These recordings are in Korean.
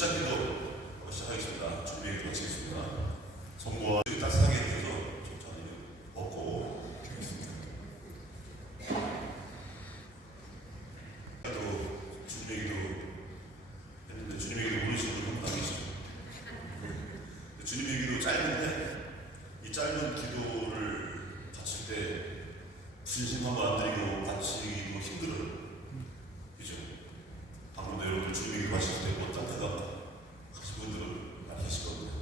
시작기도 시작하겠습니다. 준비를 마치겠습니다. 성부와 따뜻하게 해주셔서 좀 자리 먹고 하겠습니다. 또 준비기도 했는데 주님에게도 모르시는 분은 안 계시죠. 주님의 기도 짧은데 이 짧은 기도를 바칠 때 진심 한번 안 드리고 바치기도 힘들어요. 그죠? 방금도 여러분들 주님의 기도 바칠 때 어떤 때가 하신 분들은 많이 계실 겁니다.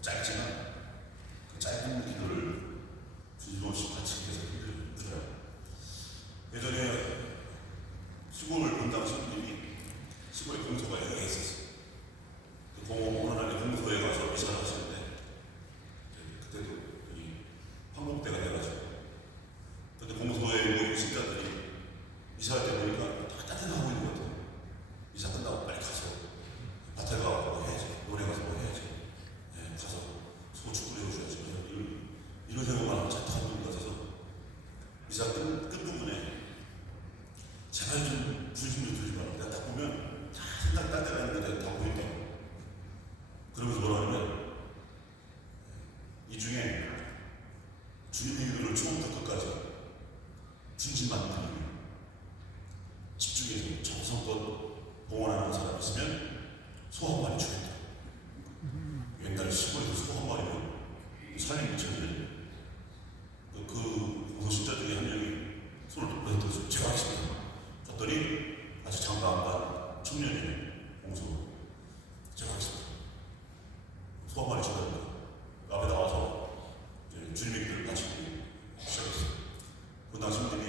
짧지만 그 짧은 기도를 진심 없이 바치기 위해서 힘들어요. 예전에 시골을 본다고 신부님이 시골에 공소가 여러 개 있었어요. 그 어느 날에 공소에 가서 미사를 하시는데 그때도 이 황복대가 돼가지고 근데 공소에 모인 신자들이 미사할 때 보니까 다 따뜻하고 있는 것 같아요. 미사 끝나고 빨리 가서 밭에 가서 뭐 해야지, 노래 가서 뭐 해야지, 가서 소주 끓여줘야지 이런 생각만 하고 착하고 있는 것 같아서 미사 끝부분에 제발 좀 분심 좀 들지 말고 내가 딱 보면 다 생각 딴 데가 있는데 다 보인다고. 그러면서 뭐라 하냐면 이 중에 주님의 기도를 처음부터 끝까지 진심만 드리면 집중해서 정성껏 봉헌하는 사람이 있으면 소 한 마리 주겠다. 옛날에 시골에서 소 한 마리면 살림 미쳤는데 그 공소신자 중에 한 명이 손을 들어서 제가 하겠습니다. 갔더니 아직 장가 안 간 청년이네. 공소 제가 하겠습니다. 소 한 마리 쳐다보니까 앞에 나와서 이제 주님의 기도를 마치고 시작했어요. 그 당시 님이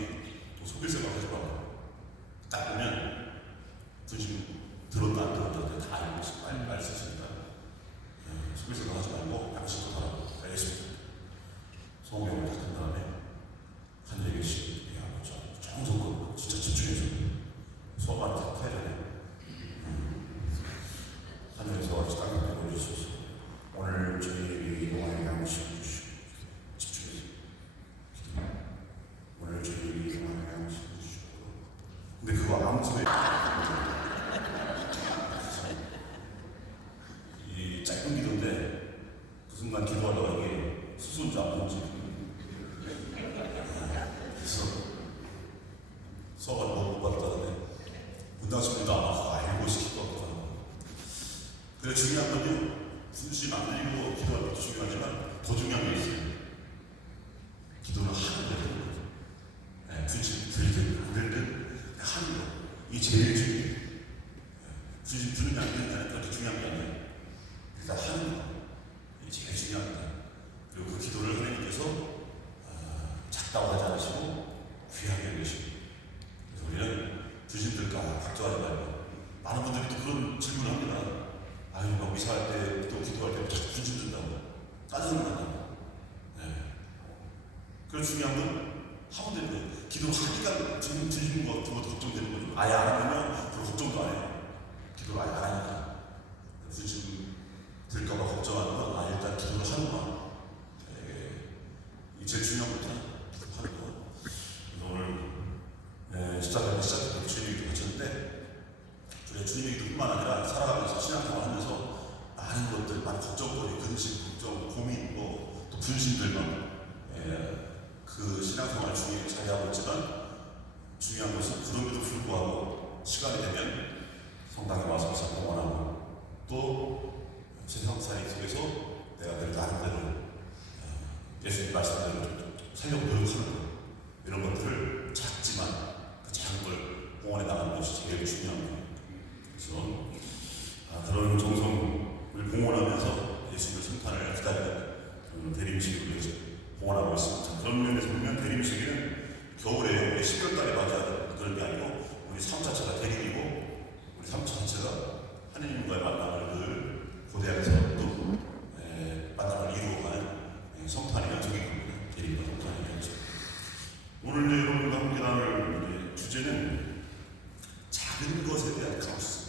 또 속일 생각 하지 말고 딱 보면 분심 들었다 안 들었다 다 알고 있어요. 알 수 있으니까 속일 생각 하지 말고 양심껏 하라고 알겠습니다. 성경을 다 큰 다음에 한 얘기씩 얘기하고 정성껏 진짜 집중해서 소만 다 타야 되네. 하늘에서 아주 땅에 내려주셔서 오늘 저희에게 이동하는 양식을 주시고 집중해서 오늘 저희에게 이동하는 양식을 주시고 근데 그거 아무 소리 이 짧은 기도인데 그 순간 기도하다가 이게 수순지 안 보는지 그래서 서가 너무 못 받았다는데 문당십니다 아마 알고 시킬 것 같더라고요. 그래 중요한 건요 분심 안 들리고 기도하는 것도 중요하지만 더 중요한 게 있어요. 기도는 하는 거예요. 분심 들든 안 들든 하는 거. 이게 제일 중요해요. 분심 들느냐 안 들느냐는 그렇게 중요한 게 아니에요. 일단 하는 거. 이게 제일 중요합니다. 그리고 그 기도를 하나님께서 작다고 하지 않으시고 귀하게 여기시고 그래서 우리는 분심 들까 걱정하지 말고 많은 분들이 또 그런 질문을 합니다. 아유, 막 미사할 때, 또 기도할 때 자꾸 분심 든다고. 따지는 거 아니에요. 그래서 중요한 건 하면 되는 거예요. 기도를 하니까 분심 거 같은 것도 걱정되는 거죠. 아예 안 하면 그걸 걱정도 안 해요. 기도를 아예 안 하니까. 분심 들까봐 걱정하는 건 일단 기도를 하는구나. 이게 제일 중요한 거잖아. 하는 거. 오늘 시작부터 주님의 기도 바쳤는데 우리가 주님의 기도뿐만 아니라 살아가면서 신앙생활 하면서 많은 것들, 많은 걱정거리, 근심, 걱정, 고민, 또 분심들만 그 신앙생활 중에 자리하고 있지만 중요한 것은 그럼에도 불구하고 시간이 되면 성당에 와서 기사 봉헌하고 또 세상살이 속에서 내가 그래도 나름대로 예수님 말씀대로 살려고 노력하는 것 이런 것들을 작지만 그 작은 걸 봉헌해 나가는 것이 제일 중요합니다. 그래서 그런 정성을 봉헌하면서 예수님의 성탄을 기다리는 대림식을 위해서 봉헌하고 있습니다. 그런 면에서 보면 대림식은 겨울에 우리 12월달에 맞이하는 그런 게 아니고 우리 삶 자체가 대림이고 우리 삶 자체가 하느님과의 만남을 늘 고대하면서 또 만남을 이루어가는 성탄의 연속인 겁니다. 대림과 성탄의 연속. 오늘 여러분과 함께 나눌 주제는 작은 것에 대한 감수성.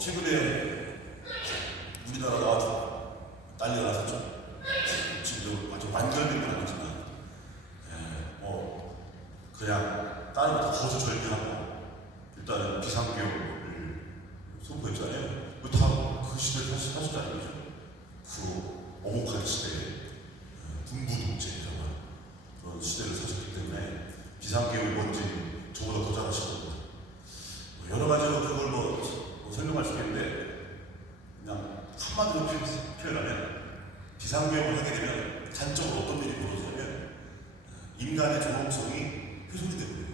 최근에 우리나라가 아주 난리가 났었죠. 지금 아주 완전된 건 아니지만, 그냥 다른 것도 거두절미하고 비상계엄을 하게 되면 단적으로 어떤 일이 벌어지냐면 인간의 존엄성이 훼손이 되거든요.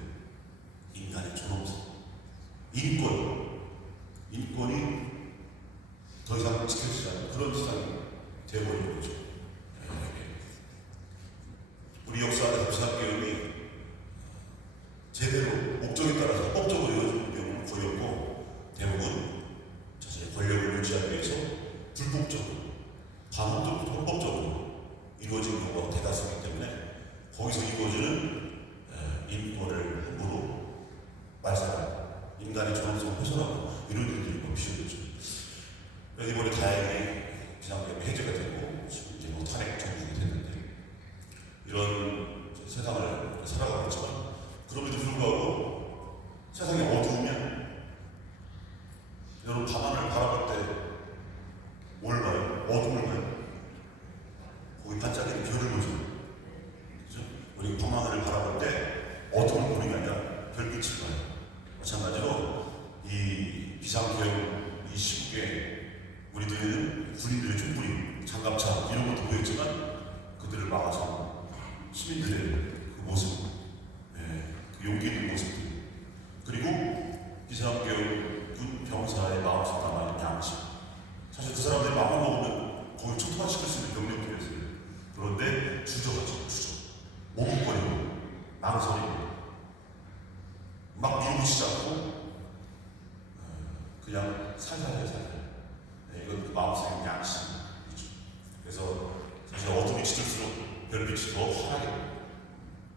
인간의 존엄성, 인권이 더 이상 지켜지지 않는 그런 세상이 되어버리는 거죠. 우리 역사 안에서 비상계엄이 제대로 목적에 따라서 합법적으로 이루어지는 경우는 거의 없고 대부분 자신의 권력을 유지하기 위해서 불법적으로, 반법적으로, 합법적으로 이루어지는 경우가 대다수이기 때문에 거기서 이루어지는 인권을 함부로 말살하고 인간의 존엄성을 훼손하고 이런 일들이 비춰졌죠. 이번에 다행히 비상계엄이 해제가 되고 이제 뭐 탄핵 정국이 됐는데 이런 세상을 살아가고 있지만 그럼에도 불구하고 세상이 어두우면 여러분 밤하늘을 바라볼 때 뭘 봐요? 어둠을 봐요. 거기 반짝이는 별을 보죠. 그죠? 우리 밤하늘을 바라볼 때 어둠을 보는 게 아니라 별빛을 봐요. 마찬가지로 이 비상계엄 이 시국에 우리들은 군인들의 촛불이 장갑차 이런 것도 보였지만 그들을 막아서 시민들의 그 모습, 그 용기 있는 모습들, 그리고 비상계엄 군 병사의 마음속 남아있는 양심. 사실 그 사람들이 마음을 먹으면 거의 초토화시킬 수 있는 병력들이었어요. 그런데 주저하죠. 오목거리고 망설이고 막 밀어붙이지 않고 그냥 살살 이건 그 마음속의 양심이죠. 그래서 사실 어둠이 짙을수록 별빛이 더 환하게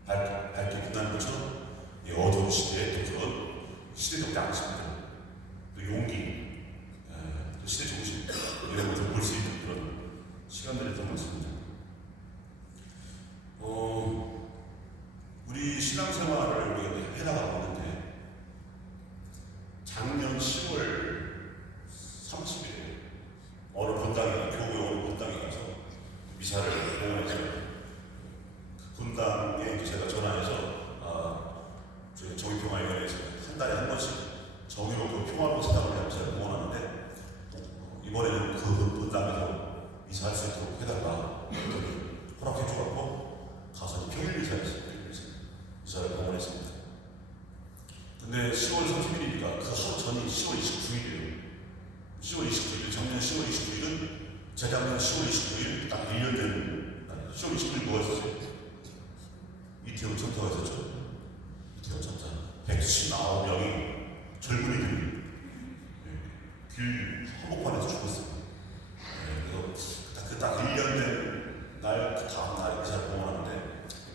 밝게 빛나는 것처럼 이 어두운 시대에 또 그런 시대적 양심들, 또 용기, 또 시대 정신 이런 것을 볼 수 있는 그런 시간들이었던 것 같습니다. 우리 신앙생활을 우리가 해나가고 있는데 작년 10월 30일에 어느 본당에 교회 본당에 가서 미사를 공헌해서 분당에 제가 전화해서 정의평화위원회에서 한 달에 한 번씩 정의롭고 평화로운 세상을 위한 미사를 공헌하는데 이번에는 그 분당에서 미사할 수 있도록 해달라 허락해 주었고 가서 평일 미사였어요. 미사를 공헌했습니다. 근데 10월 30일이니까 그 하루 전이 10월 29일이에요. 10월 29일, 작년 10월 29일은 재작년 10월 29일 딱 1년 된 10월 29일 뭐가 있었어요? 이태원 전투가 있었죠. 이태원 전투 119명이 젊은이들이 길 한복판에서 죽었어요. 그래서 그 딱 1년 된 날, 그 다음 날 미사를 공헌하는데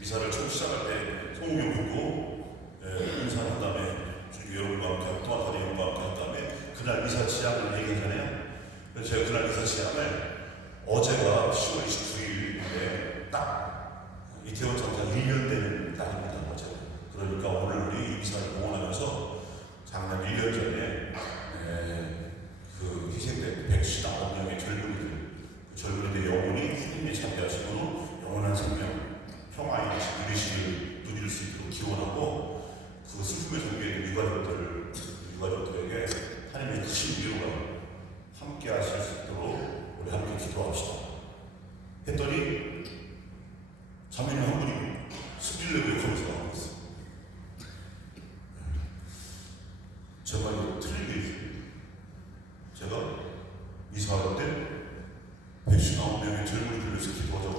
미사를 처음 시작할 때 성우경 듣고 인사를 한 다음에 주교 여러분과 함께 또한 여러분과 함께 한 다음에 그날 미사 지향을 얘기하잖아요. 그래서 제가 그날 미사 지향을 어제가 10월 29일인데 딱 이태원 전투가 1년 되는 날입니다. 어제. 그러니까 오늘 우리 이 미사를 공헌하면서 작년 1년 전에 그 희생된 119명의 젊은이들, 그 젊은이들의 영혼이 하나님의 참배하시고 영원한 생명, 평화의 누리시기를 누릴 수 있도록 기원하고 그 슬픔에 잠겨있는 유가족들에게 하나님의 크신 위로가 함께 하실 수 있도록 우리 함께 기도합시다. 했더니 자매님 한 분이 숨기려고 욕하면서 나오고 있어요. 제가 이거 틀리게 했어요. 제가 이사할 때 119명의 젊은이들을 위해서 기도하자고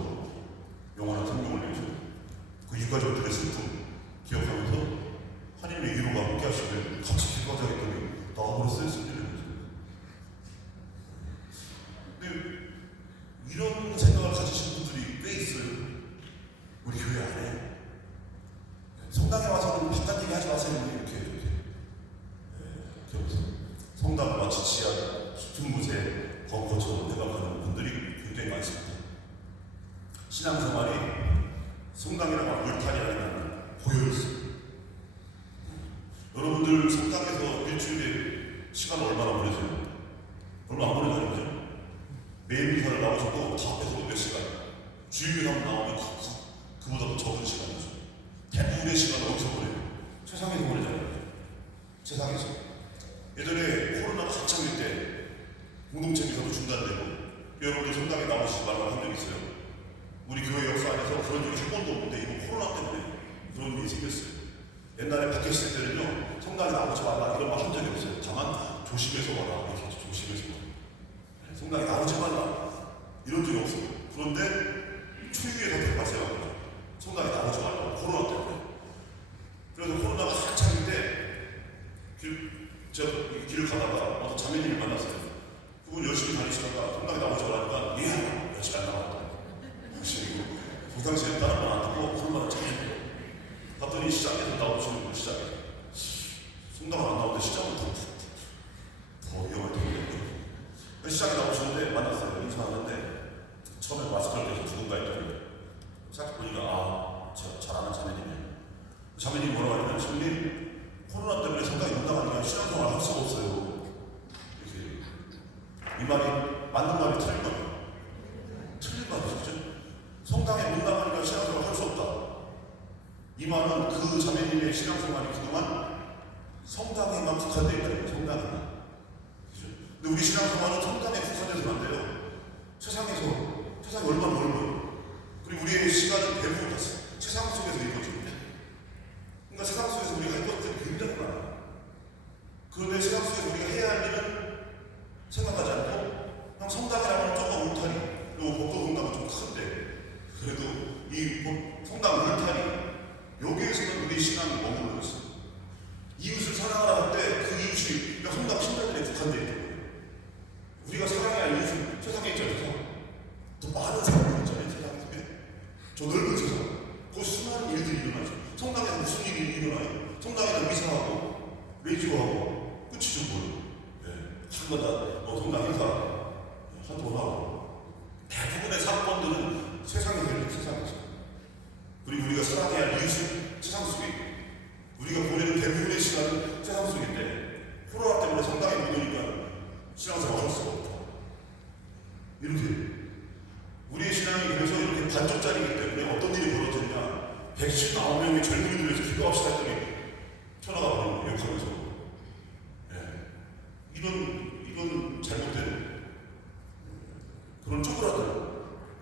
영원한 생명을 위해서 그 유가족들의 슬픔 기억하면서 하나님의 위로가 함께 하시면 같이 기도하자 했더니 나와버렸어요. 숨기려고. 근데 이런 생각을 가지신 분들이 꽤 있어요. 우리 교회 안에 성당에 와서는 바깥 얘기 하지 마세요. 이렇게 성당 마치 지하 깊은 곳에 벙커처럼 생각하는 분들이 굉장히 많습니다. 신앙생활이 성당이라고 울타리 안에는 고여있어요. 여러분들 성당에서 일주일에 시간 얼마나 보내세요? 얼마 안 보내잖아요, 그죠? 매일 미사를 나오셔도 다 합해서 몇 시간? 주일에 한번 나오면 그보다 더 적은 시간이죠. 대부분의 시간을 어디서 보내요? 세상에서 보내잖아요. 세상에서. 예전에 코로나가 한창일 때 공동체 미사도 중단되고 여러분들 성당에 나오시지 말라고 한 적 있어요? 우리 교회 역사 안에서 그런 일이 한 번도 없는데 이번 코로나 때문에 그런 일이 생겼어요. 옛날에 밖에 있을 때는요, 성당에 나오지 말라 이런 말 한 적이 없어요. 다만 조심해서 와라 이렇게 했죠. 조심해서 와라. 성당에 나오지 말라 이런 적이 없어요. 그런데 초유의 사태가 발생한 거죠. 성당에 나오지 말라고, 코로나 때문에. 그래서 코로나가 한창인데 제가 길을 가다가 어떤 자매님을 만났어요. 그분 열심히 다니시다가 성당에 나오지 말라니까 예, 열심히 안 나왔다. 열심히 평상시에 다른 건 안 듣고 그런만 자꾸 봤더니 시장에서 나오시는 분, 시장에 성당을 안 나오는데 시장은 더 위험할 텐데. 시장에 나오시는데 만났어요. 인사하는데 처음에 마스크를 계속 누군가 했더니 싹 보니까 제가 잘 아는 자매님이에요. 자매님이 뭐라고 하냐면, 선생님 코로나 때문에 성당에 못 나가니까 신앙생활 할 수가 없어요. 이렇게. 이 말이 맞는 말이 틀린 말이에요. 틀린 말이죠. 그죠? 성당에 못 나가니까 신앙생활 할 수 없다. 이 말은 그 자매님의 신앙생활이 그동안 성당에만 국한되어 있다는, 성당에만. 그죠? 근데 우리 신앙생활은 성당에 국한돼서는 안 돼요. 세상이 얼마나 넓어요. 그리고 우리의 시간은 대부분 다 세상 속에서 이루어집니다. 그러니까 세상 속에서 우리가 할 것들이 굉장히 많아요. 그런데 세상 속에서 우리가 해야 할 일은 생각하지 않고 그냥 성당이라면 조금 울타리, 그리고 복도 성당은 좀 큰데 그래도 이 성당 울타리 여기에서는 우리 신앙이 머물러 있어요. 이웃을 사랑하라 할 때 그 이웃이 그러니까 성당 신자들에 국한되어 있는 거예요. 우리가 사랑해야 할 이웃은 세상에 있잖아요. 더 많은 사람들이 있잖아요. 세상 속에 저 넓은 세상, 거기 수많은 일들이 일어나죠. 성당에서 무슨 일이 일어나요? 성당에서 미사하고 레이지하고 끝이 좀 보여요. 한마다 성당 행사 한번 하고 대부분의 사건들은 세상에서 일어나요. 세상에서. 그리고 우리가 사랑해야 할 이웃은 세상 속에 있고 우리가 보내는 대부분의 시간은 세상 속인데 코로나 때문에 성당에 못 오니까 신앙생활 할 수가 없다. 이렇게 우리의 신앙이 그래서 이렇게 반쪽짜리이기 때문에 어떤 일이 벌어지느냐, 119명의 젊은이들 위해서 기도합시다 했더니 튀어나가 버리는 거예요. 욕하면서. 이런 잘못된 그런 쪼그라든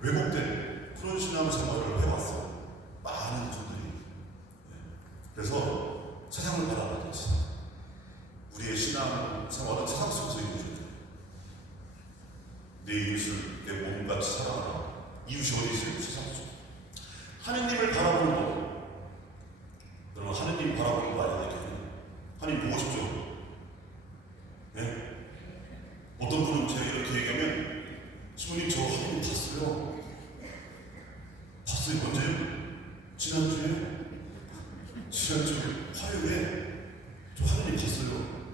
왜곡된 그런 신앙생활을 해왔어요. 많은 분들이. 그래서 세상을 바라봐야 돼요. 우리의 신앙생활은 세상 속에서 이루어져야 돼요. 내 이웃을 내 몸같이 사랑하라. 이웃이 어디 있어요? 세상 속. 하느님을 바라보는 것. 여러분, 하느님 바라보는 거 아니야? 하느님 보고 싶죠? 네? 어떤 분은 제가 이렇게 얘기하면, 신부님 저 하느님 봤어요. 봤어요? 언제요? 지난주에 화요일에 저 하느님 봤어요.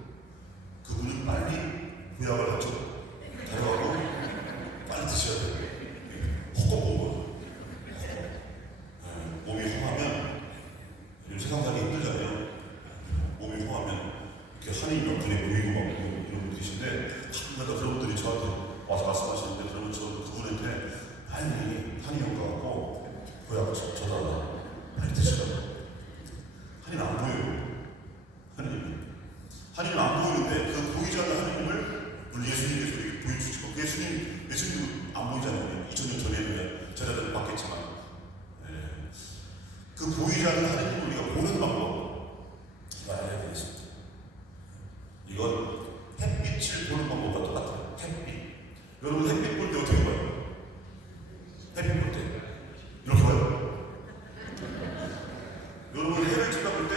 그분은 빨리 구약을 하죠. 데려가고 빨리 드셔야 돼요. 헛것보고 몸이 허하면 요즘 세상 살기 힘들잖아요. 몸이 허하면 이렇게 한인 명분이 보이고 막 이런 분 계신데 가끔가다 그런 분들이 저한테 와서 말씀하시는데 그러면 저 그분한테 한인 형 가고 구약 저달라 빨리 드시라고. 한인 안 보여요. 한인은 안 보이는데 그 보이지 않는 하느님을 물론 예수님께서 이렇게 보여주시고 예수님도 안 보이잖아요. 2000년 전에는 제자들은 봤겠지만 그 보이지 않는 하느님을 우리가 보는 방법 이거 알아야 되겠습니다. 이건 햇빛을 보는 방법과 똑같아요. 햇빛. 여러분 햇빛 볼 때 어떻게 봐요? 햇빛 볼 때 이렇게 봐요? 여러분 해를 쳐다볼 때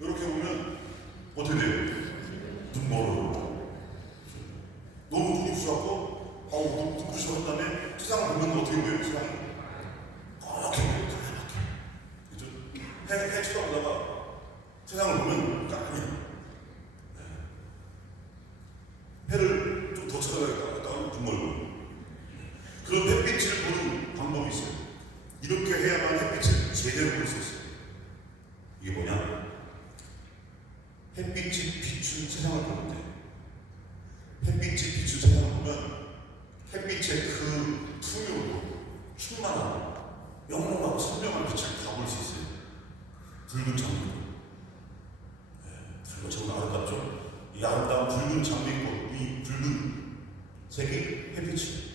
이렇게 보면 어떻게 돼요? 눈 멀어요. 너무 눈이 부셔갖고 눈 부셔한 다음에 세상을 보면 어떻게 보여요? 세상이 그렇게 보여요. 그죠? 해 쳐다보다가 세상을 보면 아니에요. 해를 좀 더 쳐다봐야겠다 했다가 눈 멀고. 그런 햇빛을 보는 방법이 있어요. 이렇게 해야만 햇빛을 제대로 볼 수 있어요. 이게 뭐냐? 햇빛이 비춘 세상을 보는데 햇빛이 비춘 세상을 보면 햇빛의 그 투명도 충만한 영롱하고 선명한 빛을 다 볼 수 있어요. 붉은 장미꽃. 붉은 장미 아름답죠? 이 아름다운 붉은 장미꽃, 이 붉은 색 색이 햇빛이에요.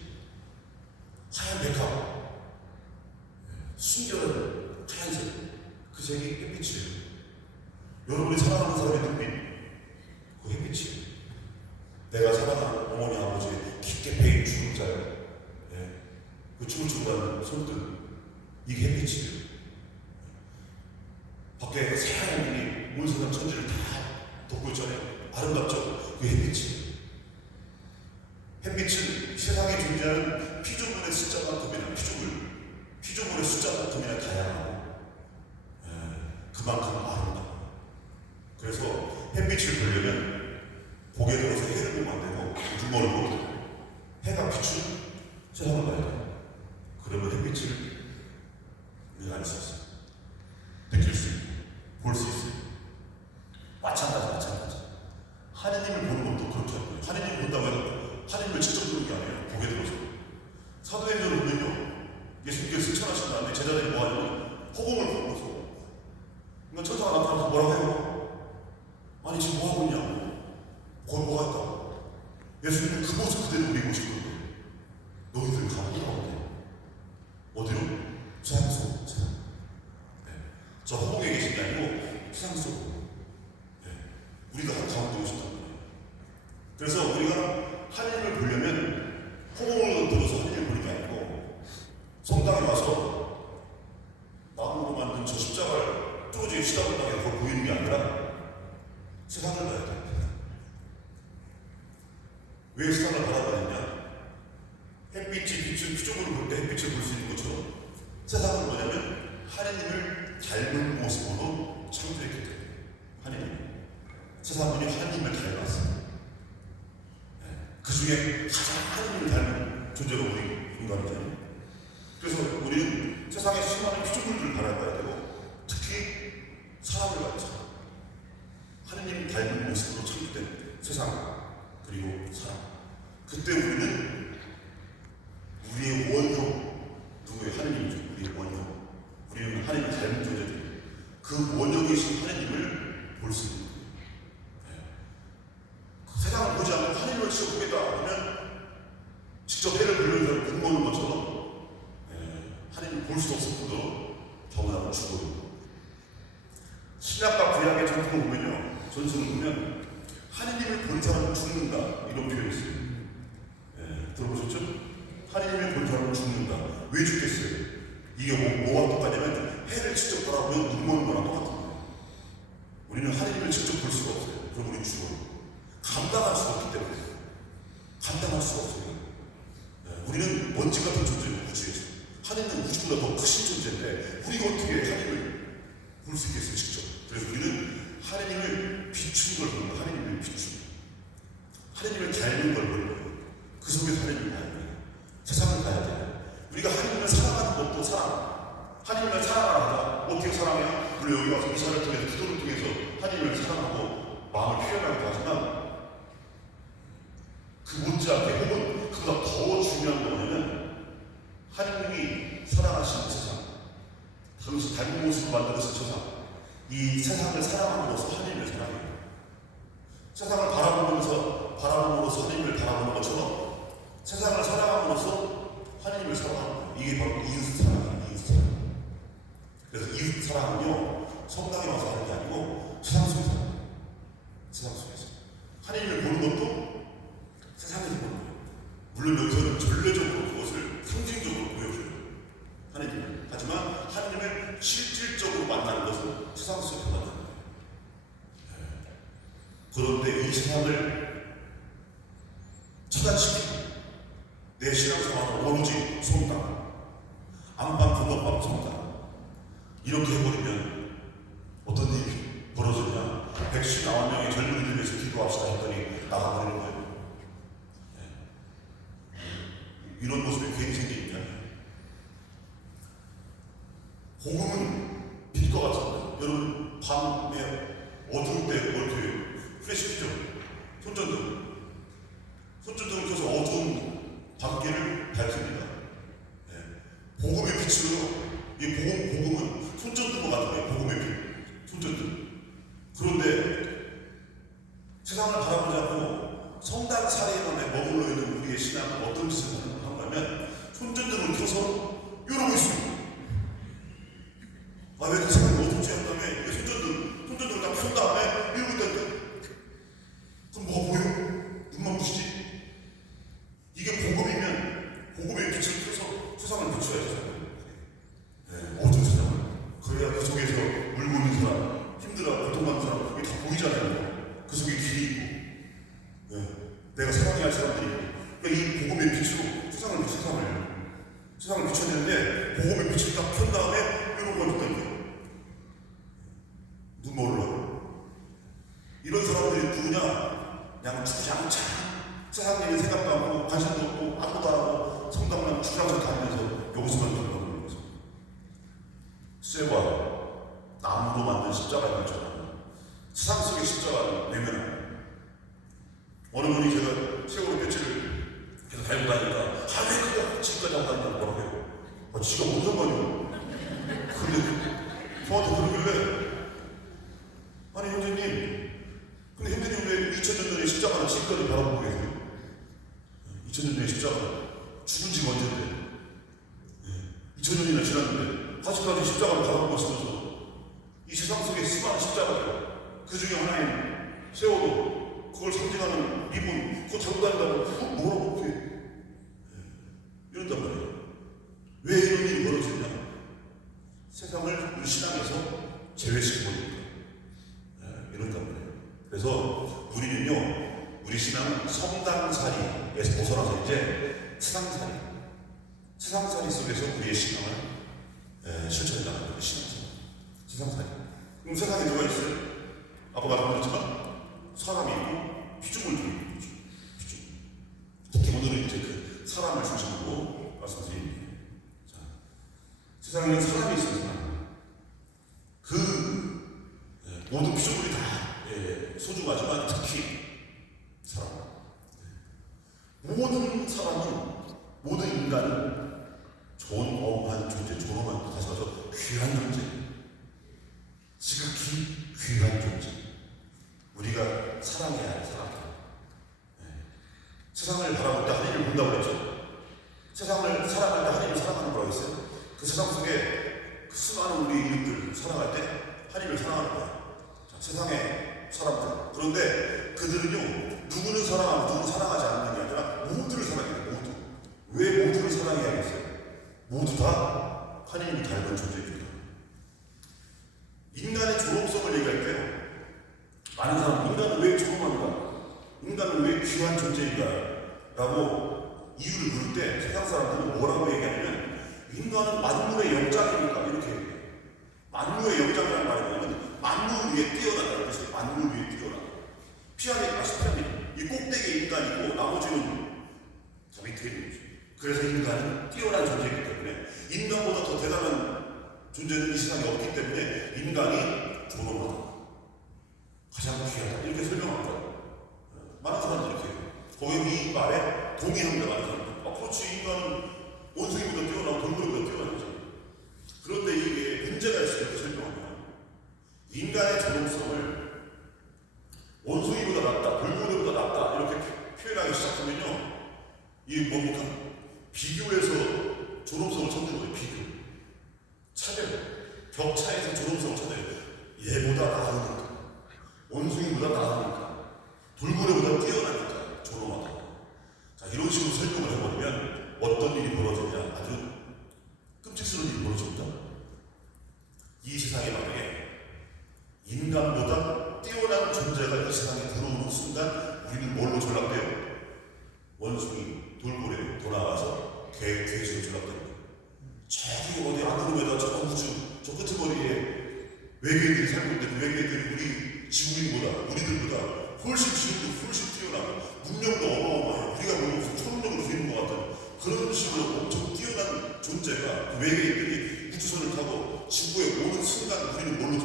하얀 백합, 순결한 하얀색, 그 색이 햇빛이에요. 여러분이 사랑하는 사람의 눈빛, 그 햇빛이에요. 내가 사랑하는 어머니 아버지의 깊게 베인 주름살, 그 쭈글쭈글한 손등, 이게 햇빛이에요. 밖에 그 새하얀 눈이 온 세상 천지를 다 덮고 있잖아요. 아름답죠? 그 햇빛이에요. 햇빛은 세상에 존재하는 피조물의 숫자만큼이나 피조물의 숫자만큼이나 다양하고 그만큼 아름다워. 그래서 햇빛을 보려면 고개 들어서 해를 보면 안 되고 눈먼으로 해가 비추는 세상을 봐야 돼요. 그러면 햇빛을 우리가 알 수 있어요. 느낄 수 있고 볼 수 있어요. 마찬가지. 하느님을 보는 것도 그렇게 할 거예요. 하느님을 본다고 해도 하느님을 직접 보는 게 아니에요. 고개 들어서. 사도행전을 보면요, 예수님께서 승천하신 다음에 제자들이 뭐 하냐면 허공을 보면서, 그러니까 천사가 나타나서 뭐라고 해요? 아니 지금 뭐 하고 있냐고. 거기 뭐가 있다고. 예수님은 그 모습 그대로 우리 보실 건데 너희들 가보라고. 어디로? 세상 속. 저 허공에 계신 게 아니고 세상 속. 우리가 한 가운데 오신단 말이에요. 그래서 우리가 하나님을 보려면 허공을 들어서 하나님을 보는 게 아니고 성당에 와서 나무로 만든 저 십자가를 뚫어지게 시다본다고 그걸 보이는 게 아니라 세상을 봐야 돼요. 왜 세상을 바라봐야 되냐? 햇빛이 비춘 피조물을 볼 때 햇빛을 볼 수 있는 것처럼 세상은 뭐냐면 하나님을 닮은 모습으로 창조했기 때문에 하나님. 세상은 하나님을 닮았습니다. 그 중에 가장 하나님을 닮은 존재가 우리 인간이잖아요. 그래서 우리는 세상에 수많은 피조물들을 바라봐야 되고 특히 사람을 봐야죠. 하나님 닮은 모습으로 창조된 세상 그리고 사람. 그때 우리는 우리의 원형, 누구의 하나님이죠. 우리의 원형. 우리는 하나님을 닮은 존재들. 그 원형이신 하나님을 볼 수 있는. 세상을 보지 않고 하나님을 직접 보겠다 하면 직접 해를 보는 사람을 눈보는 것처럼 하나님을 볼 수 없을 뿐더러 더구나 죽어요. 신약과 구약의 전통을 보면요, 전설을 보면 하나님을 본 사람은 죽는다 이런 표현이 있어요. 들어보셨죠? 하나님을 본 사람은 죽는다. 왜 죽겠어요? 이게 뭐와 똑같냐면 해를 직접 바라보면 눈보는 거랑 똑같은 거예요. 우리는 하나님을 직접 볼 수가 없어요. 그럼 우리는 죽어요. 감당할 수가 없기 때문에. 감당할 수가 없어요. 우리는 먼지 같은 존재예요, 우주에서. 하나님은 우주보다 더 크신 존재인데 우리가 어떻게 하나님을 볼 수 있겠어요, 직접. 그래서 우리는 하나님을 비추는 걸 보는 거예요. 하나님을 비추는. 하나님을 닮은 걸 보는 거예요. 그 속에서 하나님을 봐야 돼요. 세상을 봐야 돼요. 우리가 하나님을 사랑하는 것도 사랑. 하나님을 사랑하다. 어떻게 사랑해요? 물론 여기 와서 이사를 통해서 기도를 통해서 하나님을 사랑하고 마음을 표현하기도 하지만 그 못지않게 혹은 그보다 더 중요한 건 뭐냐면 하나님이 사랑하시는 세상, 당신 닮은 모습을 만들어서 세상, 이 세상을 사랑함으로써 하나님을 사랑해요. 세상을 바라보면서 하나님을 바라보는 것처럼 세상을 사랑함으로써 하나님을 사랑하는 거예요. 이게 바로 이웃 사랑이에요. 이웃 사랑. 그래서 이웃 사랑은요, 성당에 와서 하는 게 아니고 세상 속에서 하는 거예요. 세상 속에서. 하나님을 보는 것도 세상에서 보는 거예요. 물론 여기서는 전례적으로 그것을 상징적으로 보여줘요. 하나님을. 하지만 하나님을 실질적으로 만나는 것은 세상 속에서 만나는 거예요. 그런데 이 세상을 차단시키고 내 신앙생활은 오로지 성당, 안방, 건너방, 성당 이렇게 해버리면 어떤 일이 벌어지냐? 119명의 젊은이들 위해서 기도합시다 했더니 나가버리는 거예요. 이런 모습이 괜히 생기니까 복음은 빛과 같습니다. 여러분 밤에 어두울 때 이렇게 프레시피죠? 손전등을 켜서 어두운 밤길을 밝힙니다. 복음의 빛으로 이 복음은 손전등과 같은 거예요. 복음의 빛, 손전등. 그런데 세상을 바라보지 않고 성당 사례만에 머물러 있는 우리의 신앙 이런 사람들이 누구냐? 그냥 주장창 세상일에 생각도 안 하고 관심도 없고 아무도 안 하고 성당만 주장창 다니면서 여기서만 들어가는 거죠. 쇠와 나무로 만든 십자가를 맞춰가는 세상 속의 십자가를 내면 어느 분이 제가 세월호 배치를 계속 달고 다니니까 왜 그거 지금까지 안 다닌다고 뭐라고 해요? 지가 뭔 상관이요? 근데 저한테 그러길래 아니 형제님 근데 형제님 왜 2000년 전에 십자가는 지금까지 바라보고 계세요? 2000년 전에 십자가 죽은 지가 언젠데 2000년이나 지났는데 아직까지 십자가를 바라보고 있으면서 이 세상 속에 수많은 십자가들 그 중에 하나인 세월호 그걸 상징하는 리본 그거 달고 다닌다고 뭐라고 그렇게 이런단 말이에요. 왜 이런 일이 벌어지냐? 세상을 우리 신앙에서 제외시켜버리니까 이런단 말이에요. 그래서 우리는요 우리 신앙은 성당살이에서 벗어나서 이제 세상살이 속에서 우리의 신앙을 실천해 나가는 거예요. 세상살이. 그럼 세상에 누가 있어요? 아까 말씀드렸지만 사람이 있고 피조물들이 있는 거죠. 피조물. 특히 오늘은 이제 그 사람을 중심으로 말씀드립니다. 자, 세상에는 사람이 있습니다. 그 모든 피조물이 다 소중하지만 특히 사람. 모든 인간은 존엄한 존재, 존엄한 다시 말해서 귀한 존재. 지극히 귀한 존재. 우리가 사랑해야 할 사람. 세상을 바라볼 때 하나님을 본다고 그랬죠. 세상을 사랑할 때 하나님을 사랑하는 거라고 했어요. 그 세상 속에 그 수많은 우리 이웃들 사랑할 때 하나님을 사랑하는 거야. 자, 세상의 사람들. 그런데 그들은요, 누구는 사랑하고 누구는 사랑하지 않는 게 아니라 모두를 사랑해요. 모두. 왜 모두를 사랑해야겠어요? 모두 다 하나님이 닮은 존재입니다. 인간의 존엄성을 얘기할 때요. 많은 사람은 인간은 왜 존엄한가? 인간은 왜 귀한 존재인가? 라고 이유를 물을 때 세상 사람들은 뭐라고 얘기하냐면 인간은 만물의 영장이니까 이렇게 얘기해요. 만물의 영장이라는 말이 뭐냐면 만물 위에 뛰어나다는 뜻이에요. 만물 위에 뛰어나. 피라미드. 이 꼭대기에 인간이고 나머지는 저 밑에 있는 거죠. 그래서 인간은 뛰어난 존재이기 때문에 인간보다 더 대단한 존재는 이 세상에 없기 때문에 인간이 존엄하다. 가장 귀하다. 이렇게 설명합니다. 많은 사람들이 이렇게 해요. 거기 이 말에 동의합니다. 많은 사람들. 그렇지. 인간은 원숭이보다 뛰어나고 돌고래보다 뛰어나죠. 그런데 이게 문제가 있어요. 이렇게 설명하면. 인간의 존엄성을 원숭이보다 낫다, 돌고래보다 낫다 이렇게 표현하기 시작하면요. 이게 뭡니까? 비교해서 존엄성을 찾는 거예요. 비교. 차별. 격차에서 존엄성을 찾아요. 얘보다 나으니까. 원숭이보다 나으니까. 돌고래보다 뛰어나니까. 존엄하다. 자, 이런 식으로 설명을 해버리면 어떤 일이 벌어지냐. 아주 끔찍스러운 일이 벌어집니다. 이 세상에 만약에 인간보다 뛰어난 존재가 이 세상에 들어오는 순간 우리는 뭘로 전락돼요? 원숭이, 돌고래, 더 나아가서 돼지로 전락됩니다. 저기 어디 안드로메다 저 우주 저 끄트머리에 외계인들이 살고 있는데 그 외계인들이 우리 지구인보다 우리들보다 훨씬 지금도 훨씬 뛰어나고 문명도 어마어마해요. 우리가 보면 초능력으로 보이는 것 같은 그런 식으로 엄청 뛰어난 존재가 그 외계인들이 우주선을 타고 지구에 오는 순간 우리는 뭘로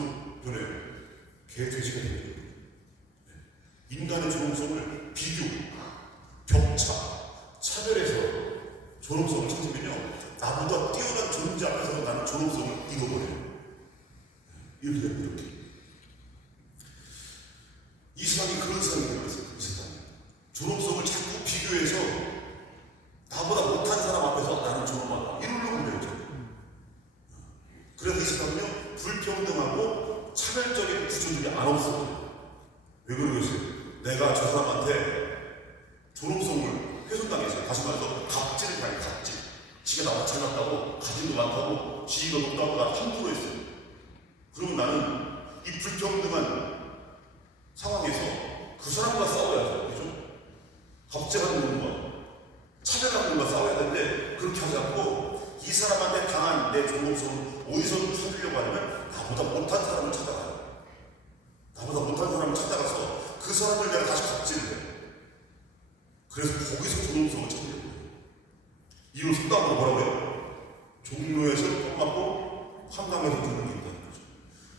변해요? 돼지가 됩니다. 인간의 존엄성을 비교, 격차, 차별에서 존엄성을 찾으면요, 나보다 뛰어난 존재 앞에서 나는 존엄성을 잃어버려요. 이렇게 됩니다. 이렇게. 이 세상이 그런 세상이 되고 있어요. 이 세상이. 존엄성을 자꾸 비교해서 나보다 못한 사람 앞에서 나는 존엄하다. 이러려고 그래요. 그래서 이 세상은요, 불평등하고 차별적인 구조들이 안 없어요. 왜 그러겠어요? 내가 저 사람한테 존엄성을 훼손당했어요. 다시 말해서 갑질을 당해, 갑질. 지가 나보다 잘났다고, 가진도 많다고, 지위가 높다고 나 함부로 했어요. 그러면 나는 이 불평등한 상황에서 그 사람과 싸워야죠. 그죠? 갑질하는 놈과 차별하는 놈과 싸워야 되는데 그렇게 하지 않고 이 사람한테 당한 내 존엄성을 어디서 찾으려고 하냐면 나보다 못한 사람을 찾아가요. 나보다 못한 사람을 찾아가서 그 사람들 내가 다시 갑질을 해. 그래서 거기서 존엄성을 찾는 거예요. 이걸 속담으로 뭐라고요? 종로에서 뺨 맞고 한강에서 죽는 게 있다는 거죠.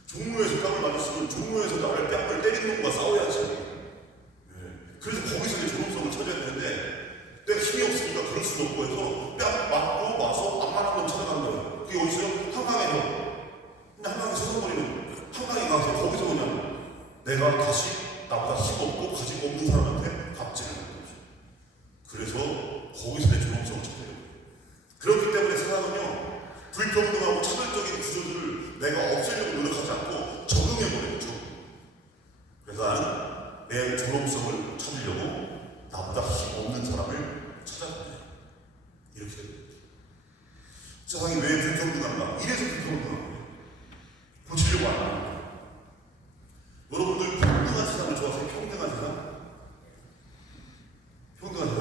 종로에서 뺨을 맞았으면 종로에서 나를 뺨을 때리는 놈과 싸워야지. 네. 그래서 거기서 내 존엄성을 찾아야 되는데 내가 힘이 없으니까 그럴 수도 없고 해서 뺨 맞고 와서 안만한 건 찾아가는 거예요. 그게 어디서요? 한강에서. 근데 한강에 서성거리는 한강에 가서 거기서 그냥 내가 다시 나보다 힘없고 가지고 없는 사람한테 갑질을 하는 거죠. 그래서 거기서 내 존엄성을 찾아야 돼요. 그렇기 때문에 세상은요, 불평등하고 차별적인 구조들을 내가 없애려고 노력하지 않고 적응해버려요. 그래서 나는 내 존엄성을 찾으려고 나보다 힘없는 사람을 찾아가요. 이렇게 됩니다. 세상이 왜 불평등한가? 이래서 불평등한 거예요. 고치려고 안 하는 거예요. 여러분들 평등한 세상을 좋아하세요? 평등한 세상? 평등한 세상?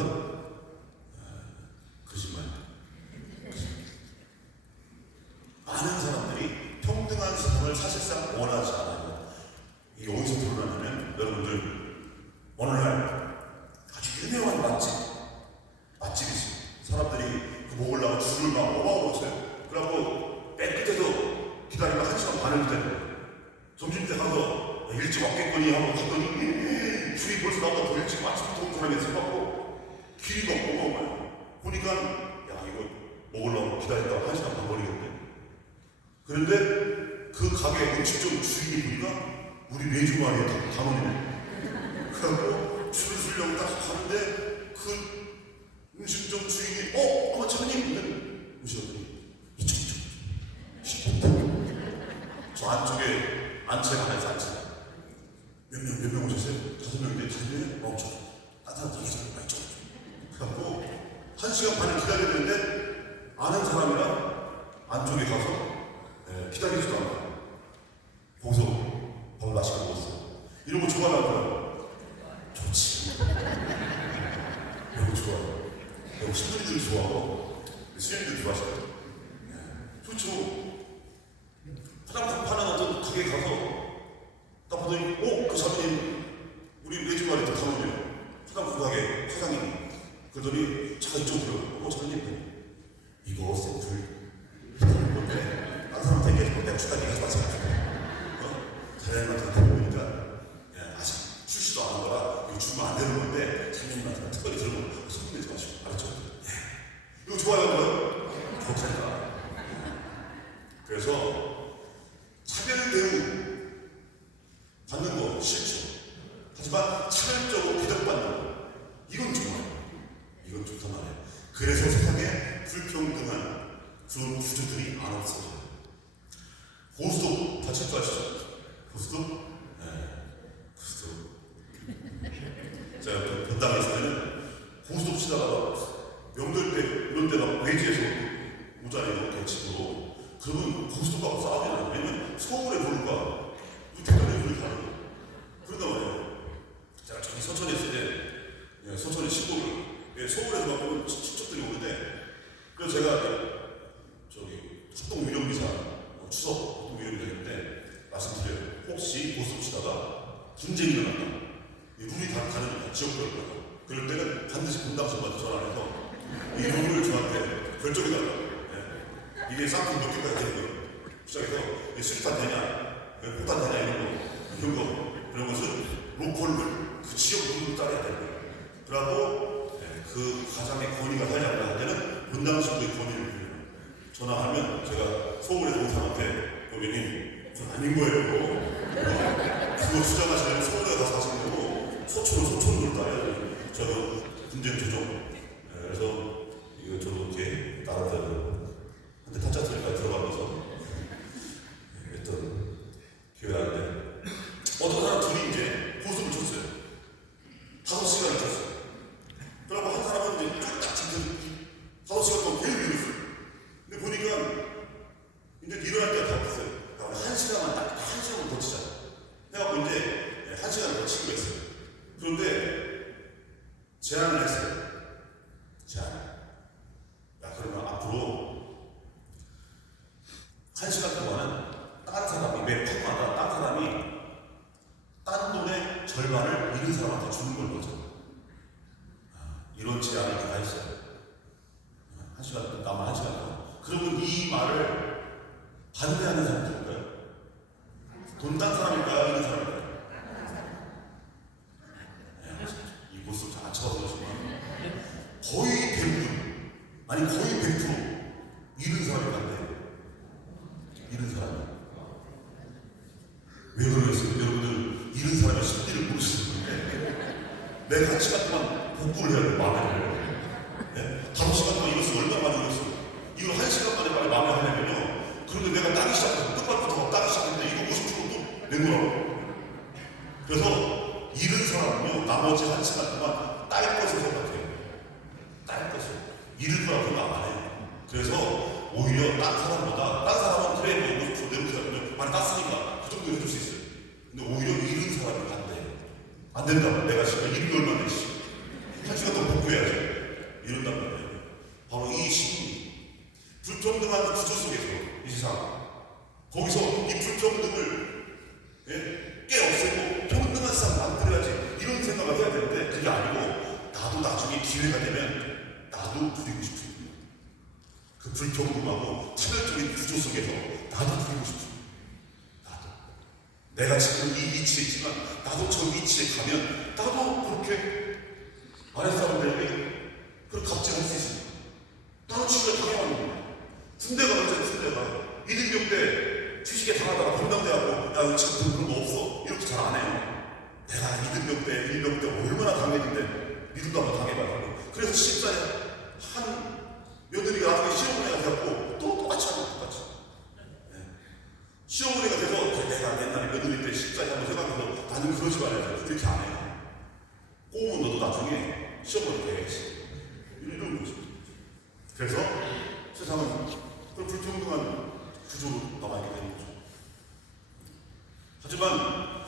거짓말. 많은 사람들이 평등한 세상을 사실상 원하지 않아요. 이게 어디서 드러나냐면 여러분들 어느 날 아주 유명한 맛집이 있어요. 사람들이 그 먹으려고 줄을 막 어마어마했어요. 그래갖고 맨 끝에서 기다리면 1시간 반을 기다려요. 점심때 가서 일찍 왔겠거니 하고 갔더니 줄이 벌써 나보다 더 일찍 아침부터 온 사람이 있어갖고 길이가 어마어마해요. 보니까 야 이거 먹으려고 기다렸다가 1시간 반 걸리겠네. 그런데 그 가게 음식점 주인이 보니까 우리 메주마리에 단원이네. 그래갖고 줄을 서려고 딱 가는데 그 음식점 주인이 어머 차장님 오시더니 이쪽 저 안쪽에 안채가 하나 있어. 안채 몇 명 오셨어요? 5명인데 5명이에요? 저 따뜻한 사람 이쪽. 그래갖고 1시간 반을 기다려야 되는데 아는 사람이랑 안쪽에 가서 기다리지도 않아요. 거기서 밥을 맛있게 먹었어요. 이런 거 좋아하더라고요. 좋지. 이런 거 좋아요. 그리고 신부님들이 좋아하고 수녀님들이 좋아하시거든요. 좋죠. 화장품 파는 어떤 가게 가서 딱 보더니 그 사모님 우리 메주마리 더 사모님 화장품 가게 사장님 그러더니 자 이쪽으로 사장님 이거 샘플 건데 다른 사람한테 얘기해서 내가 주다 얘기하지 마세요. 사장님한테 들어보니까 아직 출시도 안 한 거라 이거 주면 안 되는 건데 사장님한테 특별히 들어보면 소문내지 마시고 알았죠? 이거 좋아요? 좋다니까. 그래서 차별 대우 받는 거 싫죠. 하지만 차별적으로 대접받는 거 이건 좋아요. 이건 좋단 말이에요. 그래서 세상에 불평등한 그런 구조들이 안 없어져요. 고스톱 다칠 거 아시죠? 고스톱? 고스톱. 제가 본당에 있을 때는 고스톱 치다가 명절 때 이런 데가 외지에서 오잖아요. 이렇게 치고 그러면 고스톱하고 싸우지 않아요. 왜냐면 서울의 불과 대전의 불이 다르고 그런단 말이에요. 제가 저기 서천에 있을 때 서천의 시골을 서울에서 막 보면 친척들이 오는데 그래서 제가 저기 합동 유령기사 추석 합동 유령기사인데 말씀드려요. 혹시 고스톱 치다가 분쟁이 일어났다. 룰이 다 다른 지역별로 가다. 그럴 때는 반드시 분당선한테 전화를 해서 이 룰을 저한테 결정해달라고. 이게 쌍큼 몇 개까지 되는 거예요. 시작해서 수리탄 되냐, 폭탄 되냐 이런 것은 로컬을 그 지역 룰을 따라야 되는 거예요. 그러고 그 가장의 권위가 살지 않는 할 때는 분당신도의 권위를 빌려요. 전화하면 제가 서울에 온 사람한테 고객님 그건 아닌 거예요. 그거 주장하시려면 서울에 가서 하시는 거고 소촌을 따라야 돼요. 저도 분쟁 조정. 그래서 이거 저도 이렇게 나름대로 한테 타짜들까지 들어가면서 했던 기회가 있는데 어떤 사람 둘이 이제 고스톱을 쳤어요. 5시간을 쳤어요. 그리고 한 사람은 이제 쫙 지금 5시간 동안 계속 밀었어요. 근데 보니까 이제 일어날 때가 다 됐어요. 그러니까 1시간만 딱 1시간만 더 치자. 해갖고 이제 1시간을 더 치기로 했어요. 그런데 제안을 했어요. 야 그러면 앞으로 1시간 동안은 다른 사람이 매 팩마다 다른 사람이 딴 돈의 절반을 말을 잃은 사람한테 주는 걸 거죠. 이런 제안을 누가 했어요. 한 시간, 남아 한 시간 동안. 그러면 이 말을 반대하는 사람이 누굴까요? 돈 딴 사람일까요? 잃은 사람일까요? 이 모습 잘 안 쳐서 그렇지만 거의 대부분, 아니 거의 100% 잃은 사람이 반대해요. 잃은 사람이. 왜 그러겠어요? 여러분들 잃은 사람의 심리를 모르시는 건데 내가 한 시간 동안 복구를 해야 돼요. 마음에. 네? 5시간 동안 이것을 얼마나 많이 읽었어요. 이걸 1시간 만에 빨리 마음에 하려면요. 그런데 내가 따기 시작해서 끝발부터 따기 시작했는데 이거 50%도 내놓으라고. 그래서 잃은 사람은요. 나머지 1시간 동안 딸 것을 생각해요. 딸 것을. 잃을 거라고 생각 안 해요. 그래서 오히려 딴 사람보다 딴 사람은 그래 뭐 50% 내놓으세요. 많이 땄으니까 그 정도 해줄 수 있어요. 근데 오히려 잃은 사람이 반대해요. 안 된다고. 내가 지금 잃은 게 얼마나 되지? 1시간 동안 복구해야지. 이런단 말이에요. 바로 이 심리. 불평등한 구조 속에서 이 세상. 거기서 이 불평등을 깨 없애고 평등한 세상 만들어야지. 이런 생각을 해야 되는데 그게 아니고 나도 나중에 기회가 되면 나도 누리고 싶은 그 불평등하고 차별적인 구조 속에서 나도 누리고 싶은 나도. 내가 지금 이 위치에 있지만 나도 저 위치에 가면 나도 그렇게 아랫사람들에게 그렇게 갑질할 수 있습니다. 나도 취직에 당해왔는 거예요. 군대가 그랬잖아요. 군대가 이등병 때 취직에 당하다가 건강대하고 야 지금 그런 거 없어 이렇게 잘 안 해요. 내가 이등병 때 1병 때 얼마나 당했는데 니들도 한번 당해봐요. 그래서 시집살이 한 며느리가 나중에 시어머니가 돼갖고 또 똑같이 하고 똑같이. 네. 시어머니가 돼서 그래, 내가 옛날에 며느리 때 시집살이 한번 생각해서 나는 그러지 말아야지 그렇게 안 해요. 꼬우면 너도 나중에 시어머니 돼야지. 이런 거죠. 그래서 세상은 그런 불평등한 구조로 남아있게 되는 거죠. 하지만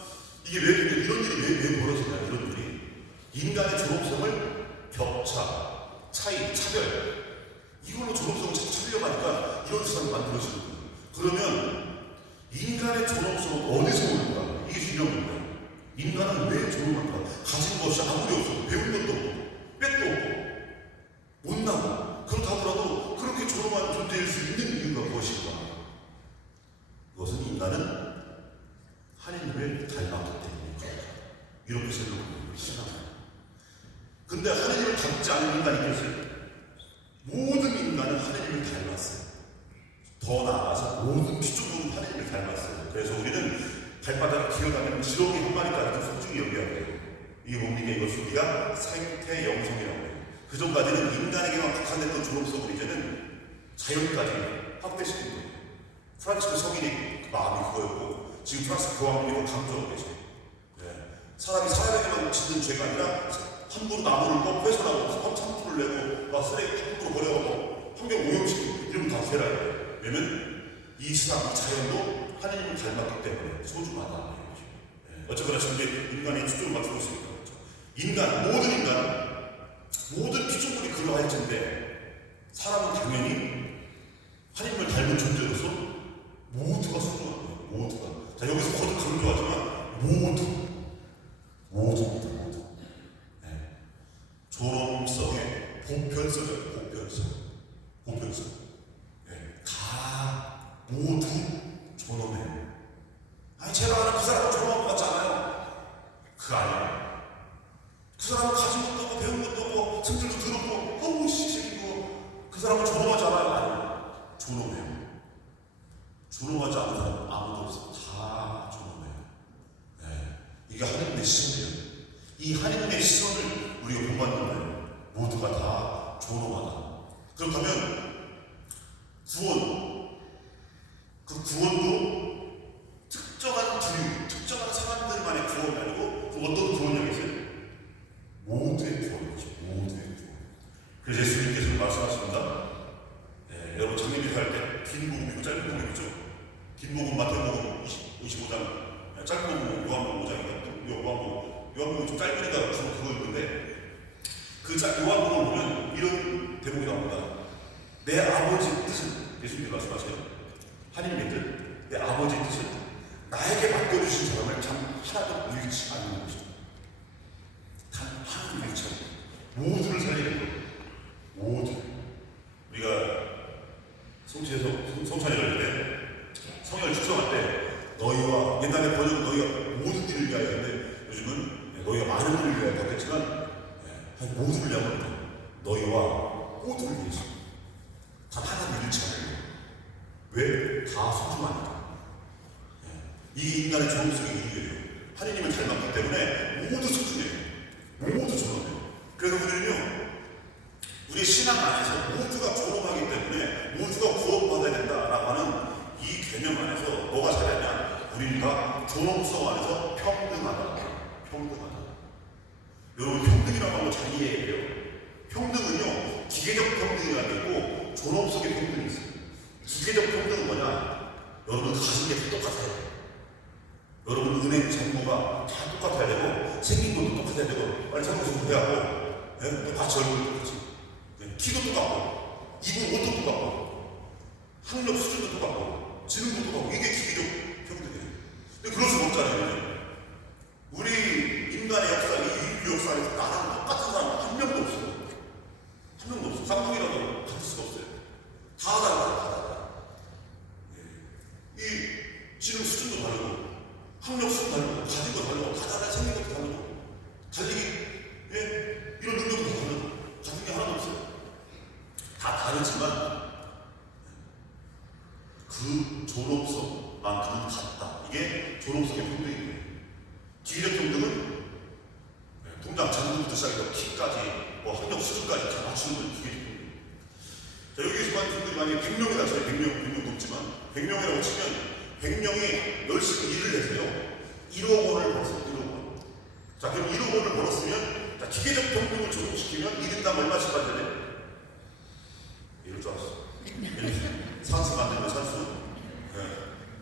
이게 왜 이런 일이 왜 벌어지냐 이런 일이 인간의 존엄성을 격차, 차이, 차별 이걸로 존엄성을 자꾸 찾으려고 하니까 이런 세상이 만들어지는 거예요. 그러면 인간의 존엄성은 어디서 오는가? 이게 중요한 겁니다. 인간은 왜 존엄한가? 가진 것이 아무리 없어도 배운 것도 없고 뺏도 없고 못나고 그렇다 하더라도 그렇게 존엄한 존재일 수 있는 이유가 무엇인가? 그것은 인간은 하느님을 닮았기 때문입니다. 이렇게 생각합니다. 근데 하느님을 닮지 않은 인간이 있겠어요? 모든 인간은 하느님을 닮았어요. 더 나아가서 모든 피조물은 하느님을 닮았어요. 그래서 우리는 발바닥을 기어다니는 지렁이 한 마리까지도 소중히 여겨야 돼요. 이게 뭡니까? 이것을 우리가 생태 영성이라고 해요. 그 전까지는 인간에게만 국한됐던 존엄성을 이제는 자연까지 확대시킨 거예요. 프란치스 성인이 그 마음이 그거였고 지금 프랑스 교황이 이걸 강조하고 계세요. 네. 사람이 사람에게만 짓는 죄가 아니라 함부로 나무를 꼭 훼손하고 산불을 내고 쓰레기 함부로 버려가고 환경 오염시키고 이런 거 다 죄라요. 왜냐면 이 세상, 이 자연도 하나님을 닮았기 때문에 소중하다. 네. 어쨌거나 지금 인간의 초점을 맞추고 있으니까 그렇죠. 인간, 모든 피조물이 그러할텐데 사람은 당연히 하나님을 닮은 존재로서 모두가 소중한 거예요. 모두가. 자, 여기서 거듭 강조하지만 모두. 네. 존엄성의 보편성이에요. 보편성. 네. 다 모두 존엄해요. 아니 제가 아는 그 사람은 존엄한 것 같지 않아요? 그거 아니에요. 그 사람은 가진 것도 없고 배운 것도 없고 성질도 더럽고 어우 시식이고 그 사람은 존엄하지 않아요? 아니요. 존엄해요. 존엄하지 않은 사람은 아무도 없어요. 다 존엄해요. 네. 이게 하나님의 시선이에요. 이 하나님의 시선을 우리가 본받는 거예요. 모두가 다 존엄하다. 그렇다면 그 구원도 특정한 부류, 특정한 사람들만의 구원이 아니고 그 어떤 구원이겠어요? 모두의 구원이죠. 모두의 구원. 그래서 예수님께서 말씀하십니다. 네, 여러분 작년에 살때 긴 복음이고 짧은 복음이죠. 긴 복음 마태복음 25장, 짧은 복음 요한복음 5장이니까 요한복음 좀 짧으니까 주로 그거 읽는데 그 요한복음을 보면 이런 대목이 나옵니다. 내 아버지의 뜻은 예수님이 말씀하세요. 하나님의 뜻, 내 아버지의 뜻은 나에게 맡겨주신 사람을 참 하나도 잃지 않는 것이다. 모두를 살리는 거예요. 모두. 우리가 성찬이를 할 때, 성령을 축성할 때, 너희와, 옛날에 번역은 너희가 모든 일을 위하여 했는데, 요즘은 너희가 많은 일을 위하여 바뀌었지만, 모두를 위하여 너희와 모두를 위해서. 단 하나도 잃지 않아요. 왜? 다 소중하니까. 이게 인간의 존엄성의 이유예요. 하느님을 닮았기 때문에 모두 소중해요. 모두 존엄해요. 그래서 우리는요, 우리의 신앙 안에서 모두가 존엄하기 때문에 모두가 구원받아야 된다라고 하는 이 개념 안에서 뭐가 잘하냐? 우리는 다 존엄성 안에서 평등하다. 평등하다. 여러분, 평등이라고 하면 잘 이해해야 돼요. 평등은요, 기계적 평등이라는 게 있고 존엄성의 평등이 있어요. 기계적 평등은 뭐냐? 여러분 가진 게 다 똑같아요. 여러분 은행 잔고가 다 똑같아야 되고 생긴 것도 똑같아야 되고 빨리 참고서 해야 하고 똑같이 얼굴도 똑같이 키도 똑같고 입은 옷도 똑같고 학력 수준도 똑같고 지능도 똑같고 이게 기계적 평등이에요. 근데 그럴 수 없잖아요. 우리 인간의 역사, 이 인류 역사 안에서 나랑 똑같은 사람 한 명도 없어요. 한 명도 없어요. 쌍둥이라도 같을 수가 없어요. 다 달라요. 다 달라요. 이 지능 수준도 다르고 학력 수준도 다르고 가진 거 다르고 다 달라요. 생긴 것도 다르고 달리기 이런 능력도 다 다르고 같은 게 하나도 없어요. 다 다르지만 그 존엄성만큼은 같다. 이게 존엄성의 평등이에요. 기계적 평등은 통장 잔고부터 시작해서 키까지 학력 수준까지 다 맞추는 건 기계적 평등. 자, 여기서 많은 분들이 만약에 100명이다 쳐요. 100명 넘지만 100명이라고 치면 100명이 열심히 일을 해서요 1억 원을 벌었어요. 1억 원. 자, 그럼 1억 원을 벌었으면 자, 기계적 평등을 적용시키면 1인당 얼마씩 받아야 돼? 이럴 줄 알았어. 산수가 안 되면 산수.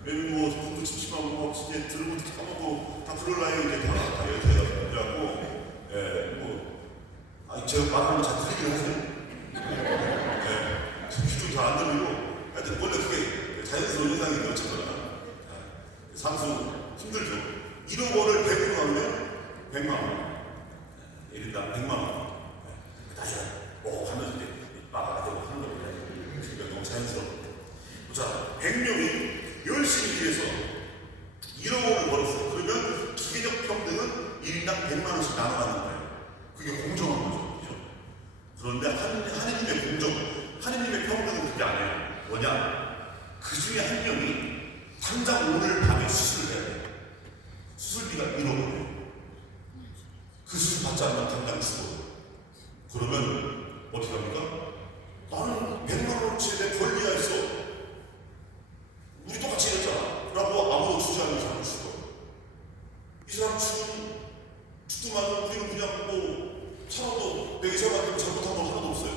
뭐 돈도 침침하고 뭐 이제 들고 까먹고 다 그럴라요. 이제 다 그래갖고 제가 말하는 거 잘 들리긴 하세요. 귀도 잘 안 들리고 하여튼 원래 그게 자연스러운 현상인데 어쨌거나 산수 힘들죠. 1억 원을 100으로 하면 100만 원. 1인당 100만 원. 다시 하면서 이제 막 하는 거예요. 그러니까 너무 자연스럽고. 자, 100명이 열심히 일해서 1억 원을 벌었어요. 그러면 기계적 평등은 1인당 100만 원씩 나눠가는 거예요. 그게 공정한 거죠. 그죠? 그런데 하느님의 공정, 하느님의 평등은 그게 아니에요. 뭐냐? 그 중에 한 명이 당장 오늘 밤에 수술을 해야 돼요. 수술비가 1억 원이에요. 그 수술 받지 않으면 당장 죽어요. 그러면 어떻게 합니까? 나는 100만 원어치 내 권리가 있어. 우리 똑같이 이랬잖아. 라고 아무도 주지 않는 사람 죽어요. 이 사람 죽지만 우리는 그냥 살아도 내가 이 사람한테 잘못한 건 하나도 없어요.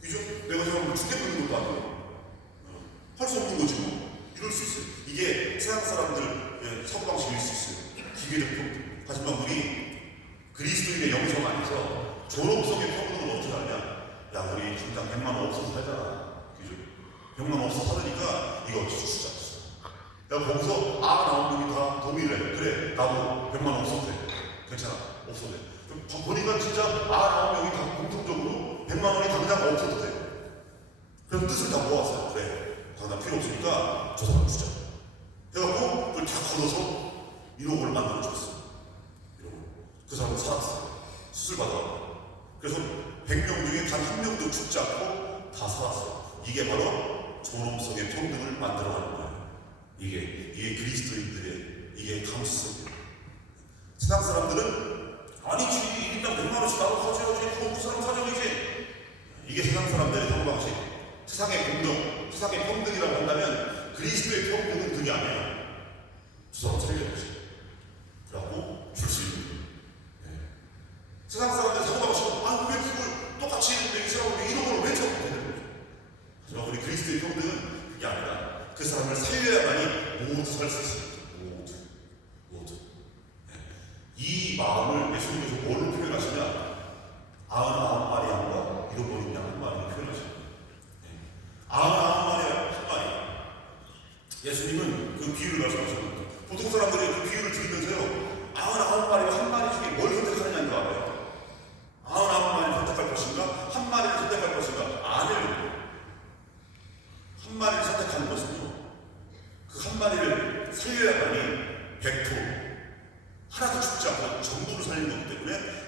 그죠? 내가 사람을 죽여버리는 것도 아니에요. 할 수 없는 거지 뭐. 이럴 수 있어요. 이게 세상 사람들 사고방식일 수 있어요. 기계적 평등. 하지만 우리 그리스도인의 영성 안에서 존엄성의 평등은 어떻게 하냐? 야, 우리 당장 100만 원 없어서 살잖아. 그죠? 100만 원 없어서 살으니까 이거 어쩔 수 없어. 야, 거기서 나온 놈이 다 동의를 해. 그래, 나도 100만 원 없어도 돼. 괜찮아. 없어도 돼. 그럼 보니까 진짜 나온 명이 다 공통적으로 100만 원이 당장 없어도 돼. 그럼 뜻을 다 모았어요. 그래. 당장 필요 없으니까 저 사람 주자. 해갖고 그걸 다 걷어서 1억 원을 만들어줬어. 1억 원. 그 사람은 살았어요. 수술 받아갖고. 그래서 100명 중에 단 한 명도 죽지 않고 다 살았어요. 이게 바로 존엄성의 평등을 만들어가는 거예요. 이게 그리스도인들의 이게 감수성이에요. 세상 사람들은 아니 주인이 1인당 100만 원씩 나도 가져야지. 그럼 그 사람 사정이지. 이게 세상 사람들의 사고방식. 세상의 공정, 세상의 평등이라고 한다면 그리스도의 평등은 그게 아니에요. 두 사람 살려야지. 그래갖고 줄 수 있는 거예요. 세상 사람들 사고방식은 왜 그걸 똑같이 했는데 이 사람은 왜 이런 걸 왜 저렇게 되는 거죠? 하지만 우리 그리스도의 평등은 그게 아니라 그 사람을 살려야만이 모두 살 수 있어요. 모두. 이 마음을 예수님께서 뭘로 표현하시냐? 99마리 양과 잃어버린 양 한 마리로 표현하십니다. 99마리 한 마리. 예수님은 그 비유를 말씀하셨습니다. 보통 사람들이 그 비유를 들으면서요, 99마리와 한 마리 중에 뭘 선택하느냐는 거 알아요?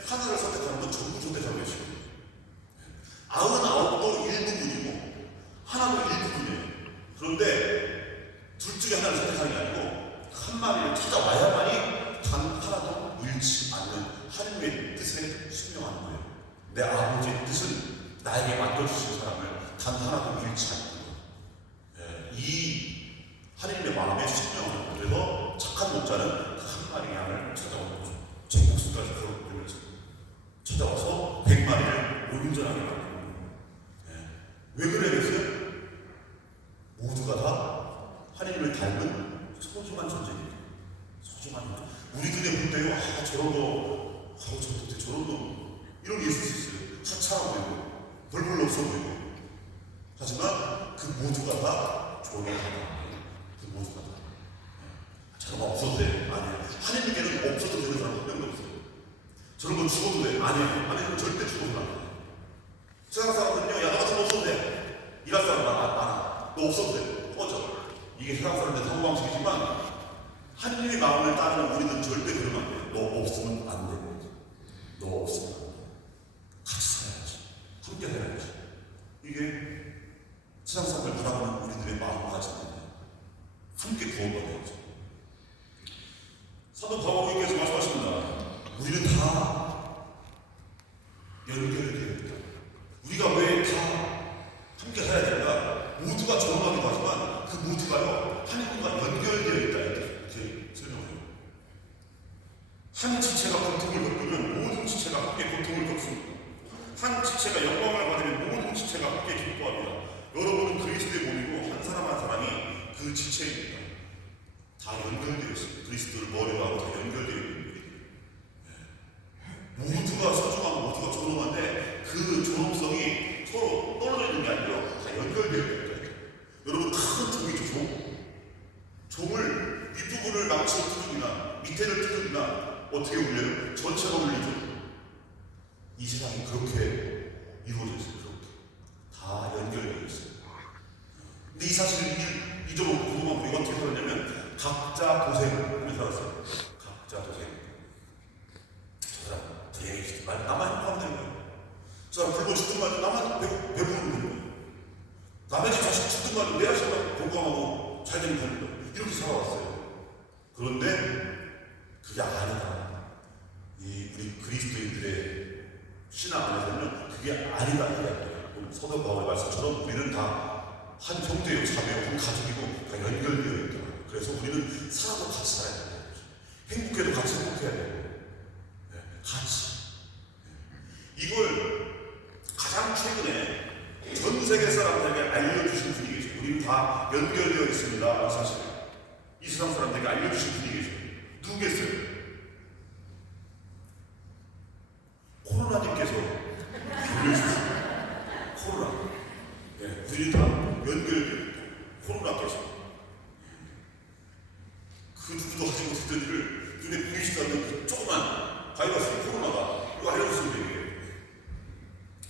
하나를 선택하는 건 전부 선택하는 것이고 99도 일부분이고 하나도 일부분이에요. 그런데 둘 중에 하나를 선택하는 게 아니고 한 마리를 찾아와야만이 단 하나도 잃지 않는 하나님의 뜻에 순종하는 거예요. 내 아버지의 뜻은 나에게 맡겨주신 사람을 단 하나도 잃지 않는 거예요. 이 하나님의 마음에 순종하는 거예요. 그래서 착한 목자는 한 마리 양을 찾아오는 거죠. 제 목숨까지 걸어버리면서 찾아와서 100마리를 온전하게 만드는 거예요. 왜 그래야겠어요? 모두가 다 하나님을 닮은 소중한 존재입니다. 소중한 존재. 우리 눈에 볼 때요, 저런 거, 저런 거, 이런 게 있을 수 있어요. 하찮아 보이고, 별로 없어 보이고. 하지만 그 모두가 다 존귀하다. 그 모두가 다. 저런 거 없어도 돼. 아니에요. 하나님께는 없어도 되는 사람 한 명도 없어요. 저런 거 죽어도 돼. 아니에요. 하나님은 절대 죽어도 안 돼. 세상 사람들은요, 야, 너 같은 거 없어도 돼. 일할 사람 많아. 너 없어도 돼. 꺼져. 이게 세상 사람들의 사고방식이지만 하나님의 마음을 따르는 우리는 절대 그러면 안 돼요. 너 없으면 안 돼. 너 없으면 안 돼. 같이 살아야지. 함께 살아야지. 이게 세상 사람을 바라보는 우리들의 마음가짐인데 함께 구원받아야죠. 사도 바울께서 말씀하십니다. 우리는 다 연결되어 있다. 우리가 왜 다 함께 살아야 된다. 모두가 존엄하기도 하지만 그 모두가요 하나님과 연결되어 있다 이렇게 설명해요. 한 지체가 고통을 겪으면 모든 지체가 함께 고통을 겪습니다. 한 지체가 영광을 받으면 모든 지체가 함께 기뻐합니다. 여러분은 그리스도의 몸이고 한 사람 한 사람이 그 지체입니다. 다 연결되어 있습니다. 그리스도를 머리로 하고 다 연결되어 있는 분들이 모두가 소중하고 모두가 존엄한데 그 존엄성이 서로 떨어져 있는 게 아니라 다 연결되어 있는 거예요. 여러분 큰 종이죠. 종을 윗부분을 망치로 뜯으나 밑에를 뜯으나 어떻게 울려요? 전체가 울리죠. 이 세상이 그렇게 이루어져 있어요. 그렇게 다 연결되어 있어요. 근데 이 사실을 잊어먹고 그동안 우리가 어떻게 살았냐면 각자 도생을 살았어요. 각자 도생. 저 사람 되게 나만 행복하면 되는 거예요. 저 사람 굶어 죽든가도 나만 배부르면 되는 거예요. 남의 집 자식 죽든가도 내 자식만 건강하고 잘 되는 거예요. 이렇게 살아왔어요. 그런데 그게 아니다. 우리 그리스도인들의 신앙 안에서는 그게 아니다. 사도 바울의 말씀처럼 우리는 다 한 형제요, 자매요, 한 가족이고 다 연결되어 있다. 그래서 우리는 살아도 같이 살아야 된다. 행복해도 같이 행복해야 되고 같이. 이걸 가장 최근에 전 세계 사람들에게 알려주신 분이 계세요. 우리는 다 연결되어 있습니다. 사실 이 세상 사람들에게 알려주신 분이 계세요. 누구겠어요? 코로나님께서 알려주셨어요. 코로나. 우리는 다 연결되어 있다. 코로나께서 그 누구도 하지 못했던 일을 눈에 보이지도 않는 그 조그만 바이러스 코로나가 이거 알려주신 얘기예요.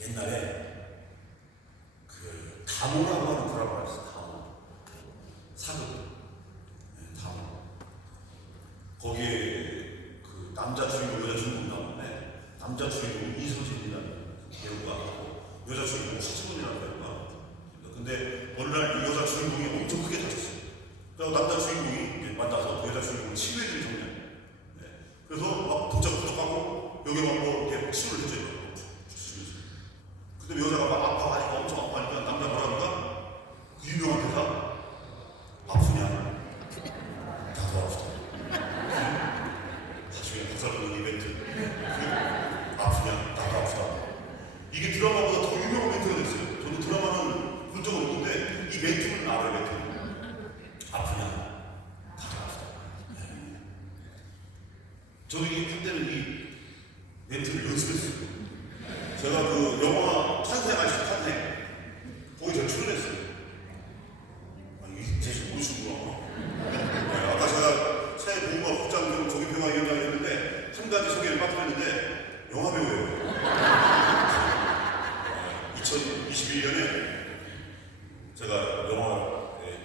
옛날에 그 다모라고 하는 드라마가 있어요. 다모. 사극. 다모. 거기에 그 남자 주인공, 여자 주인공 나오는데 남자 주인공 이소진이라는 배우가 하고 여자 주인공 하지문이라는 배우가 하거든요. 근데 어느 날 이 여자 주인공이 엄청 크게 다쳤어요. 그래서 남자 주인공이 만나서 여자 주인공을 치료해주는 장면. 그래서 막 부쩍부쩍하고 여기 막 뭐 이렇게 치료를 해줘요. 근데 여자가 막 아파하니까 엄청 아파하니까 남자 뭐라니까 그 유명한 대사 아프냐? 나도 아프다. 나중에 박사받는 이벤트 아프냐? 나도 아프다. 이게 드라마보다 더 유명한 멘트가 됐어요. 저는 드라마는 본 적은 없는데 이 멘트는 알아요. 멘트 아프냐? 나도 아프다. 저도 이게 한때는 이 멘트를 연습했어요. 제가 그 영화 탄생 아시죠? 탄생 거기 제가 출연했어요. 이게 제가 모르시구나. 아까 제가 새해보험과 국장 조기평화위원장을 했는데 한 가지 소개를 빠뜨렸는데 영화 배우예요. 2021년에 제가 영화에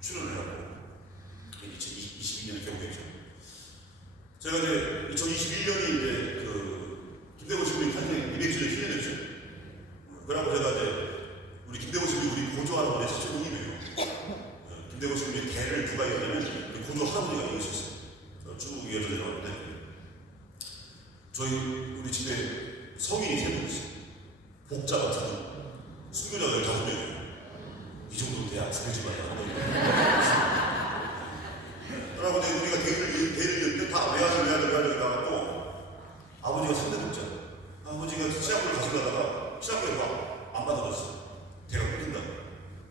출연을 하고 2022년에 개봉했죠. 제가 이제 2021년이 이제 그 전체 성인이 3명이지. 복자가 2명, 순교자가 15명이에요. 이 정도 돼야 죽여지 마요. 그러고 우리가 대를 이을 때 다 외아들 나갔고, 아버지가 3대 독자. 아버지가 시합을 가져가다가 시합을 안 받아줬어. 대가 끊긴다.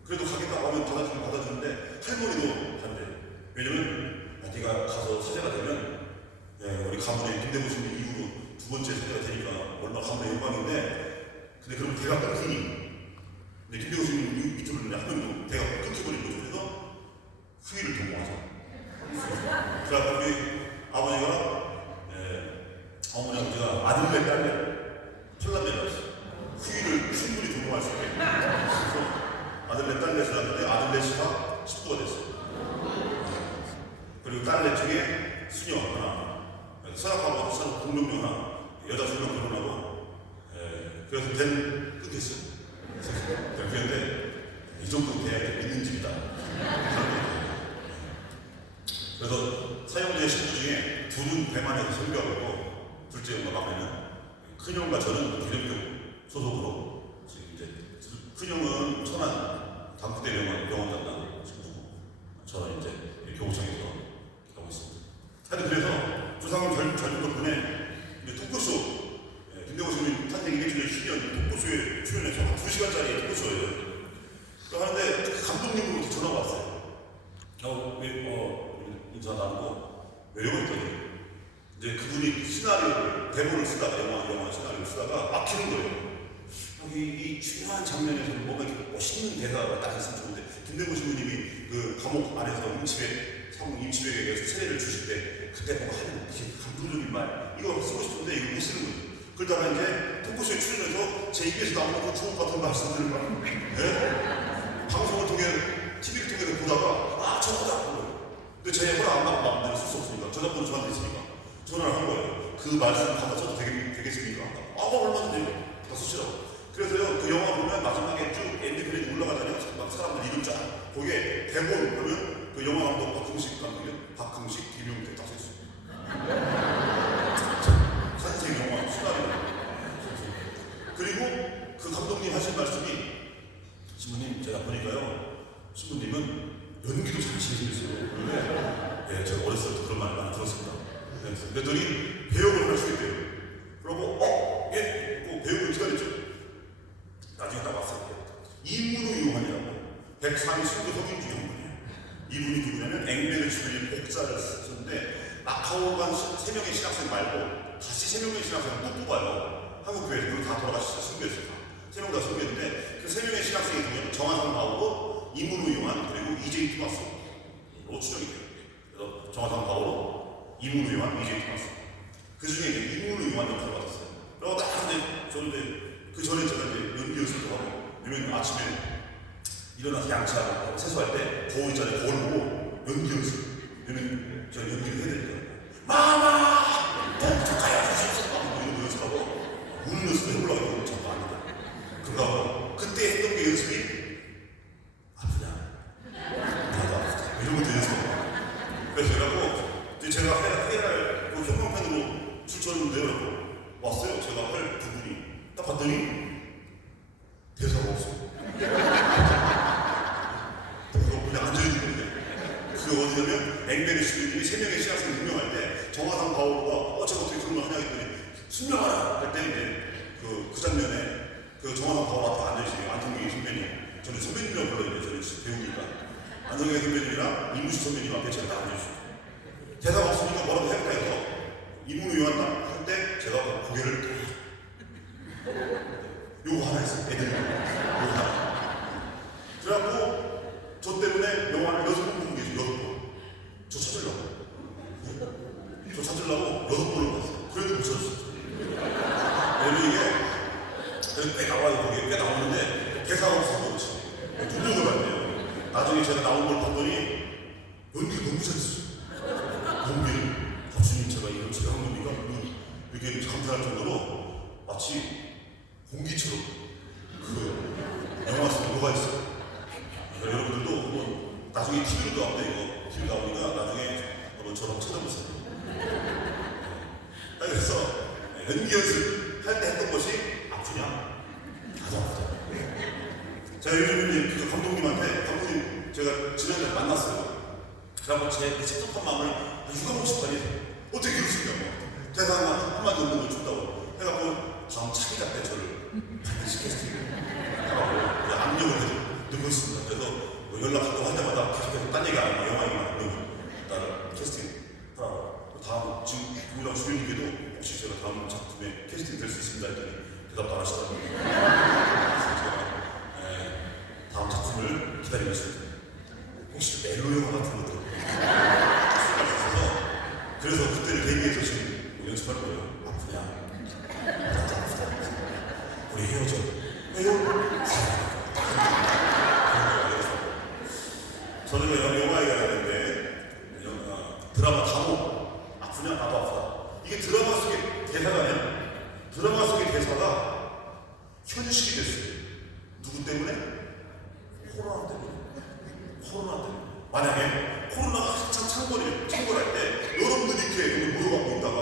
그래도 가겠다고 하면 받아주는데 할머니도 반대. 왜냐면 네가 가서 사제가 되면 우리 가문의 김대모 신부 이후로 2번째 사제가 되니까 얼마나 가문의 영광인데, 근데 그러면 대가 끊기니. 근데 김대모 신부 이쪽으로는 한 명도 대가 끊겨버린 거죠. 그래서 후위를 동봉하자. 그래서 우리 아버지가 어머니 아버지가 아들내 딸내 촌남매가 있어요. 후위를 충분히 동봉할 수 있게. 그래서 아들내 딸넷이 낳았는데 아들넷이가 식구가 됐어요. 그리고 딸넷 중에 수녀 하나, 서약하고 서로 공룡 하나, 여자 2명 결혼하고, 그래서 된 끊겼어요. 그런데 이 정도 돼야 믿는 집이다. 그래서 사형제 신부 중에 둘은 대만에서 설교하고, 둘째 엄마 막내는 큰형과 저는 기름교 소속으로 지금 이제 큰형은 천안 당구대 병원 장난 친구고, 저는 이제 교구청에서 하고 있습니다. 하여튼 그래서 조상은 젊은 덕분에 토크쇼, 김대호 선생님 탄생 200주년 10년 토크쇼에 출연해서 한 2시간짜리 토크쇼예요. 하는데 감독님으로부터 전화가 왔어요. 인사 나누고 왜요? 했더니 이제 그분이 시나리오를, 대본을 쓰다가 영화 시나리오를 쓰다가 막히는 거예요. 여기 이 중요한 장면에서는 뭔가 이렇게 멋있는 대사가 딱 있으면 좋은데, 김대모 신부님이 그 감옥 안에서 임치백에 의해서 세례를 주실 때 그때 뭔가 하는 감동적인 말, 이거 쓰고 싶은데 이거 못 쓰는 거죠. 그러다가 이제 토크쇼에 출연해서 제 입에서 나오는 그 주옥 같은 말씀들을 막 방송을 통해, TV를 통해서 보다가 저거다. 근데 제 허락 안 받고 마음대로 쓸 수 없으니까, 저작권은 저한테 있으니까 전화를 한 거예요. 그 말씀 갖다 써도 되겠습니까? 얼마든지 다 쓰시라고. 그래서요, 그 영화 보면 마지막에 쭉 엔딩 크레딧 올라가잖아요. 막 사람들 이름 쫙. 거기에 대본 보면 그 영화 감독 박흥식 감독님, 박흥식, 김용태 딱 써있어요. 산생 영화 시나리오. 그리고 그 감독님 하신 말씀이, 신부님 제가 보니까요, 신부님은 연기도 잘 치시겠어요. 그런데 제가 어렸을 때부터 그런 말을 많이 들었습니다. 그랬더니 배역을 하시겠대요. 그러고 배역을 기다렸죠. 나중에 딱 왔을 때 이문우 요한이라고 103위 순교 석인 중에 한 분이에요. 이분이 누구냐면 앵베르 주변인 복사를 썼는데, 마카오 간 3명의 신학생 말고 다시 3명의 신학생을 또 뽑아요. 한국 교회에서. 그리고 다 돌아가시죠. 순교했어요. 3명 다 순교했는데 그 3명의 신학생이 누구냐면 정한상 바오로, 이문우 요한, 그리고 이제이 토마스로 추정이 돼요. 그래서 정한상 바오로, 이문우 요한, 이제이 토마스. 그 중에 이문우 요한 역할을 받았어요. 그리고 딱 저는 그 전에 제가 이제 연기 연습도 하고, 왜냐면 아침에 일어나서 양치하고 세수할 때 거울 있잖아요. 거울 보고 연기 연습. 왜냐면 제가 연기를 해야 되니까. 마마! 독특하여 주십시오. 이런 거 연습하고, 우는 연습도 해보려고 자꾸 안 합니다. 그러다 그때 했던 게 연습이 아프냐? 나도 아프다. 이런 것도 연습하고. 그래서 제가 해야 할 형광펜으로 출처는데요. 왔어요. 제가 할 부분이. 딱 봤더니 대사가 없어요. 그냥 앉아있는 건데, 그게 어디냐면 앵베르 신부님이 3명의 신학생을 임명할 때 정화상 바오로가 제가 어떻게 그런 걸 하냐 했더니 순명하라 할 때 이제 그 장면에 그 정화상 바오로 앞에 앉아있어요. 안성기 선배님, 저는 선배님이라고 불러요. 저는 배우니까 안성기 선배님이랑 이무식 선배님 앞에 제가 딱 앉아있어요. 대사가 없으니까 뭐라고 해볼까 해서 이문우 요한 할 때 제가 고개를 요거 하나 했어요. 애들 요거 하나. 그래갖고 저 때문에 영화를 6번 보고 계세요. 6번. 저 찾으려고 6번을 봤어요. 그래도 못 찾았어요. 왜냐면 이게 꽤 나와요. 거기에 꽤 나오는데 대사가 없어서 그렇지. 분명히 봐야 돼요. 나중에 제가 나온 걸 봤더니 연기가 너무 잘했어요. 연기를. 주님, 제가 이런 제가 한 겁니까? 이렇게 감탄할 정도로 마치 공기처럼 그 영화 속에 녹아있어요. 여러분들도 한번 나중에 TV로 나오는데, 이거 TV 나오니까 나중에 한번 저랑 찾아보세요. 그래서 연기 연습 제가 요즘 그 감독님 제가 지난주에 만났어요. 그래갖고 제 섭섭한 마음을 유감없이 발휘 어떻게 그럴 수 있냐고. 제가 한마디 없는 걸 준다고 해갖고 다음 차기 잡때 저를 반드시 캐스팅해갖고 압력을 넣고 있습니다. 그래서 뭐 연락하고 할 때마다 계속해서 딴 얘기 안 하고 영화 얘기만 하고 나를 캐스팅하라고. 다음 지금 누구랑 주변님께도 혹시 제가 다음 작품에 캐스팅 될 수 있습니다 했더니 대답도 안 하시더라고요. 그래서 제가 다음 작품을 기다리고 있습니다. 혹시 멜로 영화 같은 것도 그래서 그때를 대비해서 지금 연습할 거예요. 아프냐? 진짜 아프다. 우리 헤어져. 저는 영화 얘기를 하는데 드라마 감옥 아프냐? 나도 아프다. 이게 드라마 속의 대사가 아니야. 드라마 속의 대사가 현실이 됐어요. 누구 때문에? 코로나 때문에. 만약에 코로나가 한참 창궐할 때 여러분들이 이렇게 모여갖고 있다가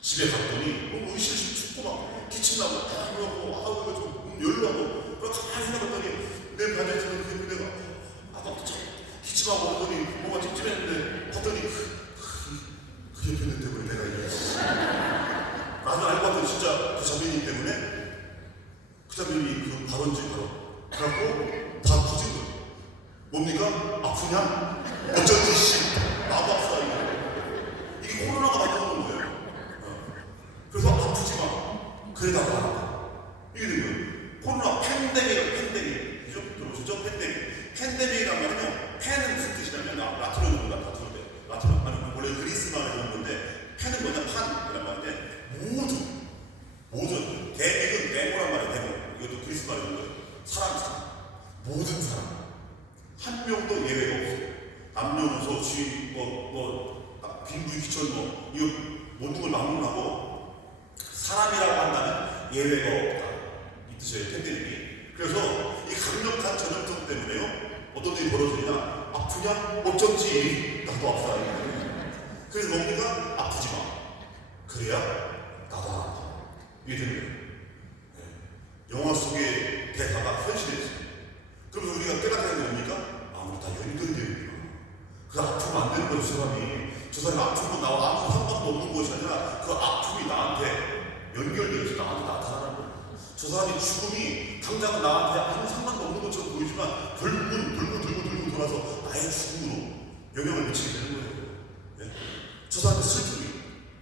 집에 갔더니 너무 으실으실 춥고 막 기침 나고 딱 그러고 이거 좀 열나고 그럼 가만히 생각했더니 내 반에 있는 내가 나도 참 기침하고 오더니 뭔가 찝찝했는데 봤더니 그 옆에 있는 때문에 내가 이게 나는 알고 봤더니 진짜 그 자매님 때문에 그 자매님이 그 발언지 바로 그래갖고 다 부진 거예요. 뭡니까? 아프냐? 어쩐지 씨 나도 아프다 이게 코로나가 만들어놓은 거예요. 그래서 아프지 마. 그래 나도 알아. 이게 된 거예요. 코로나 팬데믹 그죠? 들어보셨죠? 팬데믹이란 말은요. 팬은 무슨 뜻이냐면 라틴어입니다. 라틴어 아니 원래 그리스 말에 오는 건데 팬은 뭐냐? 판이란 말인데 모든 대맥은 네모란 말이에요. 네모. 이것도 그리스 말에 오는 거예요. 사람 모든 사람 한 명도 예외가 없어요. 남녀노소 주인 빈부의 기천 이거 모든 걸 막론하고 사람이라고 한다는 예외가 없다 이 뜻이에요. 팬데믹이. 그래서 이 강력한 전염성 때문에요 어떤 일이 벌어지냐 아프냐 어쩐지 나도 아프다. 그래서 뭡니까? 아프지 마. 그래야 나도 안 아파. 이게 되는 거예요. 영화 속의 대사가 현실이었어요. 그러면 우리가 깨닫는 게 뭡니까? 우리 다 연결되어 그 아프면 안 되는 거죠. 저 사람이 아프면 나와 아무 상관도 없는 것이 아니라 그 아픔이 나한테 연결되어서 나한테 나타나는 거예요. 저 사람이 죽음이 당장은 나한테 아무 상관도 없는 것처럼 보이지만 결국은 들고 돌아서 나의 죽음으로 영향을 미치게 되는 거예요. 네? 저 사람의 슬픔이,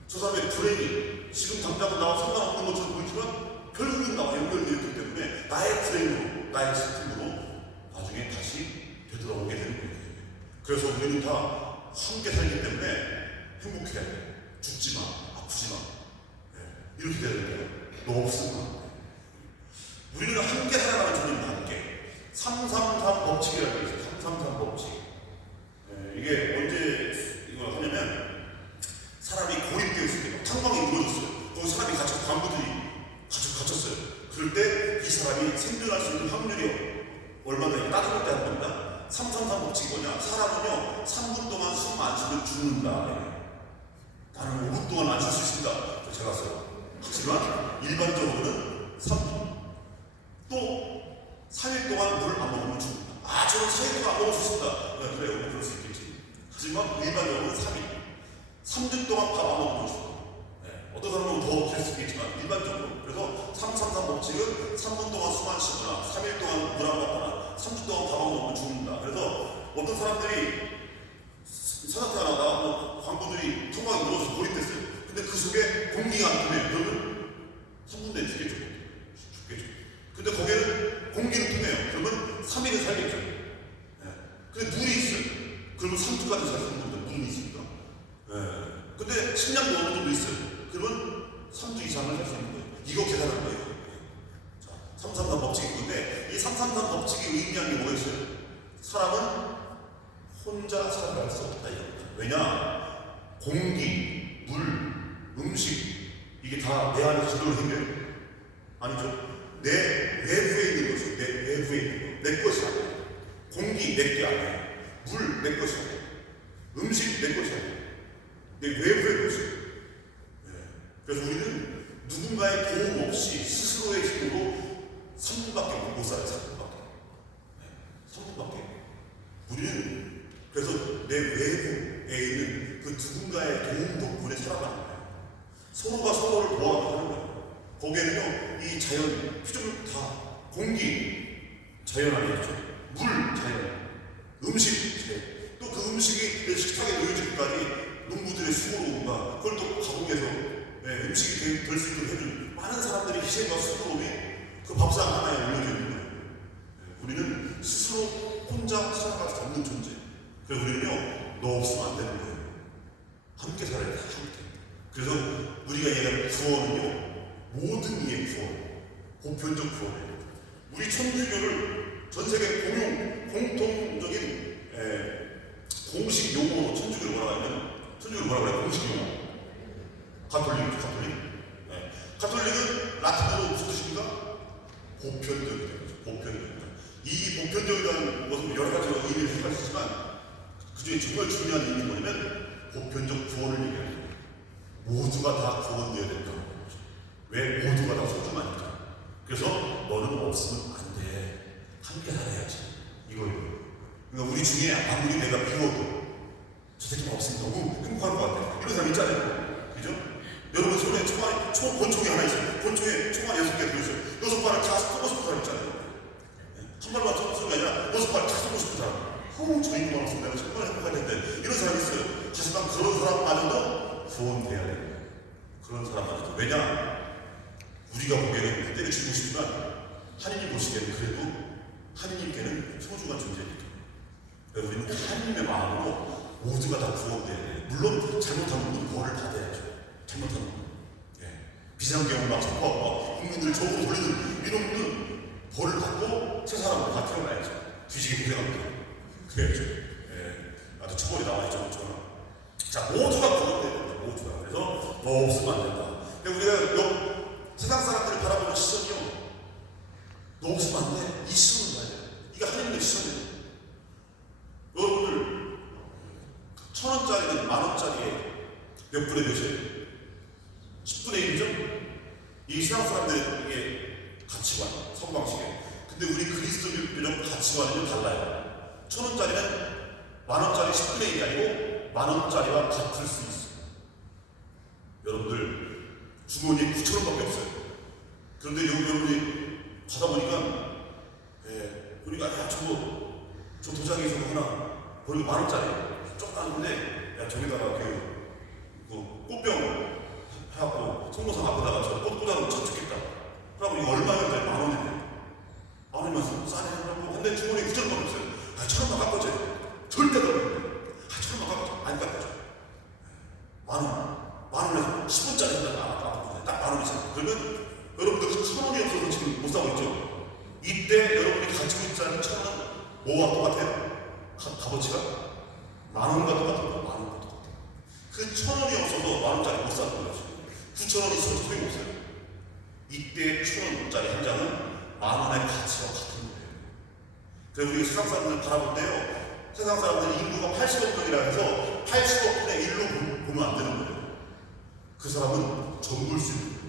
저 사람의 불행이 지금 당장은 나와 상관없는 것처럼 보이지만 결국은 나와 연결되어 있기 때문에 나의 불행으로, 나의 슬픔으로 나중에 다시 되돌아오게 되는 거예요. 그래서 우리는 다 함께 살기 때문에 행복해야 돼. 죽지 마, 아프지 마. 이렇게 돼야 돼요. 너 없으면. 우리는 함께 살아가는 존재입니다. 함께. 333 법칙이라고 있어요. 333 법칙. 이게 언제 이걸 하냐면 사람이 고립되어 있을 때 창방이 무너졌어요. 거기 사람이 관부들이 갇혔어요. 그럴 때 이 사람이 생존할 수 있는 확률이 얼마나 따져볼 때 하는 겁니다. 333 법칙이 뭐냐? 사람은요 3분 동안 숨 안 쉬면 죽는다. 나는 5분 동안 안 쉴 수 있습니다. 제가 써요. 하지만 일반적으로는 3분. 또 3일 동안 물 안 먹으면 죽는다. 저는 4일 동안 안 먹을 수 있습니다. 그래요. 그럴 수 있겠지. 하지만 일반적으로는 3일. 3주 동안 밥 안 먹으면 죽어. 어떤 사람은 더 될 수 있겠지만 일반적으로. 그래서 333 법칙은 3분 동안 숨 안 쉬거나 3일 동안 물 안 먹거나 3주 동안 밥 안 먹으면 죽는다. 그래서 어떤 사람들이 사자태가 나가고 광부들이 통과에 늘어서 고립됐어요. 근데 그 속에 공기가 안 통해요. 그러면 3분 내에 죽겠죠. 근데 거기에는 공기는 통해요. 그러면 3일을 살겠죠. 근데 물이 있어요. 그러면 3주까지 살 수 있는 겁니다. 물이 있으니까. 근데 식량도 어느 정도 있어요. 그러면 3주 이상을 살 수 있는 거예요. 이거 계산한 거예요. 자, 333 법칙이 있는데 이 333 법칙이 의미한 게 뭐였어요? 사람은 혼자 살아갈 수 없다 이겁니다. 왜냐? 공기, 물, 음식 이게 다 내 안에 주도를 해요? 아니죠. 내 외부에 있는 것이 내 외부에 있는 거. 내 것이 아니에요. 공기 내 게 아니에요. 물 내 것이 아니에요. 음식 내 것이 아니에요. 내 외부의 것이에요. 그래서 우리는 누군가의 도움 없이 스스로의 힘으로 3분밖에 못 살아요. 3분밖에. 내 외부에 있는 그 누군가의 도움 덕분에 살아가는 거예요. 서로가 서로를 도와가는 거예요. 거기에는요, 이 자연, 피조물 다, 공기, 자연 아니겠죠? 물, 자연, 음식, 자연. 또 그 음식이 내 식탁에 놓여지기까지 농부들의 수고로움과 그걸 또 가공해서 음식이 될 수 있도록 해준 많은 사람들의 희생과 수고로움이 그 밥상 하나에 올려져 있는 거예요. 우리는 스스로 혼자 살아갈 수 없는 존재. 그래서 우리는요, 너 없으면 안 되는 거예요. 함께 살아야 돼, 함께. 그래서 우리가 얘기하는 구원은요, 모든 이의 구원, 보편적 구원이에요. 우리 천주교를 전 세계 공통적인 공식 용어로 천주교를 뭐라고 하냐면, 천주교를 뭐라고 해요? 공식 용어. 가톨릭이죠, 가톨릭. 가톨릭은 라틴어로 무슨 뜻입니까? 보편적이라는 거죠. 보편적이다. 이 보편적이라는 것은 여러 가지 의미를 해갈 수 있지만, 그 중에 정말 중요한 의미는 뭐냐면, 보편적 구원을 얘기하는 거예요. 모두가 다 구원되어야 된다는 거죠. 왜? 모두가 다 소중하니까. 그래서 너는 없으면 안 돼. 함께 살아야지. 이거예요. 그러니까 우리 중에 아무리 내가 비워도 저 새끼가 없으면 너무 행복할 것 같아요. 이런 사람 있잖아요. 그죠? 여러분 손에 권총이 하나 있어요. 권총에 총알이 6개 들어있어요. 6발을 다 쏘고 싶은 사람 있잖아요. 한 발만 쏘는 게 아니라 6발을 다 쏘고 싶은 사람. 저 인간 없으면 내가 정말 행복할 텐데. 이런 사람이 있어요. 하지만 그런 사람마저도 구원돼야 돼요. 그런 사람마저도. 왜냐? 우리가 보기에는 그때를 죽고 싶지만 하느님 보시기에는 그래도 하느님께는 소중한 존재니까. 우리는 하느님의 마음으로 모두가 다 구원돼야 돼요. 물론 잘못하는 분은 벌을 받아야죠. 잘못하는 분. 비상경을 막 선포하고 국민들을 적으로 돌리는 이런 분은 벌을 받고 새 사람으로 다 태어나야죠. 뒤지게 고생합니다. 그래야죠. 아주 처벌이 나와있죠. 자, 모두가 구원돼야 됩니다. 모두가. 그래서 너 없으면 안 된다. 근데 우리가 세상 사람들을 바라보는 시선이요, 너 없으면 안 돼. 이 시선을 봐야 돼요. 이게 하나님의 시선이에요. 여러분들 1,000원짜리는 만원짜리에 몇 분의 몇이에요? 10분의 1이죠? 이 세상 사람들의 가치관, 성방식에. 근데 우리 그리스도교적 가치관은 달라요. 1,000원짜리는 만원짜리 10분의 1이 아니고 만원짜리와 같을 수 있어요. 여러분들 주머니에 9,000원밖에 없어요. 그런데 여러분이 가다 보니까 우리가 저 도장에서 하나 버리고 만원짜리 조그만한데, 야 저기다가 그 꽃병 해갖고 성모상 앞에다가 저 꽃 꽂아놓으면 참 좋겠다. 그러고 이거 얼마였는데? 만원인데. 만원이면 싸네. 근데 주머니에 9,000원밖에 없어요. 1,000원만 깎아줘요. 절대 그러는데 1,000원만 깎아줘. 안 깎아줘. 만원에서 10분짜리 딱 만원이잖아요. 그러면 여러분들 1,000원이 없어서 지금 못 사고 있죠? 이때 여러분이 가지고 있지 않은 1,000원은 뭐와 똑같아요? 값어치가? 만원과 똑같아요. 만원과 똑같아요. 그 1,000원이 없어도 만원짜리 못 사는 거죠. 9,000원이 있어도 소용없어요. 이때 1,000원짜리 한 장은 만원의 가치와 같은 거예요. 그래서 우리 세상 사람들을 바라볼 때요, 세상 사람들이 인구가 80억 명이라 해서 80억 분의 1로 보면 안 되는 거예요. 그 사람은 전부일 수 있는 거예요.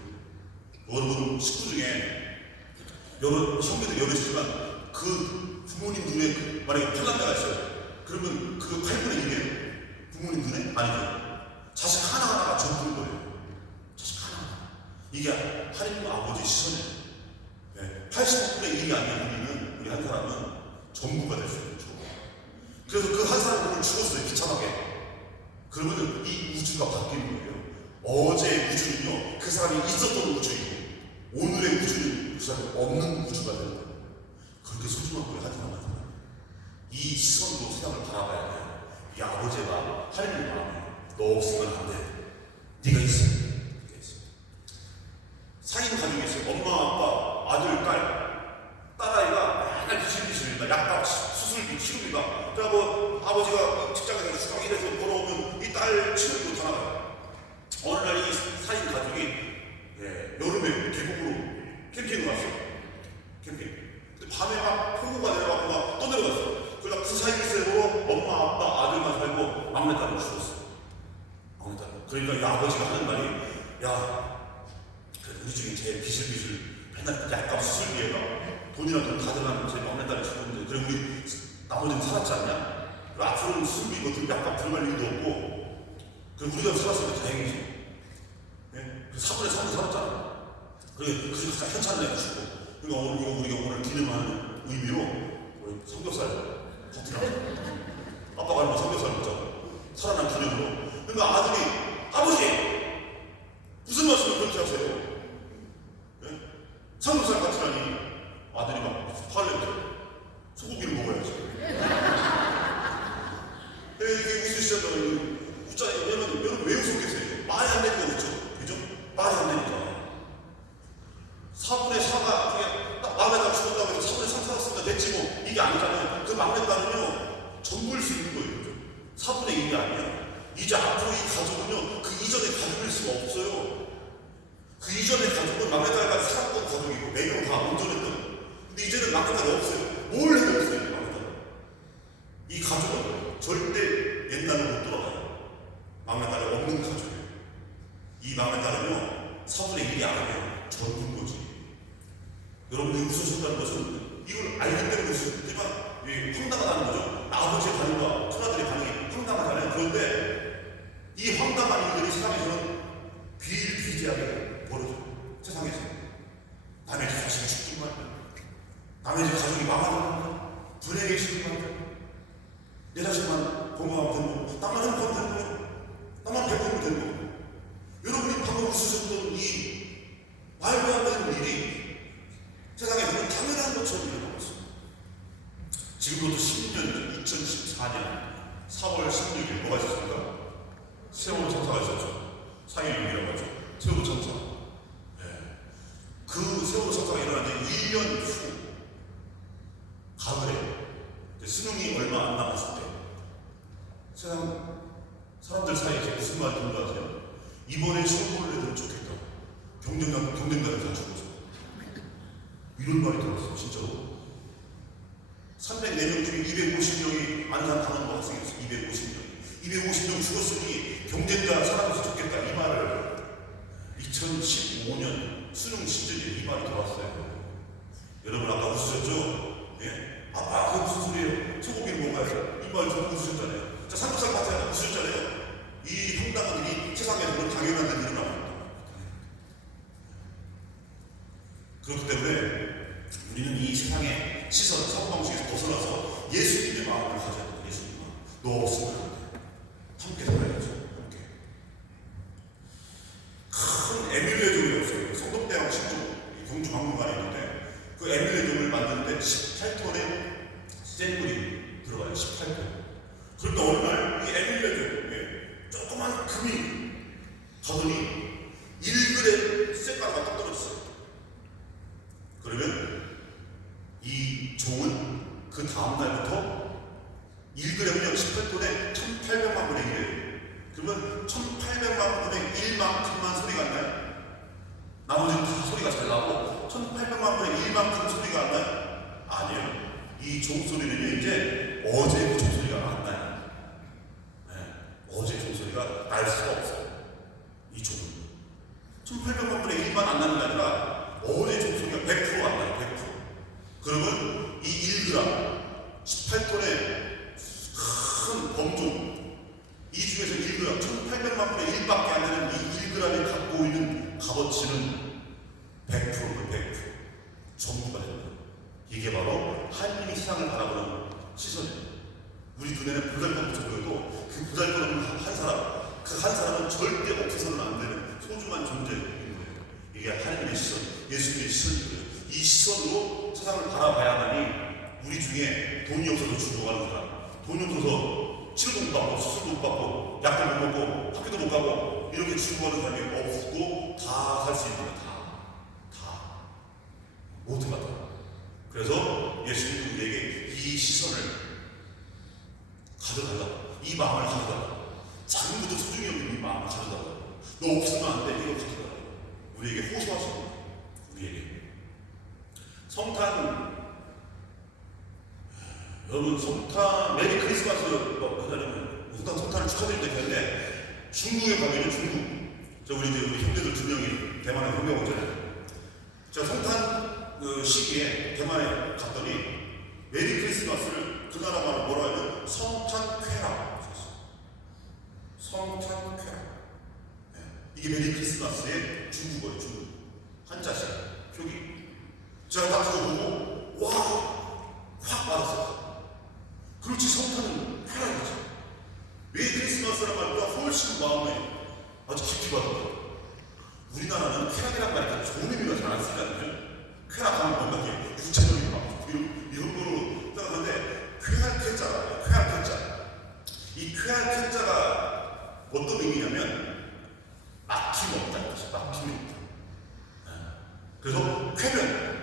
여러분 식구 중에 여러 형제들 여럿이지만 그 부모님 눈에 만약에 팔남자가 있어요. 그러면 그 8분의 1이에요. 부모님 눈에? 아니죠. 자식 하나하나가 전부인 거예요. 자식 하나하나. 이게 하나님 아버지 시선이에요. 80분의 1이 아닌 우리 한 사람은 전부가 될 수 있는 거죠. 그래서 그 한 사람은 죽었어요. 비참하게. 그러면 이 우주가 바뀌는 거예요. 어제의 우주는요, 그 사람이 있었던 우주이고, 오늘의 우주는 그 사람이 없는 우주가 되는 거예요. 그렇게 소중한 거예요, 한 사람 한 사람. 이 시선으로 세상을 바라봐야 돼요. 이 아버지의 마음, 하나님의 마음이에요. 너 없으면 안 돼. 네가 있어. 네가 있어. 4인 가족이 있어요. 엄마, 아빠, 아들, 딸아이가 맨날 비실비실, 약값, 수술비, 치료비가. 그리고 아버지가 직장에서 수강 일해서 벌어오면 이 딸 치료비도 다 나가요. 어느 날 이 4인 가족이 여름에 계곡으로 캠핑을 갔어요. 캠핑. 근데 밤에 막 폭우가 내려가고 막 떠내려갔어요. 그러다 그 사이 세로 엄마, 아빠, 아들만 살고 막내딸은 죽었어요. 막내딸. 그러니까 이 아버지가 하는 말이, 야, 우리 중에 제일 비실비실 맨날 약값 수술비에가 돈이나 돈 다 들어가는 제 막내딸이 죽었는데, 그래 우리 나머지는 살았지 않냐? 그리고 앞으로는 술도 이거 약간 들어갈 일도 없고, 그리고 우리가 살았으니까 다행이지. 예? 그 4분의 3을 살았잖아. 그리고 가장 현찬을 해주시고, 그러니까 우리가 오늘 기념하는 의미로 우리 삼겹살 파티나 아빠가 뭐 삼겹살 먹자고 살아난 기념으로. 그러니까 아들이 아버지 무슨 말씀을 그렇게 하세요? 예? 삼겹살 파티라니. 아들이 막 화를 내고 소고기를 먹어야지. 이게 웃으시잖아요. 웃잖아요. 왜냐면 여러분 왜 웃고 계세요? 말이 안 되니까 웃죠. 그죠? 말이 안 되니까. 4분의 4가 그냥 딱 막내가 죽었다고 해서 4분의 3 살았으니까 됐지 뭐 이게 아니잖아요. 그 막내딸은요 전부일 수 있는 거예요. 그죠? 4분의 1이 아니야. 이제 앞으로 이 가족은요 그 이전의 가족일 수가 없어요. 그 이전의 가족은 막내딸까지 살았던 가족이고 4명 다 온전했던. 근데 이제는 막내딸이 없어요. 뭘 해도 없어요. 막내딸. 이 가족은 절대 옛날로 못 돌아가요. 막내딸이 없는 가족이에요. 이 막내딸은요 4분의 1이 아니에요. 전부인 거지. 여러분들이 웃으셨다는 것은 이걸 알기 때문에 웃으셨지만 황당하다는 거죠. 아버지의 반응과 큰아들의 반응이 황당하잖아요. 그런데 이 황당한 일들이 세상에서는 비일비재하게 벌어져. 세상에서 남의 집 자식이 죽기만 하면, 남의 집 가족이 망하는 분해게 시키기만 하면, 내 자식만 건강하면 되는 거, 나만 행복하면 되는 거예요. 나만 배고프면 되는 거예요. 여러분이 방금 웃으셨던 이 말도 안 되는 일이 세상에서는 당연한 것처럼 일어나고 있습니다. 지금부터 10년, 2014년 4월 16일 뭐가 있었습니까? 세월호 참사가 있었죠. 4.16이라고 하죠. 세월호 참사. 네. 그 세월호 참사가 일어난 지 1년 후 가을에 수능이 얼마 안 남았을 때 세상 사람들 사이에 무슨 말이 듣는 것 같아요? 이번에 시험 볼 애들은 좋겠다. 경쟁자들 다 죽어서. 이런 말이 들었어요. 진짜로. 304명 중에 250명이 안산단원고 학생이었어요. 250명 죽었으니 경쟁자 사람에서 죽겠다. 이 말을 2015년 수능 시즌에 이 말이 들어왔어요. 여러분 아까 웃으셨죠? 예? 아빠 그게 무슨 소리예요? 소고기를 먹어야죠. 이 말 듣고 웃으셨잖아요. 자, 삼겹살 파티하다 웃으셨잖아요. 이 황당한 일이 세상에서는 당연한 일이 일어납니다. 그렇기 때문에 우리는 이 세상의 시선, 사고방식에서 벗어나서 예수님의 마음을 가져야 돼요. 예수님 마음. 너 없으면 안 돼. 함께 살아야죠. 함께. 큰 에뮬레종이었어요. 성덕대왕 신종 경주박물관에 있는데 그 에뮬레종을 만드는데 18톤의 셀물이 들어가요. 18톤. 그런데 어느 날 이 에뮬레종에 조그만 금이 가더니 1g 쇳가루가 딱 떨어졌어요. 그러면 이 종은 그 다음날부터 1g이면 18톤에 1800만 분의 1이에요. 그러면 1800만 분의 1만큼만 소리가 안 나요? 나머지는 다 소리가 잘 나고 1800만 분의 1만큼 소리가 안 나요? 아니에요. 이 종소리는 이제 어제 그 종소리가 안 나요. 네. 어제 종소리가 날 수가 없어요. 이 종은 1800만 분의 1만 안 나는 게 아니라 어제 종소리가 100%안 나요. 100%. 그러면 이 1g 18톤의 큰 범종 이 중에서 1g 1800만 분의 1밖에 안 되는 이 1g이 갖고 있는 값어치는 100%그 100% 전부가 됩니다. 이게 바로 하나님이 세상을 바라보는 시선이에요. 우리 눈에는 보잘것없어 보여도 그 보잘것없는 한 사람, 그 한 사람은 절대 없어서는 안 되는 소중한 존재인 거예요. 이게 하나님의 시선, 예수님의 시선이고요. 이 시선으로 세상을 바라봐야만이 우리 중에 돈이 없어서 죽어가는 사람, 돈이 없어서 치료도 못 받고 수술도 못 받고 약도 못 먹고 학교도 못 가고 이렇게 죽어가는 사람이 없고 다 살 수 있는 거예요. 다 모두가 다. 그래서 예수님은 우리에게 이 시선을 가져달라고, 이 마음을 가져달라고, 작은 것도 소중히 여기는 이 마음을 가져달라고, 너 없으면 안 돼, 이거 가져달라고 우리에게 호소하시는 거예요. 우리에게 성탄, 여러분 성탄 메리 크리스마스 하자면 성탄을 축하드릴 때 되는데 중국에 가면은 중국 우리 형제들 2명이 대만에 형제가 오잖아요. 제가 성탄 시기에 대만에 갔더니 메리 크리스마스를 그 나라 말로 뭐라 하면 성탄쾌락. 성탄쾌락. 네. 이게 메리 크리스마스의 중국어예요. 중국 한자식 표기. 제가 딱 그거 보고 확 받았어요. 그렇지, 성탄은 쾌락이지. 메리 크리스마스란 말보다 훨씬 마음에 아주 깊이 받았거든요. 우리나라는 쾌락이란 말이 좋은 의미로 잘 안 쓰잖아요. 쾌락하면 뭔가 유체적인 막 이런 거로 생각하는데, 쾌활쾌자가 쾌활쾌자. 이 쾌활쾌자가 어떤 의미냐면 막힘없다는 뜻이에요. 막힘이 없다. 그래서 쾌변.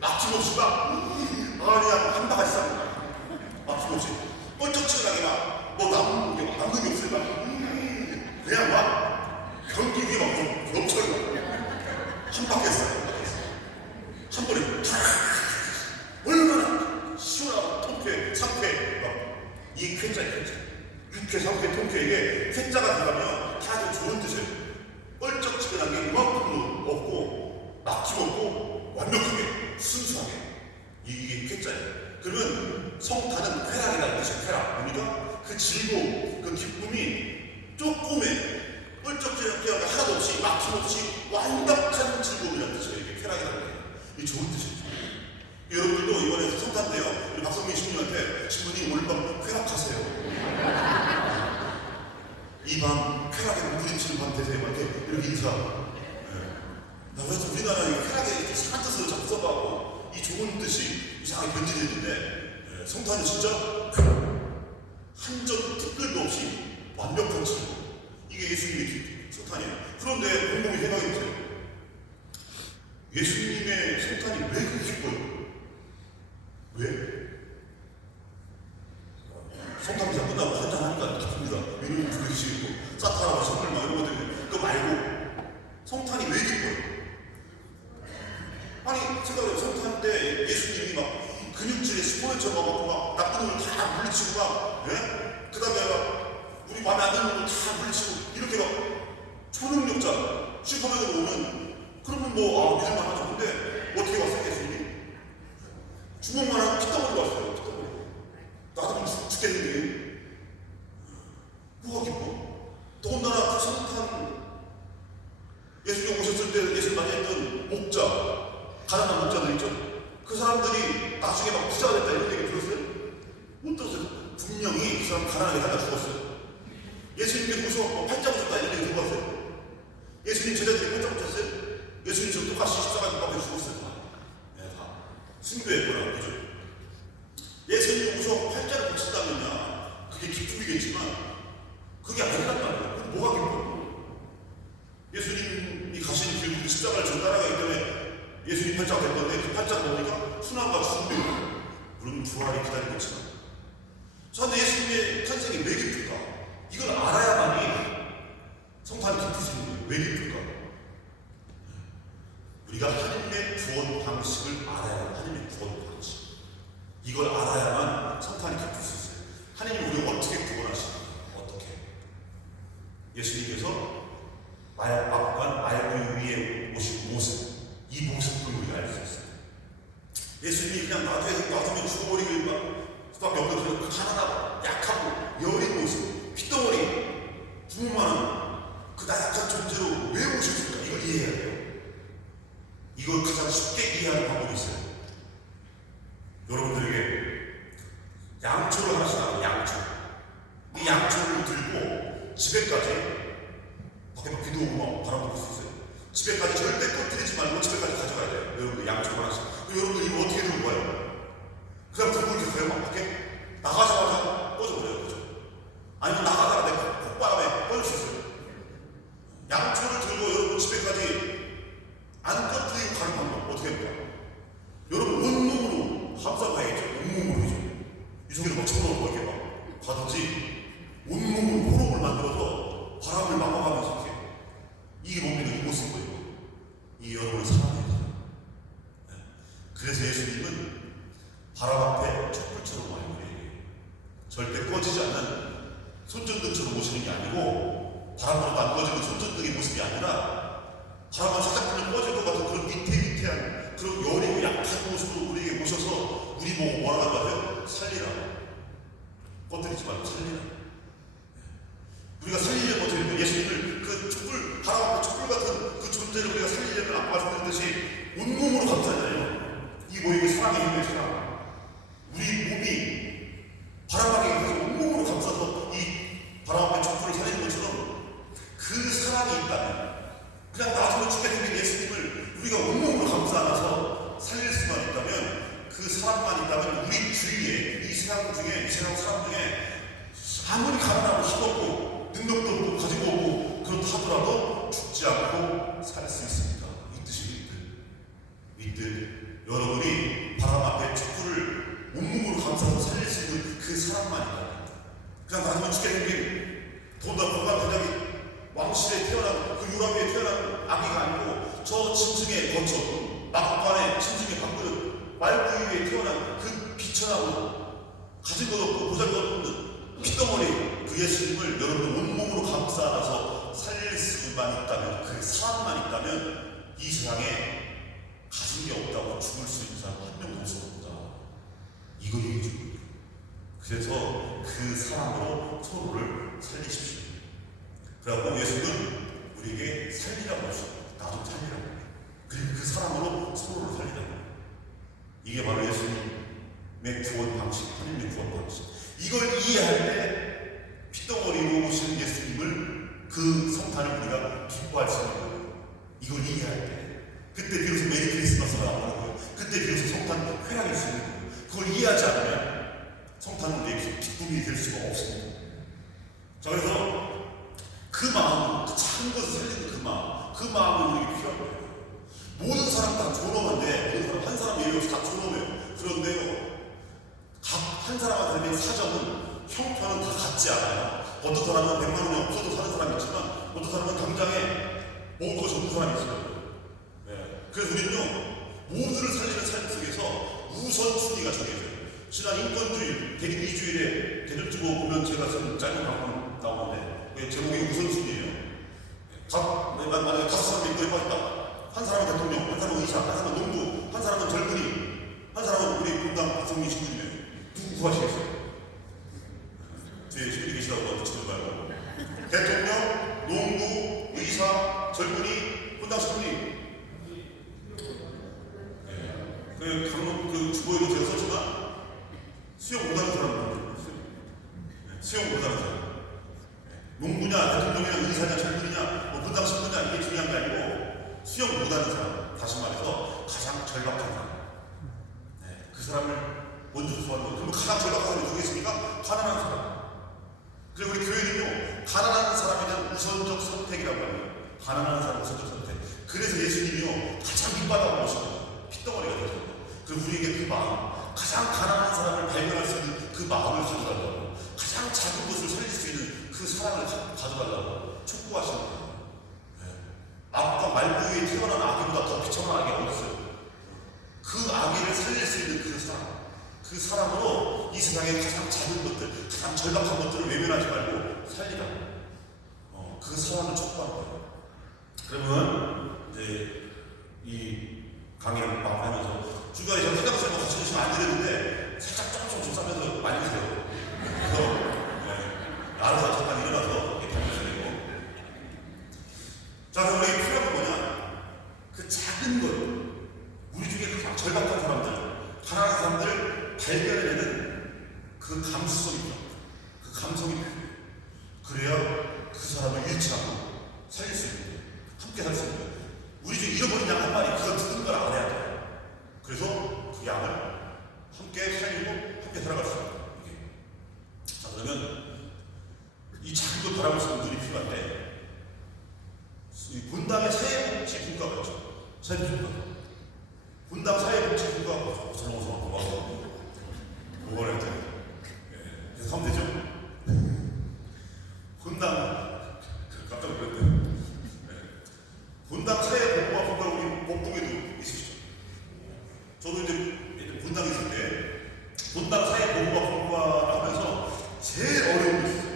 막힘없이 그냥 한 바가지 싸는 거야. 막힘없이 뻘쩍지근하게 뭐 남는 게 없을 그냥 경기 위에 넘쳐요. 한 바퀴 했어요. 한 번에 얼마나 시원하고 통쾌, 상쾌. 이 쾌자예요. 육쾌, 상쾌, 통쾌. 이게 쾌자가 들어가면 다 아주 좋은 뜻이에요. 뻘쩍지근한 게 이만큼도 없고 막힘없고 완벽하게 순수하게. 이게 쾌자예요. 그러면 성탄은 쾌락이라는 뜻이에요. 쾌락. 그러니까 그 즐거움, 그 기쁨이 조금의 뻘쩍지근한 게 하나도 없이 막힘없이 완벽한 즐거움이라는 뜻이에요. 이게 쾌락이라는 거예요. 이게 좋은 뜻이죠. 여러분들도 이번에 성탄 때요, 우리 박성민 신부님한테 신부님 오늘 밤 쾌락하세요. 이 밤 쾌락에 물리치는 밤 되세요. 이렇게 인사. 그래서 우리나라는 쾌락에 이상한 뜻으로 자꾸 써가고 이 좋은 뜻이 이상하게 변질됐는데, 성탄은 진짜 한 점 특별도 없이 완벽한 즐거움. 이게 예수님의 성탄이에요. 그런데 곰곰이 생각해보세요. 예수님의 성탄이 왜 그렇게 기뻐요? 왜? 성탄 기사 끝나고 한잔하니까 기쁩니다. 이런 분들이 계시고, 사탄하고 선물 이런 것들, 그거 말고 성탄이 왜 기뻐요? 아니, 생각해요. 성탄 때 예수님이 근육질에 스포츠처럼 막 나쁜 놈을 다 물리치고 그 다음에 우리 마음에 안 드는 걸 다 물리치고 이렇게 초능력자 슈퍼맨으로 오면, 그러면 믿을만 하죠. 근데 어떻게 왔어요, 예수님이? 주먹만한 피덩어리로 왔어요. 피덩어리. 나도 죽겠는데 뭐가 기뻐? 더군다나 그 성탄 예수님 오셨을 때 예수를 맞이했던 목자, 가난한 목자들 있죠? 그 사람들이 나중에 부자가 됐다 이런 얘기 들었어요? 못 들었어요. 분명히 그 사람 가난하게 살다 죽었어요. 예수님께 오셔서 팔자 오셨다 이런 얘기 들어봤어요? 예수님 제자들이 팔자 오셨어요? 예수님처럼 똑같이 십자가 못 죽었어요. 다 순교했구나. 그죠? 예수님이 오셔서 팔자를 고친다면야 그게 기쁨이겠지만 그게 아니란 말이에요. 뭐가 기쁨? 예수님이 가신 길 십자가를 저 따라가기 때문에 예수님 팔자가 된 건데, 그 팔자가 보니까 순환과 순교, 물론 부활이 기다리고 있지만. 그런데 예수님의 탄생이 왜 기쁠까? 이걸 알아야만이 성탄이 기쁠 수 있는 거예요. 왜 기쁠까? 우리가 하나님의 구원 방식을 알아야, 하나님의 구원 방식. 이걸 알아야만 성탄이 기쁠 수 있어요. 하나님이 우리를 어떻게 구원하시는가? 어떻게? 예수님께서 말구 위에 오신 모습, 이 모습도 우리가 알 수 있어요. 예수님이 그냥 놔두면 죽어버리고 수밖에 없는 그 가난하고 약하고 여린 모습, 핏덩어리, 주먹만한 그 나약한 존재로 왜 오셨을까? 이걸 이해해야 돼요. 이걸 가장 쉽게 이해하는 방법이 있어요. 여러분들에게 양초를 하나씩 나눠요. 양초. 이 양초를 들고 집에까지, 밖에 비도 오고 바람도 불 수 있어요. 집에까지 절대 꺼뜨리지 말고 집에까지 가져가야 돼요. 여러분들 양초 하나씩. 여러분들 이거 어떻게 들은 거예요? 그냥 들고 이렇게 가요. 막 밖에 나가자마자 꺼져버려요. 그죠? 아니면 나가다가 내 콧바람에 꺼질 수 있어요. 양초를 들고 여러분 집에까지 안 꺼뜨리고 가는 방법 어떻게 합니까? 여러분 온몸으로 함사가야겠죠. 온몸으로죠. 이쪽에서 막 쳐놓고 이렇게 가든지 온몸으로 호흡을 만들어서 바람을 막아가면서 이렇게. 이게 뭡니까? 이 모습이에요. 이 여러분의 사랑입니다. 그래서 예수님은 바람 앞에 촛불처럼 와요. 절대 꺼지지 않는 손전등처럼 오시는 게 아니고, 바람으로 안 꺼지는 손전등의 모습이 아니라 바람만 살짝 불면 꺼질 것 같은 그런 위태위태한 그런 여리고 약한 모습으로 우리에게 오셔서 우리 보고 뭐라고 하죠? 살리라. 때는 아까 말씀드렸듯이 온몸으로 감싸잖아요. 이 뭐이게 사랑의 힘의 사랑. 우리 몸이 바람막에 가서 온몸으로 감싸서 이 바람 앞에 촛불을 살리는 것처럼 그 사랑이 있다면 그냥 나중에 죽게 생긴 예수님을 우리가 온몸으로 감싸 안아서 살릴 수만 있다면 그 사랑만 있다면 우리 주위에 이 세상 중에 이 세상 사람 중에 아무리 가난하고 힘없고 능력도 없고 가지고 없고 그렇다 하더라도 죽지 않고 살 수 있습니다. 이 뜻이 믿들 여러분이 바람 앞에 촛불을 온몸으로 감싸서 살릴 수 있는 그 사랑만 있다면 그냥 나중에 죽게 생긴 돈다 건강 대장이 왕실에 태어난 그 유라비에 태어난 아기가 아니고 저 짐승의 거처 낙관의 짐승의 밥그릇 말구 위에 태어난 그 비천하고 가진 것 없고 보잘것 없는 핏덩어리 그 예수님을 여러분 온몸으로 감싸 안아서 살릴 수만 있다면 그 사랑만 있다면 이 세상에 가진 게 없다고 죽을 수 있는 사람 한 명도 없습니다. 이거 얘기해줍니다. 그래서 그 사랑으로 서로를 살리십시오. 그래갖고 예수는 우리에게 살리라고 하십니다. 나도 살리라고. 그리고 그 사랑으로 서로를 살리라고. 이게 바로 예수님의 구원 방식, 하나님의 구원 방식. 이걸 이해할 때 핏덩어리로 오신 예수님을 그 성탄을 우리가 기뻐할 수 있는 거예요. 이걸 이해할 때 그때 비로소 메리 크리스마스가 나오는 거예요. 그때 비로소 성탄 회랑일 수 있는 거예요. 그걸 이해하지 않으면 성탄은 우리에게 기쁨이 될 수가 없습니다. 자, 그래서 그 마음, 그 작은 것을 살리는 그 마음이 우리에게 필요한 거예요. 모든 사람 다 존엄한데, 모든 사람 한 사람 예를 들어서 다 존엄해요. 그런데요, 각 한 사람한테 사정은, 형편은 다 같지 않아요. 어떤 사람은 100만 원이 없어도 사는 사람이 있지만, 어떤 사람은 당장에 먹을 것이 없는 사람이 있어요. 네. 그래서 우리는요, 모두를 살리는 삶 속에서 우선순위가 정해져요. 지난 인권주의, 대리주일에 대들주고 보면 제가 쓴 짧은 방송 나오는데, 제목이 우선순위예요. 만약에 5사람이 있고 있다. 한 사람은 대통령, 한 사람은 의사, 한 사람은 농부, 한 사람은 젊은이, 한 사람은 우리 분당 박성민 신부님이에요. 누구 구하시겠어요? 제 신부님 계시다고 붙이지 말고. 대통령, 농부, 의사, 젊은이, 분당 신부님. 그 강릉 그 주보에도 제가 썼지만 수영 못하는 사람은 수영 못하는 사람. 농부냐, 대통령이냐, 의사냐, 젊은이냐, 뭐 분당 신부냐 이게 중요한 게 아니고 수영 못하는 사람. 다시 말해서 가장 절박한 사람. 네, 그 사람을 먼저 소환하는 거예요. 그럼 가장 절박한 사람이 누구겠습니까? 가난한 사람. 그리고 우리 교회는요, 가난한 사람에 대한 우선적 선택이라고 합니다. 가난한 사람 우선적 선택. 그래서 예수님이요, 가장 밑바닥을 오시고 핏덩어리가 되죠. 그리고 우리에게 그 마음, 가장 가난한 사람을 발견할 수 있는 그 마음을 가져달라고, 가장 작은 것을 살릴 수 있는 그 사랑을 가져달라고 촉구하시는 거예요. 네. 아까 말구 위에 태어난 아기보다 더 비참한 아기가 어딨어요? 그 아기를 살릴 수 있는 그 사랑, 그 사랑으로 이 세상의 가장 작은 것들, 가장 절박한 것들을 외면하지 말고 살리라. 그 사랑을 촉구하는 거예요. 그러면 이제 이 강의를 마무리하면서 중간에 제가 화장실도 같이 드시면 안 되는데 살짝 조금씩 싸면서 많이 드세요. 그래서 알아서 잠깐 일어나서 이렇게 던져야 되고. 자, 그럼 우리 필요한 건 뭐냐? 그 작은 것, 우리 중에 가장 절박한 사람들, 가난한 사람들 발견해내는 그 감수성이 필요합니다. 그 감성이 필요해요. 그래야 그 사람을 잃지 않고 살릴 수 있는 거예요. 함께 살 수 있는 거예요. 우리 중에 잃어버린 양 한 마리, 그건 누군가를 알아야 돼요. 그래서 그 양을 함께 살리고 함께 살아갈 수 있습니다. 자, 그러면 이 작은 걸 바라볼 수 있는 눈이 필요한데, 이 분당의 사회복지분과가 있죠. 사회복지분과. 분당 사회복지분과 어서렁어서렁 와서 뭐가 할 때. 그래서 하면 되죠. 분당, 깜짝 놀랐네요. 분당 사회복지분과 우리 복동에도 있으시죠. 저도 이제 분당에 있을 때 분당 사회복지분과 하면서 제일 어려운 게 있어요.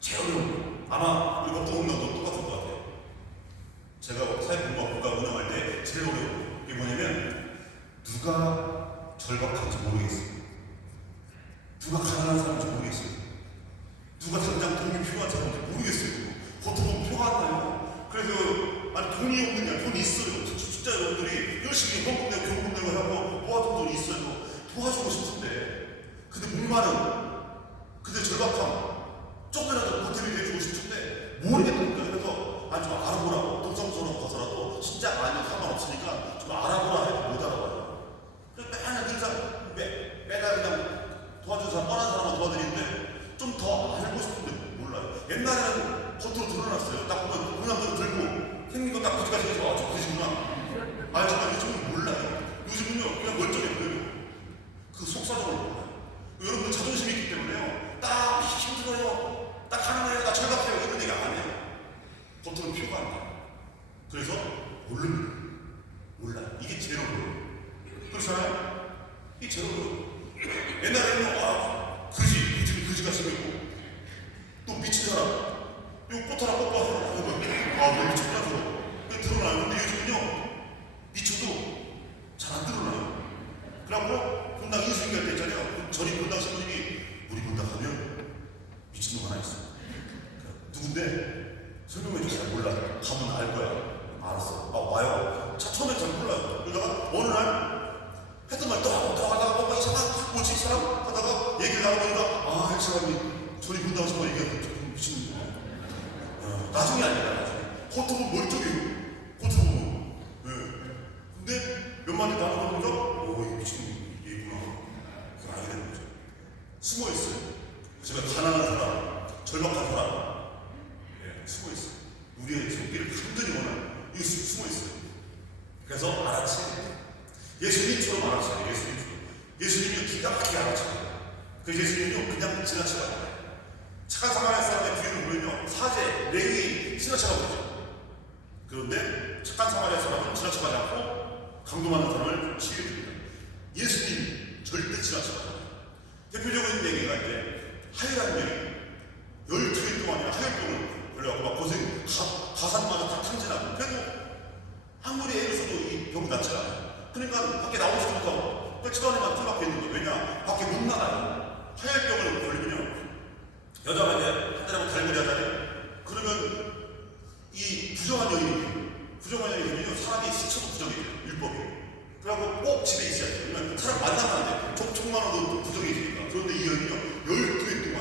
제일 어려운 거. 아마 우리 복동 운동도 똑같을 것 같아요. 제가 사회복지분과 운영할 때 제일 어려운 거. 이게 뭐냐면 누가 절박한지 모르겠어요. 누가 가난한 사람인지 모르겠어요. 누가 당장 도움이 필요한 사람인지 모르겠어요. 보통 표가 안 나요. 그래서 아니 돈이 없는 게 돈이 있어요. 진짜 여러분들이 열심히 헌금 내고 교금 내고 하고 모아둔 돈이 있어요. 도와주고 싶은데, 근데 목마름, 근데 절박함, 조금이라도 보탬이 돼주고 싶은데 모르겠는 거예요. 그래서 아니 좀 알아보라고, 동성소로 가서라도 진짜 아니면 상관없으니까 좀 알아보라 해도 못 알아봐요. 그래서 맨날 그 사람 매달 그냥 도와주는 사람, 뻔한 사람만 도와드리는데 좀 더 알고 싶은데 몰라요. 옛날에는 겉으로 드러났어요. 딱 보면 그냥 들고 생긴 거 딱 그지까지 해서 저 그지구나. 알지만 요즘은 몰라요. 요즘은요 그냥 멀쩡해 보여요. 그 속사정을 몰라요. 여러분들 자존심이 있기 때문에요. 딱 힘들어요, 딱 가난해요, 나 절박해요 이런 얘기 안 해요. 겉으로 표가 안 나요. 그래서 몰라요. 이게 제로 보여요. 그렇잖아요? 이게 제로 보여요. 옛날에는 요즘 그지가 생겼고 또 미친 사람 요 꽃 하나 뽑아 하는 거예요. 너 미쳤냐고 드러나요. 근데 요즘은요 미쳐도 잘 안 드러나요. 그래갖고 분당 인수인계 할 때 있잖아요. 전임 분당 신부님이 우리 분당 가면 미친놈 하나 있어. 누군데? 설명해줘. 잘 몰라. 가면 알 거야. 알았어. 와요. 처음엔 잘 몰라요. 그러다가 어느 날 했던 말 또 하고 들어가다가 뭔가 이상한 뭐지 사람 하다가 얘기를 나눠보니까 이 사람이 전임 분당 신부 얘기하는 조금 미친놈이야. 나중에 아니라 나중에. 겉으로 멀쩡해요. 겉으로 보면. 근데 몇 마디 나눠보니까 이 미친놈이 얘구나. 그걸 알게 되는 거죠. 숨어있어요. 제가 가난한 사람, 절박한 사람, 숨어있어요. 우리의 손길을 간절히 원하는 이 숨어있어요. 그래서 알아채요. 예수님처럼 알아채요. 예수님이 기가 막히게 알아채요. 그 예수님은요 그냥 지나치지 않아요. 착한 사마리아 사람의 뒤를 보면요 사제, 레위 지나쳐가 보죠. 그런데 착한 사마리아 사람은 지나쳐가지 않고 강도 많은 사람을 치유해 줍니다. 예수님 절대 지나쳐가지 않아요. 대표적인 얘기가 이제 하혈한 여인 12일 동안이나 하혈병을 걸려갖고 막 고생 가산마저 다 탕진하고 그래도 아무리 애를 써도 이 병이 낫지 않아요. 그러니까 밖에 나오지도 못하고 집안에만 틀박혀 있는 거예요. 왜냐? 밖에 못 나가요. 하혈병을 걸리면요 여자가 이제 한 달하고 달고리 하잖아요. 그러면 이 부정한 여인이면요 사람이 스쳐도 부정해져요. 율법이에요. 그래갖고 꼭 집에 있어야 돼요. 왜냐면 사람 만나면 안 돼요. 촉만으로도 부정해지니까. 그런데 이 여인은요 12회 동안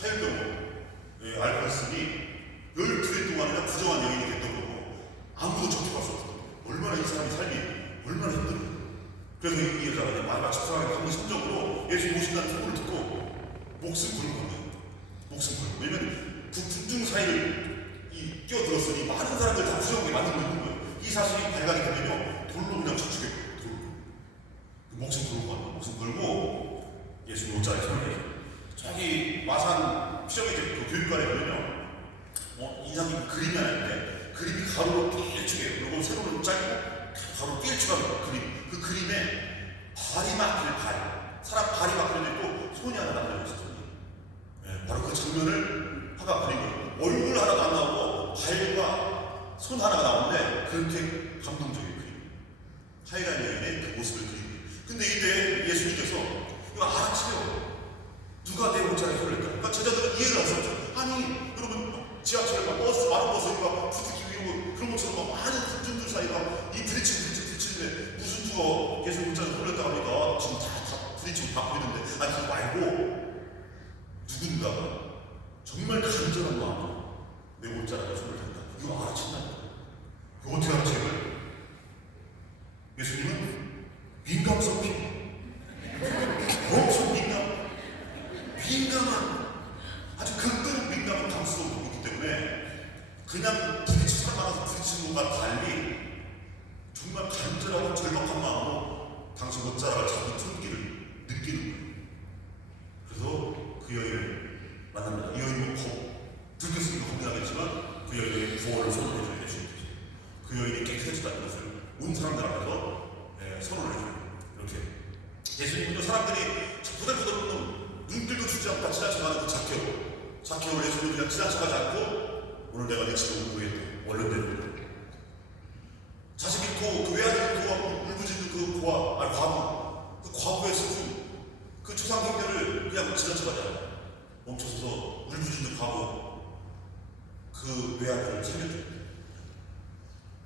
하혈병으로 앓고 있으니 12회 동안이나 부정한 여인이 됐던 거고 아무도 접촉할 수 없어요. 얼마나 이 사람의 삶이 얼마나 힘들어요. 그래서 이 여자가 마치 사람의 감성적으로 예수님 오신다는 소문을 듣고 목숨 걸고 간 거예요. 목숨 걸고. 왜냐면 군중 사이를 끼어들었으니 많은 사람들 다 부정하게 만들고 있는 거예요. 이 사실이 발각이 되면요 돌로 그냥 쳐죽여요. 돌로. 목숨 걸고 간 거예요. 목숨 걸고 예수님 옷자리에 서게 저기 마산 시험에 그 교육관에 보면요 인상 깊은 그림이 하나 있는데 그림이 가로로 낄쭉해요. 그리고 세로로 짧고 가로로 낄쭉한 그림. 그 그림에 발이 막힐 발, 사람 발이 막혀져 있고 손이 하나 남겨져 있어요. 바로 그 장면을 화가 그린 거예요. 얼굴 하나가 안 나오고 발과 손 하나가 나오는데 그렇게 감동적인 그림. 하이란 여인의 그 모습을 그린 거예요. 근데 이때 예수님께서 이거 알아채요. 누가 내 옷자리에 걸렸다. 그러니까 제자들은 이해를 안 했죠. 아니 여러분 지하철에 막 버스, 마른 버스 막 부득이 이러고 그런 것처럼 막 많은 군중들 사이가 이 부딪히는데 무슨 주가 예수 옷자리에 걸렸다고 합니까? 지금 다 부딪히고 다 보이는데 아니 그거 말고 누군가가 정말 간절한 마음으로 내 옷자락에 손을 댄다. 이거 알아챈다는 거예요. 이거 어떻게 알아채요? 예수님은 민감성 피 엄청 민감한 아주 극도로 민감한 감수성을 갖고 있기 때문에 그냥 사람 만나서 부딪히는 것과 달리 정말 간절하고 절박한 마음으로 당신 옷자락을 잡은 손길을 느끼는 거예요. 그래서 그 여인을 만납니다. 이 여인은 불교스님도 겁나겠지만 그 여인의 구원을 선언해줘야 되시는 거죠. 그 여인이 깨끗해졌다는 것을 온 사람들 앞에서 선언을 해줘요. 이렇게 예수님도 사람들이 부들부들 웃는 눈길도 주지 않고 지나쳐가는 그 자케오를 예수님이 그냥 지나쳐가지 않고 오늘 내가 내 집에 온 후에 원래대로 자식 잃고 그 외아들 잃고 울부짖는 그 과부 그 과부의 슬픔 그 초상 행렬을 그냥 지나쳐가지 않아요. 멈춰서서 울부짖는 과부 그 외아들을 살려줘요.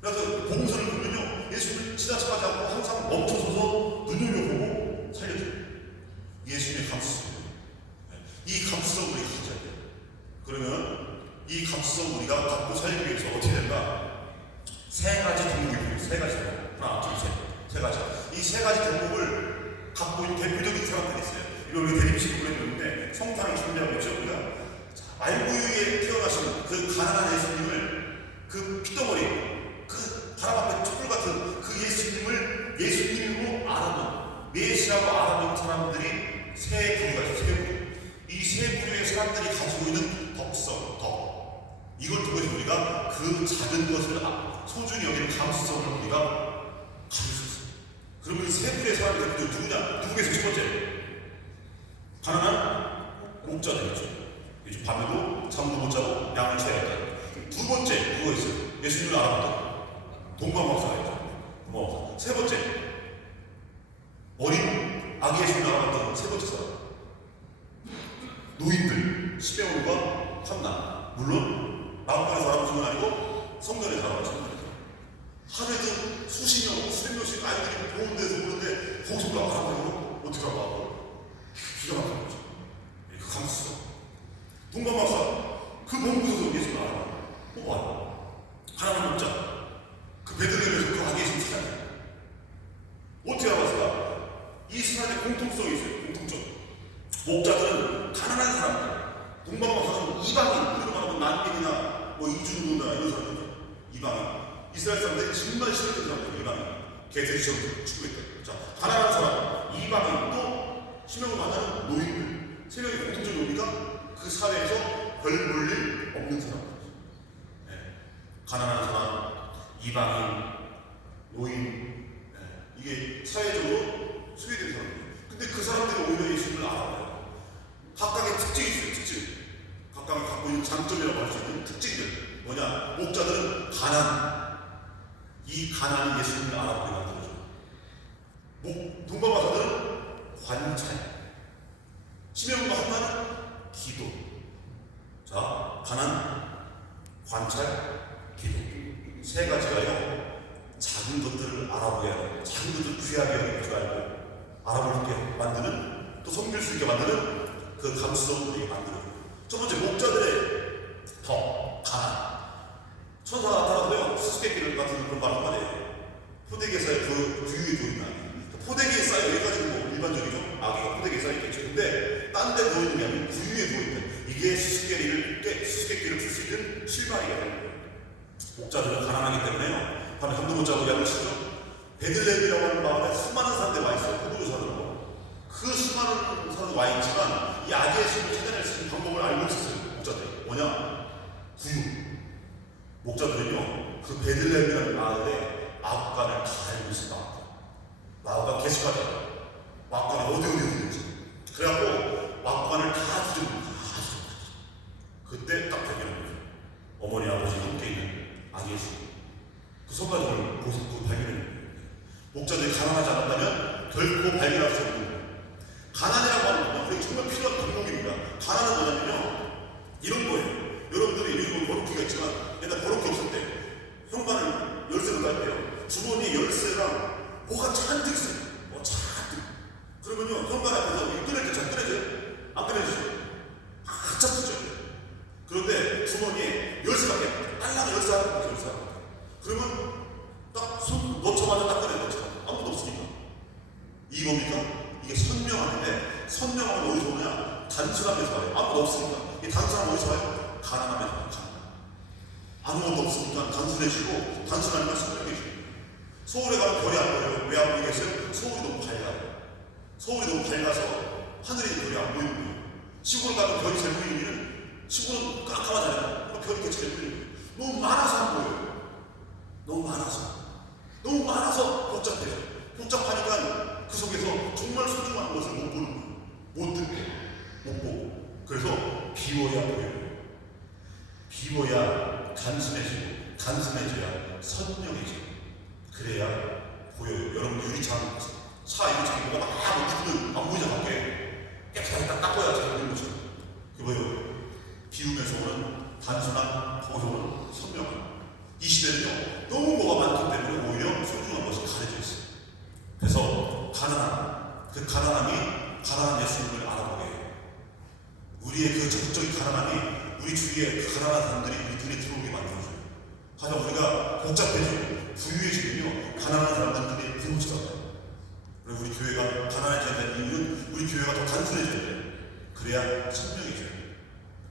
그래서 지나쳐가지 않고 항상 멈춰서서 눈여겨보고 살려줘요. 예수님의 감수성. 이 감수성 우리가 가져야 돼요. 그러면 이 감수성 우리가 갖고 살기 위해서 어떻게 될까? 세 가지 덕목이 필요해요. 세 가지 덕목. 하나, 둘, 셋. 세 가지. 이 세 가지 덕목을 갖고 있는 대표적인 사람들이 있어요. 이걸 우리 대립식으로 보냈는데 성탄을 준비하고 있죠. 우리가 말구유에 태어나신 그 가난한 예수님을 그 피덩어리, 그 바람 앞에 촛불 같은 그 예수님을 예수님으로 알아본 메시아로 알아본 사람들이 세 부류가 있어요. 세 부류. 이 세 부류의 사람들이 가지고 있는 덕성, 덕. 이걸 통해서 우리가 그 작은 것을 소중히 여기는 감수성을 우리가 가질 수 있어요. 그러면 이 세 부류의 사람들이 누구냐? 누구겠어요? 첫 번째. 가난한 목자들이죠. 요즘 밤에도 잠도 못 자고 양을 쳐야 한다. 두 번째 누가 있어요? 예수님을 알아봤다. 동방박사가 있죠. 동방박사. 세 번째 어린 아기 예수님을 알아봤던 세 번째 사람. 노인들 시메온과 한나. 물론 마음간에서 알아보신 건 아니고 성전에서 알아보신 건 아니죠. 하루에도 수십 명, 수백 명씩 아이들이 보는 데서 보는데 거기서 알아봐요. 어떻게 알아봐요? 기가 막힌 거죠. 그 감수성. 동방박사 그 몸부서도 예수를 알아봐. 뽑아요. 하나님 먹자. 그 베들레헴에서 그 아기 예수님 찾아요. 어떻게 알아봤을까? 이 사람의 공통성이 있어요. 공통점. 목자들은 가난한 사람들. 동방박사는 이방인, 우리로 말하면 난민이나 뭐 이주노나 이런 사람들이죠. 이방인. 이스라엘 사람들이 정말 싫어했던 사람들. 이방인. 개새처럼 추구했다. 자, 가난한 사람, 이방인, 또 심형을 만나는 노인들. 세 명의 공통점이 뭡니까? 그 사회에서 별 볼 일 없는 사람들. 네. 가난한 사람, 이방인, 노인. 네. 이게 사회적으로 소외된 사람들. 근데 그 사람들이 오히려 예수님을 알아봐요. 각각의 특징이 있어요. 특징. 각각이 갖고 있는 장점이라고 할 수 있는 특징들. 뭐냐? 목자들은 가난. 이 가난이 예수님을 알아보게 만들어줘요. 동방박사들은 관찰. 시메온과 한나는 기도. 자, 가난, 관찰, 기도. 세 가지가요. 작은 것들을 알아보야 해요. 작은 것들을 귀하게 여길 줄 알고 알아볼 게 만드는, 또 섬길 수 있게 만드는 그 감수성을 만들어요. 첫 번째, 목자들의 더 가난. 천사가 나타나서요, 수수께끼 같은 그런 말을 말해요. 포대기에 쌓여 부유에 보인다. 포대기에 쌓여 여기까지는 뭐 일반적이죠. 아기가 포대기에 쌓여 있겠죠. 근데 딴 데 누워있는 게 아니고 부유에 누워있다. 이게 수수께끼를 풀 수 있는 실마리가 되는 거예요. 목자들은 가난하기 때문에요. 밤에 잠도 못 자고 약을 치죠. 베들레헴이라고 하는 마을에 수많은 사람들이 와 있어요. 포도주 사는 거. 그 수많은 사람들이 와 있지만 이 아기 예수님을 찾아낼 수 있는 방법을 알고 있었어요. 목자들이. 뭐냐? 구유. 목자들은요, 그 베들레헴이라는 마을에 마구간을 다 알고 있어요. 마구간 계속하죠. 마구간이 어디 있는지. 그래갖고 마구간을 다 뒤져봅니다. 그때 딱 발견한 거죠. 어머니 아버지 함께 있는 아기 예수. 그 손가락을 보고 발견한 거예요. 목자들이 가난하지 않았다면 결코 발견할 수 없는 거예요. 가난이라고 하는 건 우리가 정말 필요한 덕목입니다. 가난은 뭐냐면요, 이런 거예요. 여러분들이 요즘은 버럭키가 있지만 옛날 버럭키 없을 때 현관을 열쇠로 딸 때요, 주머니에 열쇠랑 뭐가 잔뜩 있어요. 뭐 잔뜩. 그러면요, 현관 앞에서 이거 꺼내죠? 잘 꺼내져요? 안 꺼내지죠? 한참 쓰죠. 그런데 주머니에 열쇠밖에, 딸랑 열쇠 하나, 열쇠 하나. 그러면 딱 손 넣자마자 딱 꺼내, 넣자마자. 아무것도 없으니까. 이게 뭡니까? 이게 선명함인데, 선명함은 어디서 오냐? 단순함에서 와요. 아무것도 없으니까. 이 단순함은 어디서 와요? 가난함에서 와요. 아무것도 없으니까 단순해지고, 단순하니까 선명해지고. 서울에 가면 별이 안 보여요. 왜 안 보이겠어요? 서울이 너무 밝아요. 서울이 너무 밝아서 하늘에 별이 안 보이는 거예요. 시골 가면 별이 잘 보이는 이유는 시골은 깜깜하잖아요. 별이 이렇게 잘 보이는 거예요. 너무 많아서 안 보여요. 너무 많아서 복잡해요. 복잡하니까 그 속에서 정말 소중한 것을 못 보는 거예요. 못 듣고, 못 보고. 그래서 비워야 보여요. 비워야 단순해지고, 단순해져야 선명해지고, 그래야 보여요. 여러분 유리창, 차 유리창에 뭐가 막 묻히면 안 보이잖아. 밖에 깨끗하게 딱 닦아야 잘 보이는 거죠. 그게 뭐예요? 비우면서 오는 단순한, 거기서 오는 선명함. 이 시대는요, 너무 뭐가 많기 때문에 오히려 소중한 것이 가려져 있어요. 가난한 사람들이 부흥시다고. 그리고 우리 교회가 가난해져야 되는 이유는 우리 교회가 더 단순해져야 돼. 그래야 생명이죠.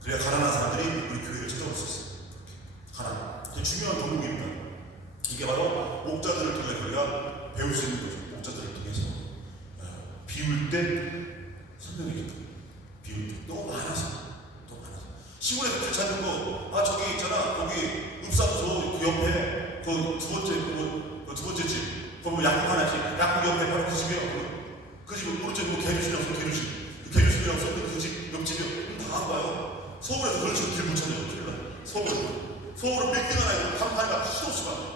그래야 가난한 사람들이 우리 교회를 찾아올 수 있어요. 가난. 그 중요한 덕목입니다. 이게 바로 목자들을 통해 우리가 배울 수 있는 거죠. 목자들을 통해서 비울 때 설명해줬다. 비울 때 너무 많아서 시골에서 길 찾는 거, 저기 있잖아, 거기 읍사무소 그 옆에 그 두 번째 집, 거기 약국 하나 집, 약국 옆에 바로 그 집이에요. 그 집 오른쪽에 뭐 개류실이라고 개류실이라고 써있는 그 집 옆집이요. 다 안 봐요. 서울에서 그런 식으로 길 못 찾아요. 큰일 나요. 서울은 뺏기는 아니고 간판이가 수도 없이 많아요.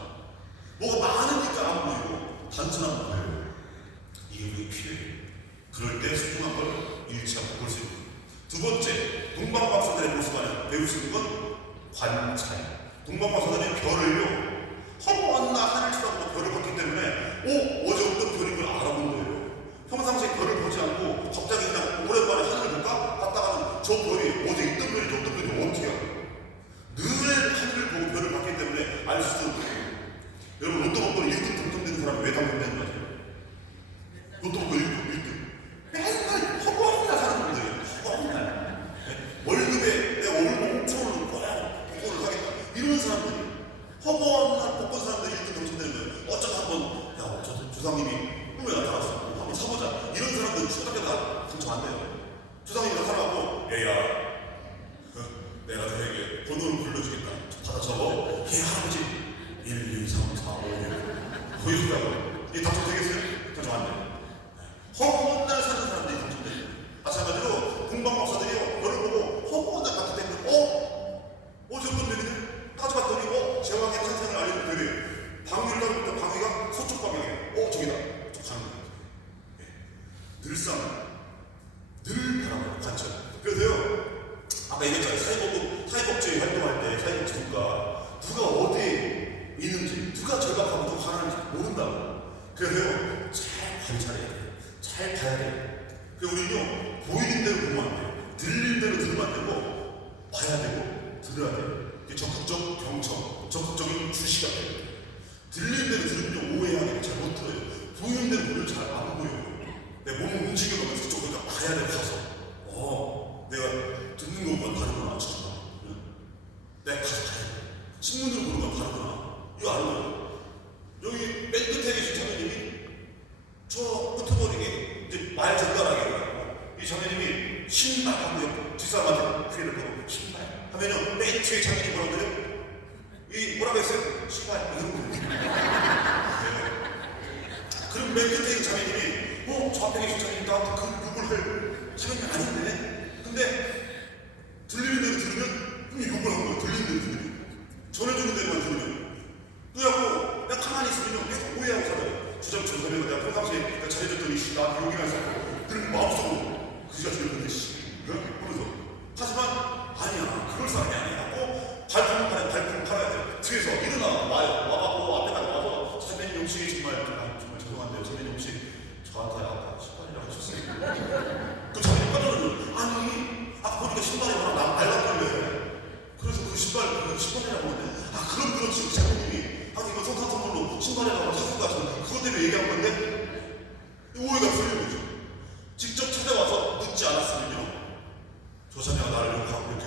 뭐가 많으니까 안 보이고 단순한 거예요. 이게 우리 필요해요. 그럴 때 소중한 걸 잃지 않고 볼 수 있는 거예요. 두 번째, 동방박사들의 모습을 배울 수 있는 건 관찰. 동방박사들이 별을요, 허무한나 하늘 쳐다보고 별을 봤기 때문에 어제 어떤 별인 걸 알아본 거예요. 평상시에 별을 보지 않고 갑자기 그냥 오랜만에 하늘을 볼까? 봤다가는 저 별이 어제 있던 별인지 어떤 별인지 어떻게 알아요? 늘 하늘을 보고 별을 봤기 때문에 알 수 있는 거예요. 여러분 로또 복권 1등 당첨되는 사람이 왜 당첨되는 거예요? 로또 복권 1등 맨날 허무합니다 사는 분들이에요. 허무합니다. 월급에 내가 오늘 5천원을 복권을 사겠다 이런 사람들이 허무한 복권 사람들이 1등 당첨되는 거예요. 어쩌다 한번 조상님이 꿈에 나타났어 한번 사보자 이런 사람들은 초등학교 다 당첨 안 돼요. 조상님이 나타나고 얘야 내가 너에게 번호를 불러주겠다. 받아 적어. 할아버지 1, 2, 3, 4, 5, 6 보여주라고. 이게 당첨되겠어요? 당첨 안 돼요. 허무한 날 사는 사람들이 당첨돼요. 마찬가지로 동방박사들이요 별을 보고 허무한 날 봤기 때문에 어제 어떤 별이네? 따져봤더니 제왕의 탄생을 알려준 별이에요. 방위를 따져보니까 방위가 서쪽 방향이에요. 저기다. 저 가는 거예요. 늘상 늘 바라봐요. 관찰. 그래서요 아까 얘기했잖아요. 사회복지 활동할 때 사회복지국가 누가 어디에 있는지 누가 절박하고 누가 가난한지 모른다고. 그래서요 잘 관찰해야 돼요. 잘 봐야 돼요. 그래서 우리는요 보이는 대로 보면 안 돼요. 들리는 대로 들으면 안 되고 봐야 되고 들어야 돼요. 이게 적극적 경청, 적극적인 주시가 돼요. 들리는 대로 들으면 오해하게 잘 못 들어요. 보이는 대로 보면 잘 안 보여요. 내 몸을 움직여가면서 그쪽 그러니까 봐야 돼. 가서 내가 듣는 것과 다르구나. 내가 가서 봐야 돼. 신문으로 보는 건 다르구나. 이거 알아요. 여기 맨 끝에 계신 자매님이 저 끄트머리게 이제 말 전달하게 해가지고 이 자매님이 신발 하고요. 뒷사람한테 피해를 보고 신발 하면요 맨 뒤에 자매님이 뭐라고 그래요? 뭐라고 했어요? 신발 이런 거. 그럼 맨 끝에 있는 자매님이 저 앞에 계신 자매님 나한테 그 욕을 할 자매님이 아닌데 근데 들리는 대로 들으면 욕을 한 거예요. 들리는 대로 들으면 전해주는 대로만 들으면 그래갖고 그냥 가만히 있으면 계속 오해하고 살아요. 주장처럼 설명을 내가 평상시에 잘해줬더니 나한테 욕이나 했었고 그럼 마음속으로 그지가 들렸는데 그러면서 하지만 아니야 그럴 사람이 아니야. 발품 팔아야 돼. 뒤에서 일어나 와봐 앞에 가서 와서 선배님 혹시 정말 죄송한데요. 선배님 혹시 저한테 아까 신발이라고 하셨어요. 그 자매님 깜짝 놀라요. 아니 아까 보니까 신발이랑 나 말랑거려요. 그래서 그 신발이라고 하는데 그럼 그렇지. 자매님이 이거 성탄 선물로 신발이라고 사준 거 같은데 그것 때문에 얘기한 건데 오해가 풀리는 거죠. 직접 찾아와서 묻지 않았으면요 저 자매가 나를 욕하고 이렇게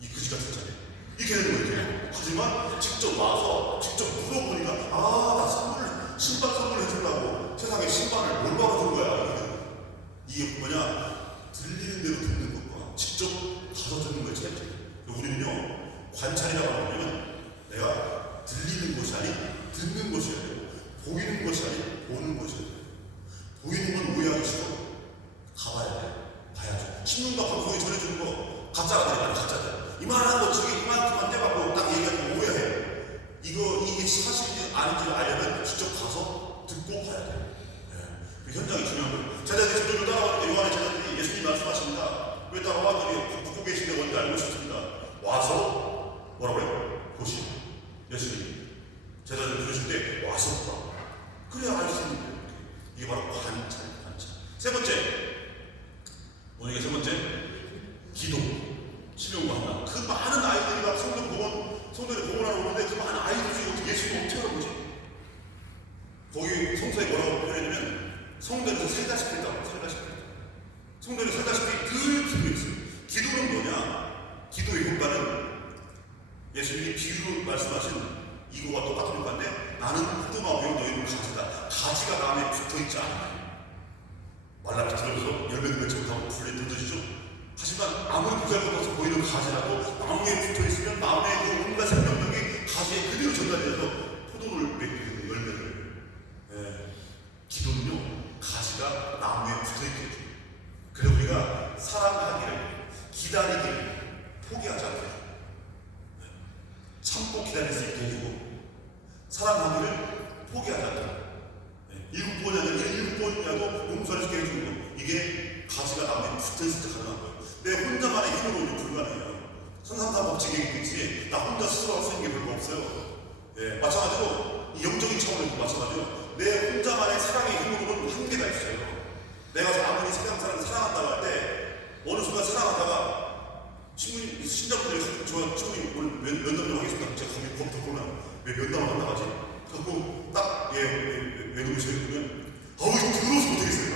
이 그지 같은 자매 이렇게 되는 거예요. 하지만 직접 와서 직접 물어보니까 나 신발 선물 해주려고 세상에 신발을 뭘 받아준 거야. 이게 뭐냐 들리는 대로 듣는 것과 직접 가서 듣는 거에 차이죠. 우리는요 관찰이라고 하면 내가 들리는 것이 아닌 듣는 것이어야 돼요. 보이는 것이 아닌 보는 것이어야 돼요. 보이는 건 오해하기 싫어. 가봐야 돼. 봐야죠. 신문과 방송에 전해주는 거 가짜가 되니까 가짜다. 이만한 거 저기 이만큼만 떼갖고 딱 얘기하면 오해해. 이게 사실인지 아닌지를 알려면 직접 가서 듣고 봐야 돼요. 그 현장이 중요한 거예요. 제자들이 저절로 따라오는데 요한의 제자들이 예수님 말씀하십니다. 왜 따라와들이 듣고 계신데 뭔지 알고 싶습니다. 와서 뭐라고 해요? 보시오. 예수님 제자들 부르실 때 와서 보라. 그래야 알 수 있는 거예요. 이게 바로 관찰. 세 번째 오늘 세 번째 기도 치료가 하나. 그 많은 아이들이 성전에 공헌하러 오는데 그 많은 아이들 중에 어떻게 예수님 어떻게 알아보지? 거기 성서에 뭐라고 표현하냐면 성도에서 살다시피 했다고. 살다시피. 성도를 살다시피 늘 기도했어요. 기도는 뭐냐? 기도의 효과는 예수님이 비유로 말씀하신 이거와 똑같은 효과인데, 나는 포도나무요 너희는 가지다. 가지가 나무에 붙어있지 않아요. 말라피 들어서 열매도 맺지 못하고 불에 던져지죠. 하지만 아무리 보잘것없어 보이는 가지라도 나무에 붙어있으면 나무의 그 온갖 생명력이 가지에 그대로 전달돼서 포도를 맺게 되는 열매를. 기도는요, 가지가 나무에 붙어있게 해줘요. 그래서 우리가 사랑하기를, 기다리기를 포기하지 않게 해줘요. 참고 기다릴 수 있게 해주고, 사랑하기를 포기하지 않게 해줘요. 일곱 번이라도 용서를 시켜 해주는 거, 이게 가지가 나무에 붙어있을 때 가능한 거예요. 내 혼자만의 힘으로는 불가능해요. 선상산 법칙에 있듯이 나 혼자 스스로 할 수 있는 게 별로 없어요. 마찬가지로 이 영적인 차원에도 마찬가지로 내 혼자만의 사랑의 힘으로는 한계가 있어요. 내가 아무리 세상 사람을 사랑한다고 할 때 어느 순간 사랑하다가 신자분들이 저 친구님 오늘 면담 좀 하겠습니다. 제가 거기 겁도 보나 왜 면담을 한다고 하지? 그리고 딱 왜 그러세요? 그러면 들어서 못하겠어요.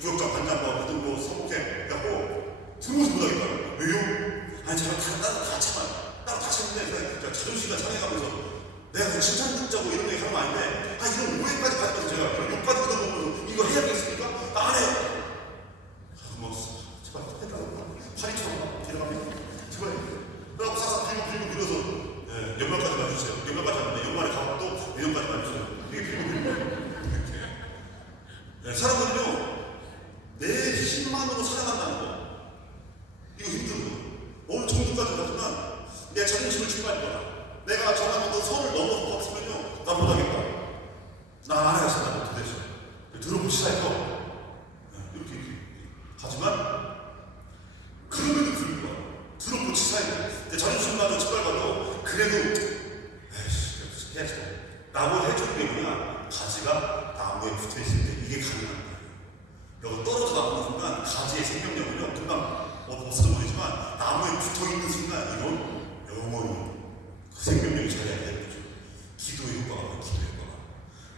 구역장 반장과 모든 뭐 성목회 해갖고 들어서 못하겠다. 왜요? 아니 제가 다 참아요. 따로 다 참는데 제가 자존심이 상해가면서 내가 그 칭찬 듣자고 이런 얘기 하는 거 아닌데, 이런 오해까지 가지고 제가 그런 욕까지 얻어보면서 이거 해야 되겠습니까? 나 안 해요. 뭐 제발 해달라고 파리처럼 데려가면 제발 그러고 싹싹 빌고 빌어서 연말까지만 주세요. 연말까지 하면 연말에 가고 또 내년까지만 주세요. 이게 빌고 사람들은요, 내 힘만으로 살아간다는 거, 이거 힘들어요. 어느 정도까지 가지만 내 자존심을侵犯거나 내가 전화번호 선을 넘어서 없으면요, 나 못하겠다. 나 안 해야겠어. 나 못하겠어. 들어보시다 이거. 이렇게. 하지만 그럼에도 불구하고 들어보시다. 내 자존심만으로 짓밟아도 그래도 에이씨 해야지 라고 해주는 게 뭐냐? 가지가 나무에 붙어있을 때 이게 가능한 거예요. 여기 떨어져 나오는 순간 가지의 생명력은요, 금방 벗어져 버리지만 나무에 붙어있는 순간 이건 영원히 그 생명력이 자리하게 되는 거죠. 기도의 효과가, 기도의 효과가.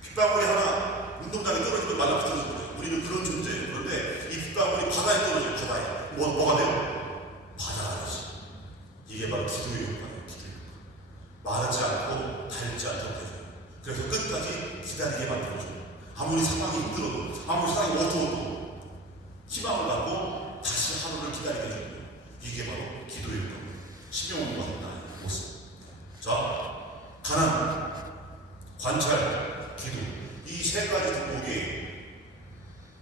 빗방울이 하나 운동장에 떨어지면 말라 붙어져 버려요. 우리는 그런 존재예요. 그런데 이 빗방울이 바다에 떨어져요. 바다에. 뭐가 돼요? 바다가 되지. 이게 바로 기도의 효과예요. 기도의 효과. 마르지 않고 닳지 않도록 해줘요. 그래서 끝까지 기다리게 만들어줘요. 아무리 상황이 힘들어도, 아무리 상황이 어두워도 희망을 갖고 다시 하루를 기다리게 해줘요. 이게 바로 기도의 효과입니다. 심령원과 한다는 모습. 자, 가난, 관찰, 기도, 이 세 가지 덕목이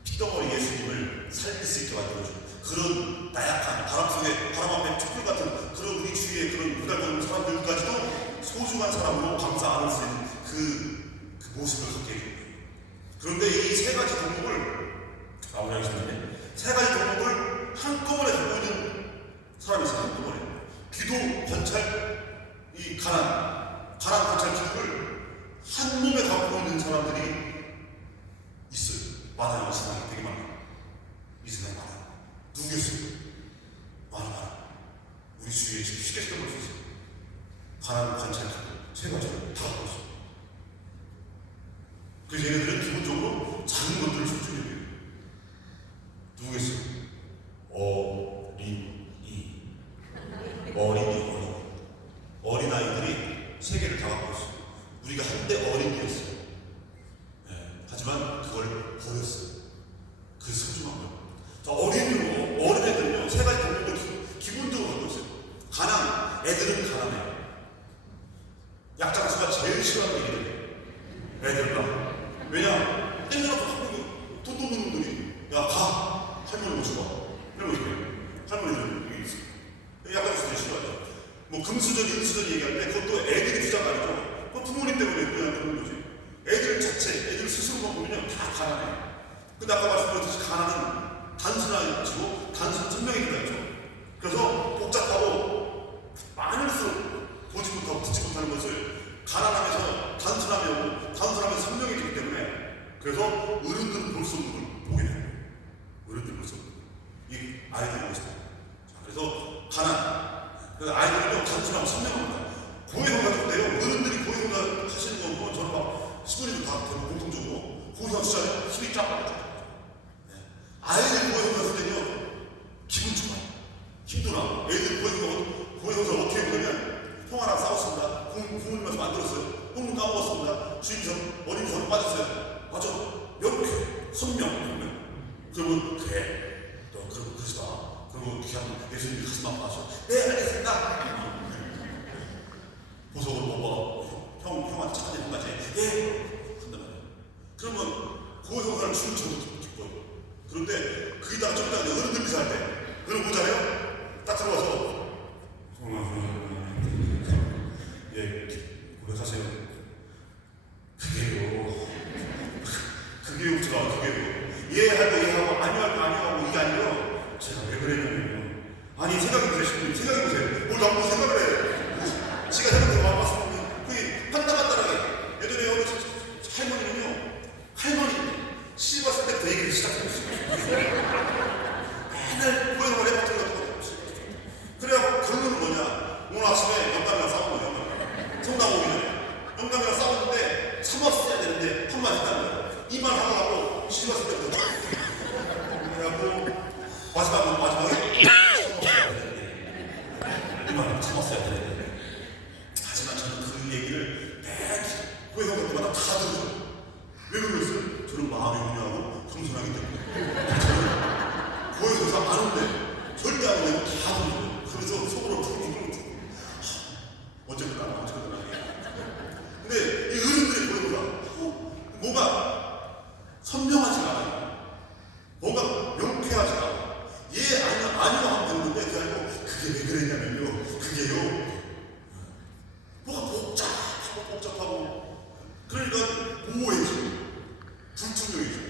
핏덩어리 예수님을 살릴 수 있게 만들어주는 그런 나약한 바람 속에 바람 앞에 촛불 같은 그런 우리 주위의 그런 무달거리는 사람들까지도 소중한 사람으로 감싸 안을 수 있는 그 모습을 갖게 해줍니다. 그런데 이 세 가지 덕목을 마무리하겠습니다. 세 가지 덕목을 한꺼번에 갖고 있는 사람이 있어요. 한꺼번에 기도, 관찰, 이 가난, 관찰, 기도를 한 몸에 갖고 있는 사람들이 있어요. 많아요. 이 세상에 되게 많아요. 이 세상에 많아요. 누구겠어요? 많아. 우리 주위에 지금 쉽게 생각할 수 있어요. 가난, 관찰, 기도 세 가지를 다 갖고 있어요. 그래서 얘네들은 기본적으로 작은 것들을 집중해요. 누구겠어요? 어린아이들이 세계를 다 갖고 있어요. 우리가 한때 어린이였어요. 하지만 그걸 버렸어요. 그 소중한 걸. 어린애들은요, 세 가지 덕목을 기본적으로 갖고 있어요. 가난, 애들은 가난해요. 약장수가 제일 싫어하는 얘기들이에요. 애들과. 왜냐? 땡겨놓고 돈 없는 놈들이 야, 가! 할머니 모시고 와. 이러고 있어요. 할머니들은 여기 있어요. 약장수들이 싫어하죠. 뭐 금수저,银수저 얘기할 때 그것도 애들이 주장하죠. 그건 부모님 때문에 그냥 그런 거지. 애들 자체, 애들 스스로만 보면요, 다 가난해요. 근데 아까 말씀드렸듯이 가난은 단순하지고 단순한 설명이 들어있죠. 그래서 복잡하고 많을수록 보지 못하고 듣지 못하는 것을 가난하면서 단순하면서 설명이 되기 때문에 그래서 어른들은 볼 수 없는 걸 보게 돼요. 어른들은 볼 수 없는 걸. 이 아이들이 보고 싶어요. 그래서 가난. 그래서 아이들은요, 단순하고 선명합니다. 고해성사 좀 돼요. 어른들이 고해성사 하시는 거 보면 저는 막 시부리도 다 되고 저는 빠졌어요. 맞아. 명쾌, 선명. 그러면 그래. 너 그러면 그러지 마. 그리고 그냥 예수님이 가슴 아파하셔. 네, 알겠습니다. 보석을 뽑아. 형한테 착한 일 한 가지. 예. 한단 말이야. 그러면 그 형사를 춤을 춰도 기뻐요. 그런데 거기다가 좀 이따가 어른들 미사할 때 그걸 보잖아요. 딱 들어와서 예, 고백하세요. 그게요 제가 그게요. 예 할거 예 하고 아니요 할거 아니요 하고 이게 아니에요. 제가 왜 그랬냐면요. 아니 생각해보세요. 생각해보세요. 뭘 나보고 생각을 해. 지가 생각해서 와봤으면 그게 한땀한땀하게 예전에 어느 할머니는요. 할머니 씹었을 때부터 얘기를 시작했어요. 맨날 고향을 해봤더니 그래야 결론은 뭐냐. 오늘 아침에 영감이랑 싸운 거예요. 성당 오기 전에 영감이랑 싸웠는데 참았어야 되는데 한마디 했다는 거예요. 이 말 하려고 씹었을 때부터 그래갖고 마지막에 이 말 참았어야 되는데 하지만 저는 그 얘기를 매 고향 때마다 다 들어요. 왜 그랬어요? 저는 마음이 온유하고 겸손하기 때문에 저는 고해서 아는데 절대 안 되고 다 들어요. 그래서 속으로 툭툭툭 언제부터 안 근데 이 어른들이 보여보자 뭔가 선명하지가 않아요. 뭔가 명쾌하지가 않아요. 예 아니요 하면 되는데 그게 아니고 그게 왜 그랬냐면요. 그게요 뭐가 복잡하고 그러니까 모호해지고 불투명해지고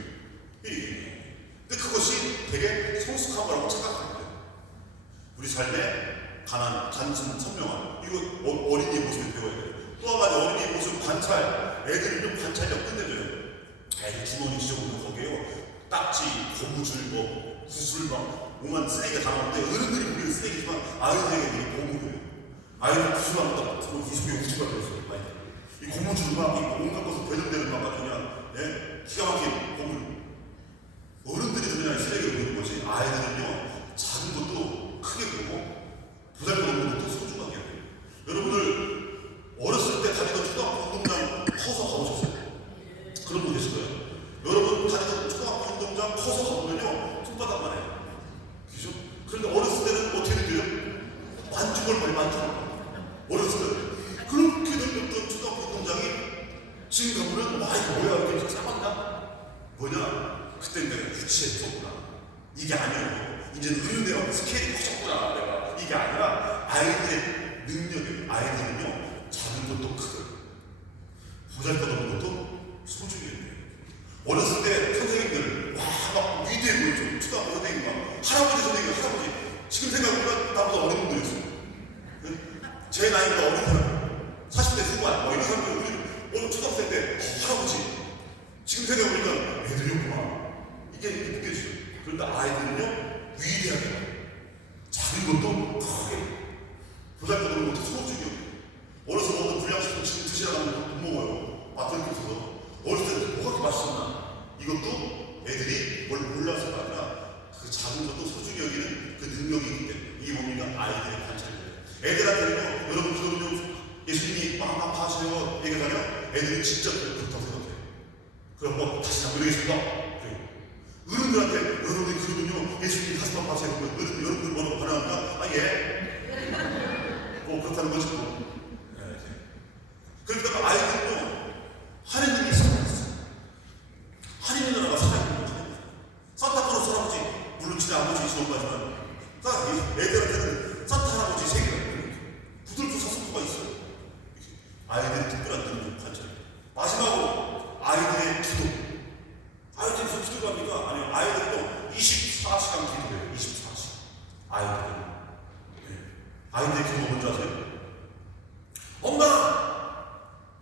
근데 그것이 되게 성숙한 거라고 착각합니다. 우리 삶에 단순 선명함 이거 어린이의 모습을 배워야 돼요. 또 한 가지 어린이의 모습 관찰. 애들이 좀 관찰력 끝내줘요. 애들 주머니 지져보면 거기에요 딱지, 고무줄, 구슬 오만 쓰레기가 다 나오는데 어른들이 보기에는 쓰레기지만 아이들에게 되게 보물이에요. 아이들 구슬하면 딱 이 속에 우주가 들어있어요. 이 고무줄을 막 온갖 것을 배정되는 막 그냥 기가 막힌 보물. 어른들이 그냥 쓰레기를 보는 거지 아이들은요 작은 것도 크게 보고 보잘것없는 것도 소중하게 해요. 여러분들 어렸을 때 다니던 초등학교 운동장 커서 가보셨어요? 그런 분 계실 거예요. 여러분 다니던 초등학교 운동장 커서 가보면요 손바닥만 해요. 그죠? 그런데 어렸을 때는 어떻게 돼요? 만중을 봐요. 만중을. 어렸을 때 그렇게 넓었던 초등학교 운동장이 지금 가보면 와 이거 뭐야 이렇게 싸웠나? 뭐냐? 그때 내가 유치했었구나. 이게 아니에요. 이제는 어른애가 스케일이 커졌구나. 내가 이게 아니라 아이들의 능력이에요. 아이들은요 작은 것도 크고 보잘것없는 것도 소중해요. 어렸을 때 선생님들 막 위대해 보이죠. 초등학교 선생님 막 할아버지 선생님 할아버지 지금 생각해보면 나보다 어린 분들이었어요. 제 나이보다 어린 사람 40대 후반 이런 사람들 오늘 초등학생 때 할아버지 지금 생각해보니까 애들이었구나. 이게 느껴지죠. 그런데 아이들은요 위대하게 작은 것도 크게 보잘것없는 것도 소중해요. 어려서 먹는 불량식품 지금 드시라고 못 먹어요. 맛들이 없어서. 어렸을 때 뭐가 그렇게 맛있었나? 이것도 애들이 뭘 몰라서가 아니라 그 작은 것도 소중히 여기는 그 능력이기 때문에 이게 뭡니까? 아이들의 관찰이에요. 애들한테는요, 여러분 그러면요 예수님이 마음 아파하셔요 얘기하잖아요. 애들이 진짜 그렇다고 생각해요. 그럼 뭐 다시 잠들겠습니다. 그래요. 어른들한테 여러분들이 그러면요 예수님이 가슴 아파하셔요. 여러분들 뭐라고 반응합니까? 아 예. 그렇다는 거지 뭐. 그러니까 아이들은요 하느님이 살아있어요. 하느님 나라가 살아있는 거죠. 산타크로스 할아버지 물론 진짜 아버지 지원까지만 애들한테는 산타 할아버지 세계가 부들부 사슴수가 있어요. 아이들의 특별한 능력 관찰. 마지막으로 아이들의 기도. 아이들이 무슨 기도가 합니까? 아니요 아이들도 24시간 기도해요. 24시간 아이들은 아이들의 기도가 뭔지 아세요? 엄마!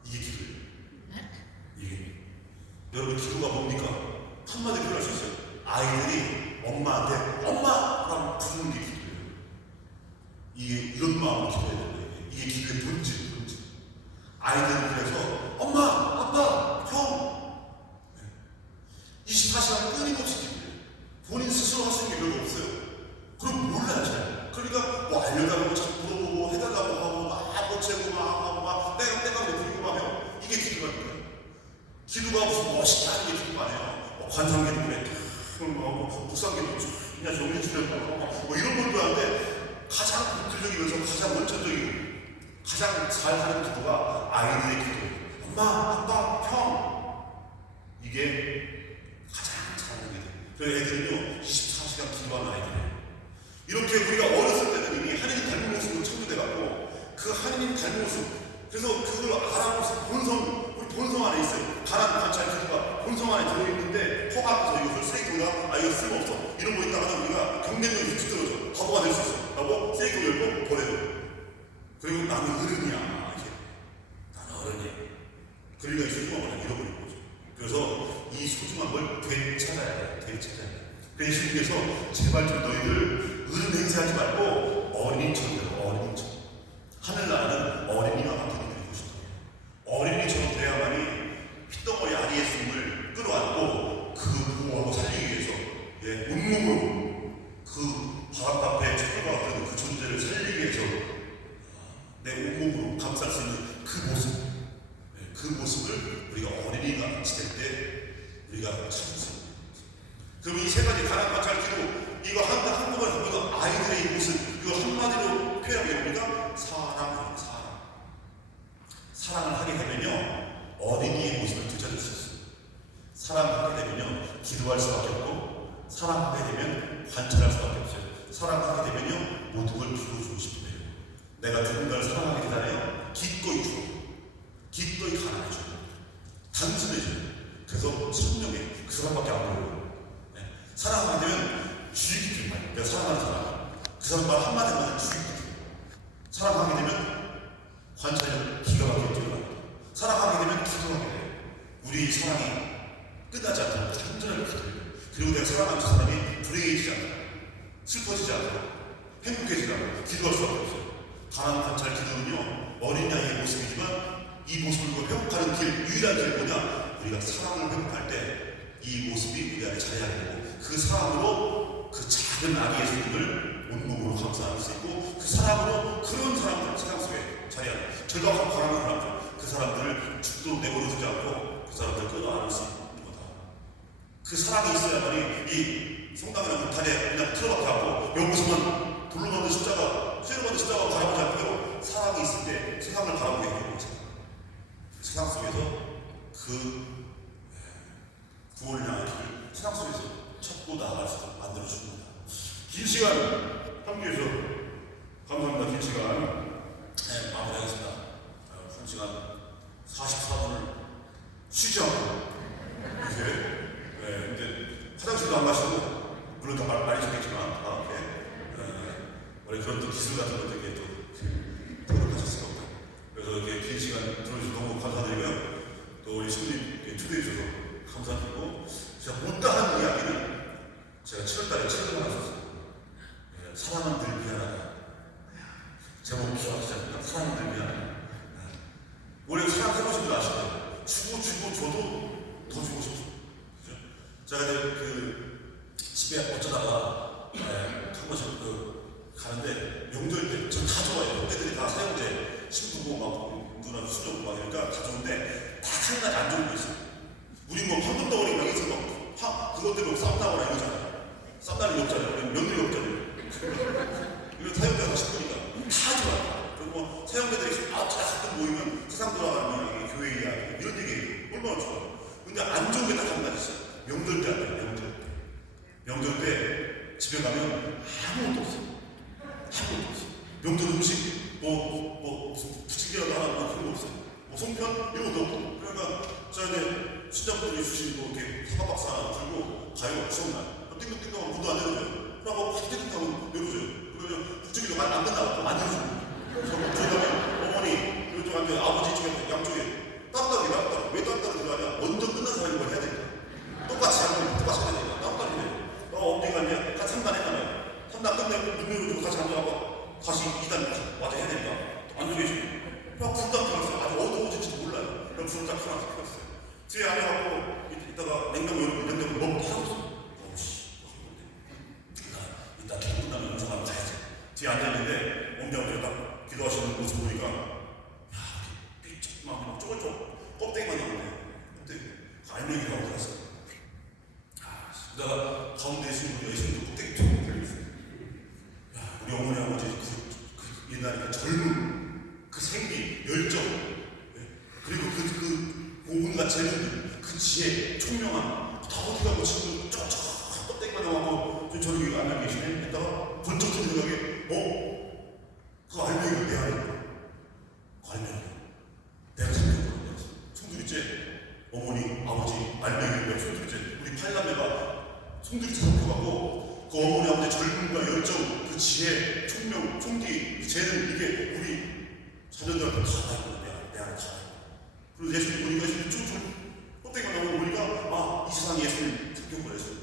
이게 기도예요. 이게 여러분 기도가 뭡니까? 한마디 표현할 수 있어요. 아이들이 엄마한테 엄마라고 부르는 게 기도예요. 이게 이런 마음으로 기도해야 된다. 이게 기도의 본질. 아이들은 그래서 엄마, 아빠, 형 24시간 끊임없이 기도해요. 본인 스스로 할 수 있는 게 별로 없어요. 그럼 몰라요 잘. 그러니까 뭐 알려달라고 자꾸 물어보고 해달라고 하고 막 고치고 막 하고 막 내가 못 부리고 막 해요. 이게 기도가 아니에요. 기도가 기도가 무슨 멋있게 하는 게 기도가 아니에요. 관상계도 그래. 묵상계도 그냥 정리 주려고 뭐 이런 것도 하는데 가장 본질적이면서 가장 원천적이고 가장 잘하는 기도가 아이들의 기도예요. 엄마, 아빠, 형. 이게 가장 잘하는 기도. 그래서 애들은요 24시간 기도하는 아이들이에요. 이렇게 우리가 어렸을 때는 이미 하느님 닮은 모습으로 창조돼갖고 그 하느님 닮은 모습, 그래서 그걸 알아보면서 우리 본성 안에 있어요. 가난 관찰 기도가 본성 안에 들어있는데 턱 앞에서 이것을 쓰레기통에다 이거 쓸모없어 이런 거 있다가 우리가 경쟁력이 휙 떨어져 바보가 될 수 있어 라고 쓰레기통 열고 버려요. 그리고 나는 어른이야 이제 나는 어른이야. 그러니까 이 소중한 걸 잃어버린 거죠. 그래서 이 소중한 걸 되찾아야 돼. 그래서 예수님께서 제발 좀 너희들 어른 행세하지 말고 어린이처럼 돼요. 어린이처럼. 하늘나라는 어린이와 같은 일이 되고 싶어요. 어린이처럼 돼야만이 핏덩어리 아리 예수님을 끌어안고 그 보호하고 살리기 위해서 온몸으로 그 바닷가 앞에 촛불과 같은 그 존재를 살리기 위해서 내 온몸으로 감쌀 수 있는 그 모습, 그 모습을 우리가 어린이가 같이 될 때 우리가 찾을 수 있는. 그럼 이 세 가지 가난 관찰 기도 이거 한꺼번에 보면 아이들의 이 모습 이거 한마디로 표현하게 됩니까? 사랑이에요. 사랑을 하게 되면요 어린이의 모습을 되찾을 수 있어요. 사랑하게 되면요 기도할 수밖에 없고 사랑하게 되면 관찰할 수밖에 없어요. 사랑하게 되면요 모든 걸 비워주고 싶어요. 내가 누군가를 사랑하게 되잖아요. 기꺼이 줘. 기꺼이 가난해줘. 단순해져요. 그래서 선명해. 그 사람밖에 안 보여요. 사랑하게 되면 주의 깊게 봐요. 내가 사랑하는 사람 그 사람과 한마디만 주의 깊게 사랑하게 되면 관찰력 기가 막히게 뛰어나요. 사랑하게 되면 기도하게 돼요. 우리 사랑이 끝나지 않도록 현존하게 기도해요. 그리고 내가 사랑하는 저 사람이 불행해지지 않고 슬퍼지지 않고 행복해지지 않고 기도할 수밖에 없어요. 가난 관찰 기도는요 어린 양의 모습이지만 이 모습을 회복하는 길, 유일한 길이 뭐냐? 우리가 사랑을 회복할 때 이 모습이 우리 안에 자리하게 되고 그 사랑으로 그 작은 아기 예수님을 온몸으로 감싸할 수 있고 그 사랑으로 그런 사람들 세상 속에 자리하는 절박하고 가난한 사람들 그 사람들을 죽도록 내버려두지 않고 그 사람들을 끌어안을 수 있는 거다. 그 사랑이 있어야만이 이 성당이나 문탄에 그냥 틀어박혀 하고 여기서만 돌로 만든 십자가 쇠로 만든 십자가 바라보지 않고요 사랑이 있을 때 세상을 바라보게 되는 거죠. 세상 속에서 그 구원을 향한 길을 세상 속에서 찾고 나아갈 수 있도록 만들어줍니다. 긴 시간 함께해서 감사합니다. 긴 시간 마무리하겠습니다. 한 시간 44분을 쉬지 않고 이제 이제 화장실도 안 가시고 물론 다 많이 좋겠지만 원래 그런 또 기술 같은 것 되게 또登録하실 수가 없다. 그래서 이렇게 긴 시간 들어주셔서 너무 감사드리고요. 또 우리 신부님 초대해 주셔서 감사드리고 제가 못다한 이야기는 제가 7월달에 책을 하나 썼어요. 사랑은 늘 미안하다. 제목 기억하시지 않습니까? 사랑은 늘 미안하다. 원래 사랑해보신 분 아시죠? 주고 줘도 더 주고 싶죠. 그죠? 제가 이제 그 집에 어쩌다가 한 번씩 가는데 명절 때 저 다 좋아해요. 애들이 다 사형제 신부고 막 누나 수녀고 막 이러니까 다 좋은데 다 한 가지 안 좋은 거 있어요. 우리 뭐 황금 덩어리 막 있어 막 그것 때문에 싸움 나거나 이러잖아요. 싸움 날 일 없잖아요. 며느리 없잖아요. 이거 사형제가 싶으니까 다 좋아요. 그리고 뭐 사형제들이 가끔 모이면 세상 돌아가는 이야기, 교회 이야기 이런 얘기 얼마나 좋아요. 근데 안 좋은 게 딱 한 가지 있어요. 명절 때 안 돼요. 명절 때 집에 가면 아무것도 없어요. 아무것도 없어요. 명절 음식 무슨 부침개라도 하나 그런 거 없어요. 뭐 송편 이런 것도 없고. 그러니까 제가 이제 신자분들이 주신 뭐 이렇게 사과박스 하나 들고 가요. 추운날 띵동띵동 문도 안 열어줘요. 그러고 띵띵하고 열어줘요. 그러면 국집이도 안 끝나고 안 열어줘요. 그래서 저희 가면 어머니 그리고 좀 앉아 아버지 쪽에 양쪽에 따로따로 왜 따로따로 들어가냐? 먼저 끝난 사람이 뭘 해야 되니까 똑같이 하면 똑같이 해야 되니까 따로따로 해요. 엄니가 이제 한 3단 했잖아요. 3단 끝내고 눈 열어주고 다시 앉아가고 다시 2단 와서 해야 되니까 앉아 계시고 막 불 딱 켜놨어요. 아주 어두워질지도 몰라요. 그럼 불 딱 켜놨어요. 뒤에 앉아갖고 이따가 냉장고 열고 냉장고 먹고 하고 있어요. 이따 기도 끝나면 음성하러 가야지. 뒤에 앉아있는데 엄정을 딱 기도하시는 모습 보니까 야 삐쩍 막 쪼글쪼글 껍데기만 나오네. 껍데기 알맹이라고 들었어요. 그러다가 가운데 예수님도 꼭대기 좀 걸렸어요. 야, 우리 어머니 아버지 그 옛날에 그 젊음, 그 생기, 열정, 그리고 그 온갖 재능들, 그 지혜, 총명함, 다 어디 가고 지금 쫙쫙 꼭대기만 나와고 저기 앉아 계시네. 했다가 번쩍 든 생각에 그 알맹이가 내 안에 있다. 그 알맹이 내가 생겼거든요. 송두리째 어머니, 아버지, 알맹이가 송두리째 우리 팔남매가 송두리째 잡혀가고 그 어머니, 아버지 젊음과 열정, 그 지혜, 총명, 총기, 그 재능 이게 우리 자녀들한테 다 있거든요. 내 안에 다 있고. 그리고 예수님 보니까 예수님 쭉 꼭대기만 나오고 보니까 이 세상에 예수님 생겼구나 예수님.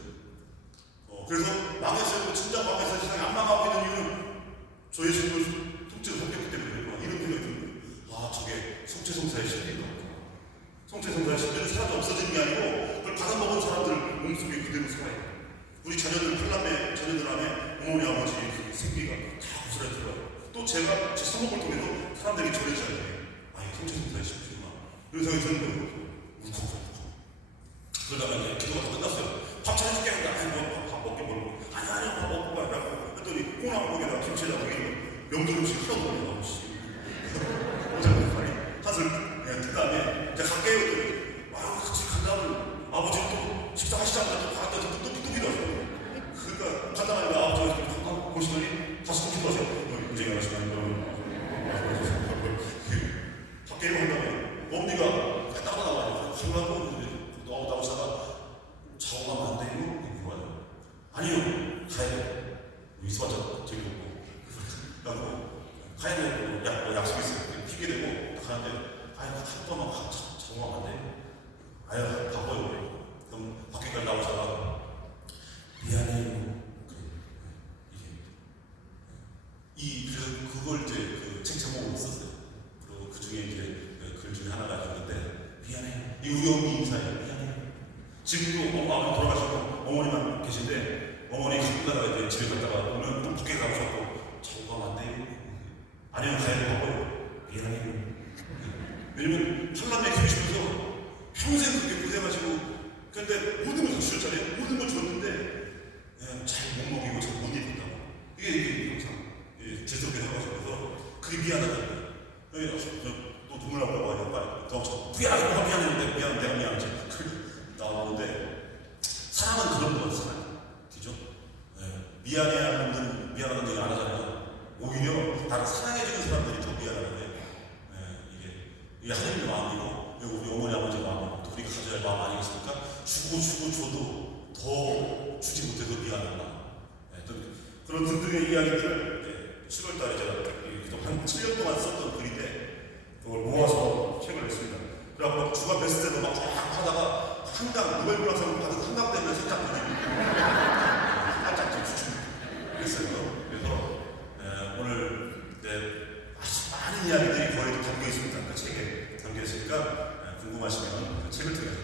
그래서 망했어요. 진짜 망했어요. 세상에 안 망하고 있는 이유는 저 예수님을 통째로 섬겼기 때문에 이런 생각이 들어요. 저게 성체성사의 신비인가 보다. 성체성사의 신비는 사라져 없어지는 게 아니고 그걸 받아먹은 사람들 몸속에 그대로 살아있고 우리 자녀들, 팔남매 자녀들 안에 어머니, 아버지 그 생기가 다 고스란히 들어요. 또 제가 제 사목을 통해서 사람들이 저래져야 돼요. 이 성체성사의 신비구나. 이런 생각이 드는 거예요. 울컥울컥. 그러다가 이제 기도가 다 끝났어요. 밥 차려줄게. 밥 먹게 먹고. 아니, 밥 먹고 가라고. 했더니 콩나물국에다가 김치에다가 명절 음식 하나도 못 먹어. 탓을 든 다음에 이제 갈게요. 했더니 같이 간다면 아버지는 또 식사하시자마자 또 갔다 또 기도하세요. 그러니까 간다니까 아버지가 잠깐 보시더니 다시 또 기도하세요. 인생이 하시면 갈게요 한 다음에 어머니가 따라 나와요. 가려고 나오다가 자고 가면 안 돼요? 이렇게 와요. 아니요, 가야 돼요. 있어봤자 재미없고. 그래서 가야 돼요. 약속이 있어요. 피게 되고 가는데 한 번만 자고 가면 안 돼요? 바빠요. 그럼 밖에까지 나오다가 미안해요. 그래서 그걸 이제 그 책 제목을 썼어요. 그리고 그 중에 이제 글 중에 하나가 있는데 미안해요. 이 우리 어머니 인사예요. 미안해요. 지금도 아버지 돌아가시고 어머니만 계신데 어머니 가끔 가다가 이제 집에 갔다가 오면 또 밖에 가보셨고 자고 가면 안 돼요? 아니면 가야 돼 바빠요. 미안해요. 왜냐면 팔남매 키우시면서 평생 그렇게 고생하시고 근데 모든 걸 다 주셨잖아요. 모든 걸 줬는데 잘 못 먹이고 잘 못 입었다고. 이게 항상 재수없게 생각하셔서 그게 미안하다는 거예요. 또 눈물 나고 하니까 더 미안했는데 내가 미안하지. 나오는데 사랑은 그런 거 같아요. 그죠? 미안해하는 미안하다는 얘기 안 하잖아요. 오히려 나를 사랑해주는 사람들이 더 미안하는데 이게 하나님의 마음이고 우리 어머니 아버지 마음이고 또 우리가 가져야 할 마음 아니겠습니까? 주고 줘도 더 주지 못해서 미안한 마음. 그런 등등의 이야기들을 7월달에 제가 한 7년 동안 썼던 글인데 그걸 모아서 책을 냈습니다. 그래갖고 주간 베스트셀러 막 쫙 하다가 한강 노벨문학상 받은 한강 때문에 살짝 추측했어요. 그래서 오늘 아주 많은 이야기들이 거의 담겨 있습니다. 그 책에 담겨 있으니까 궁금하시면 그 책을 통해서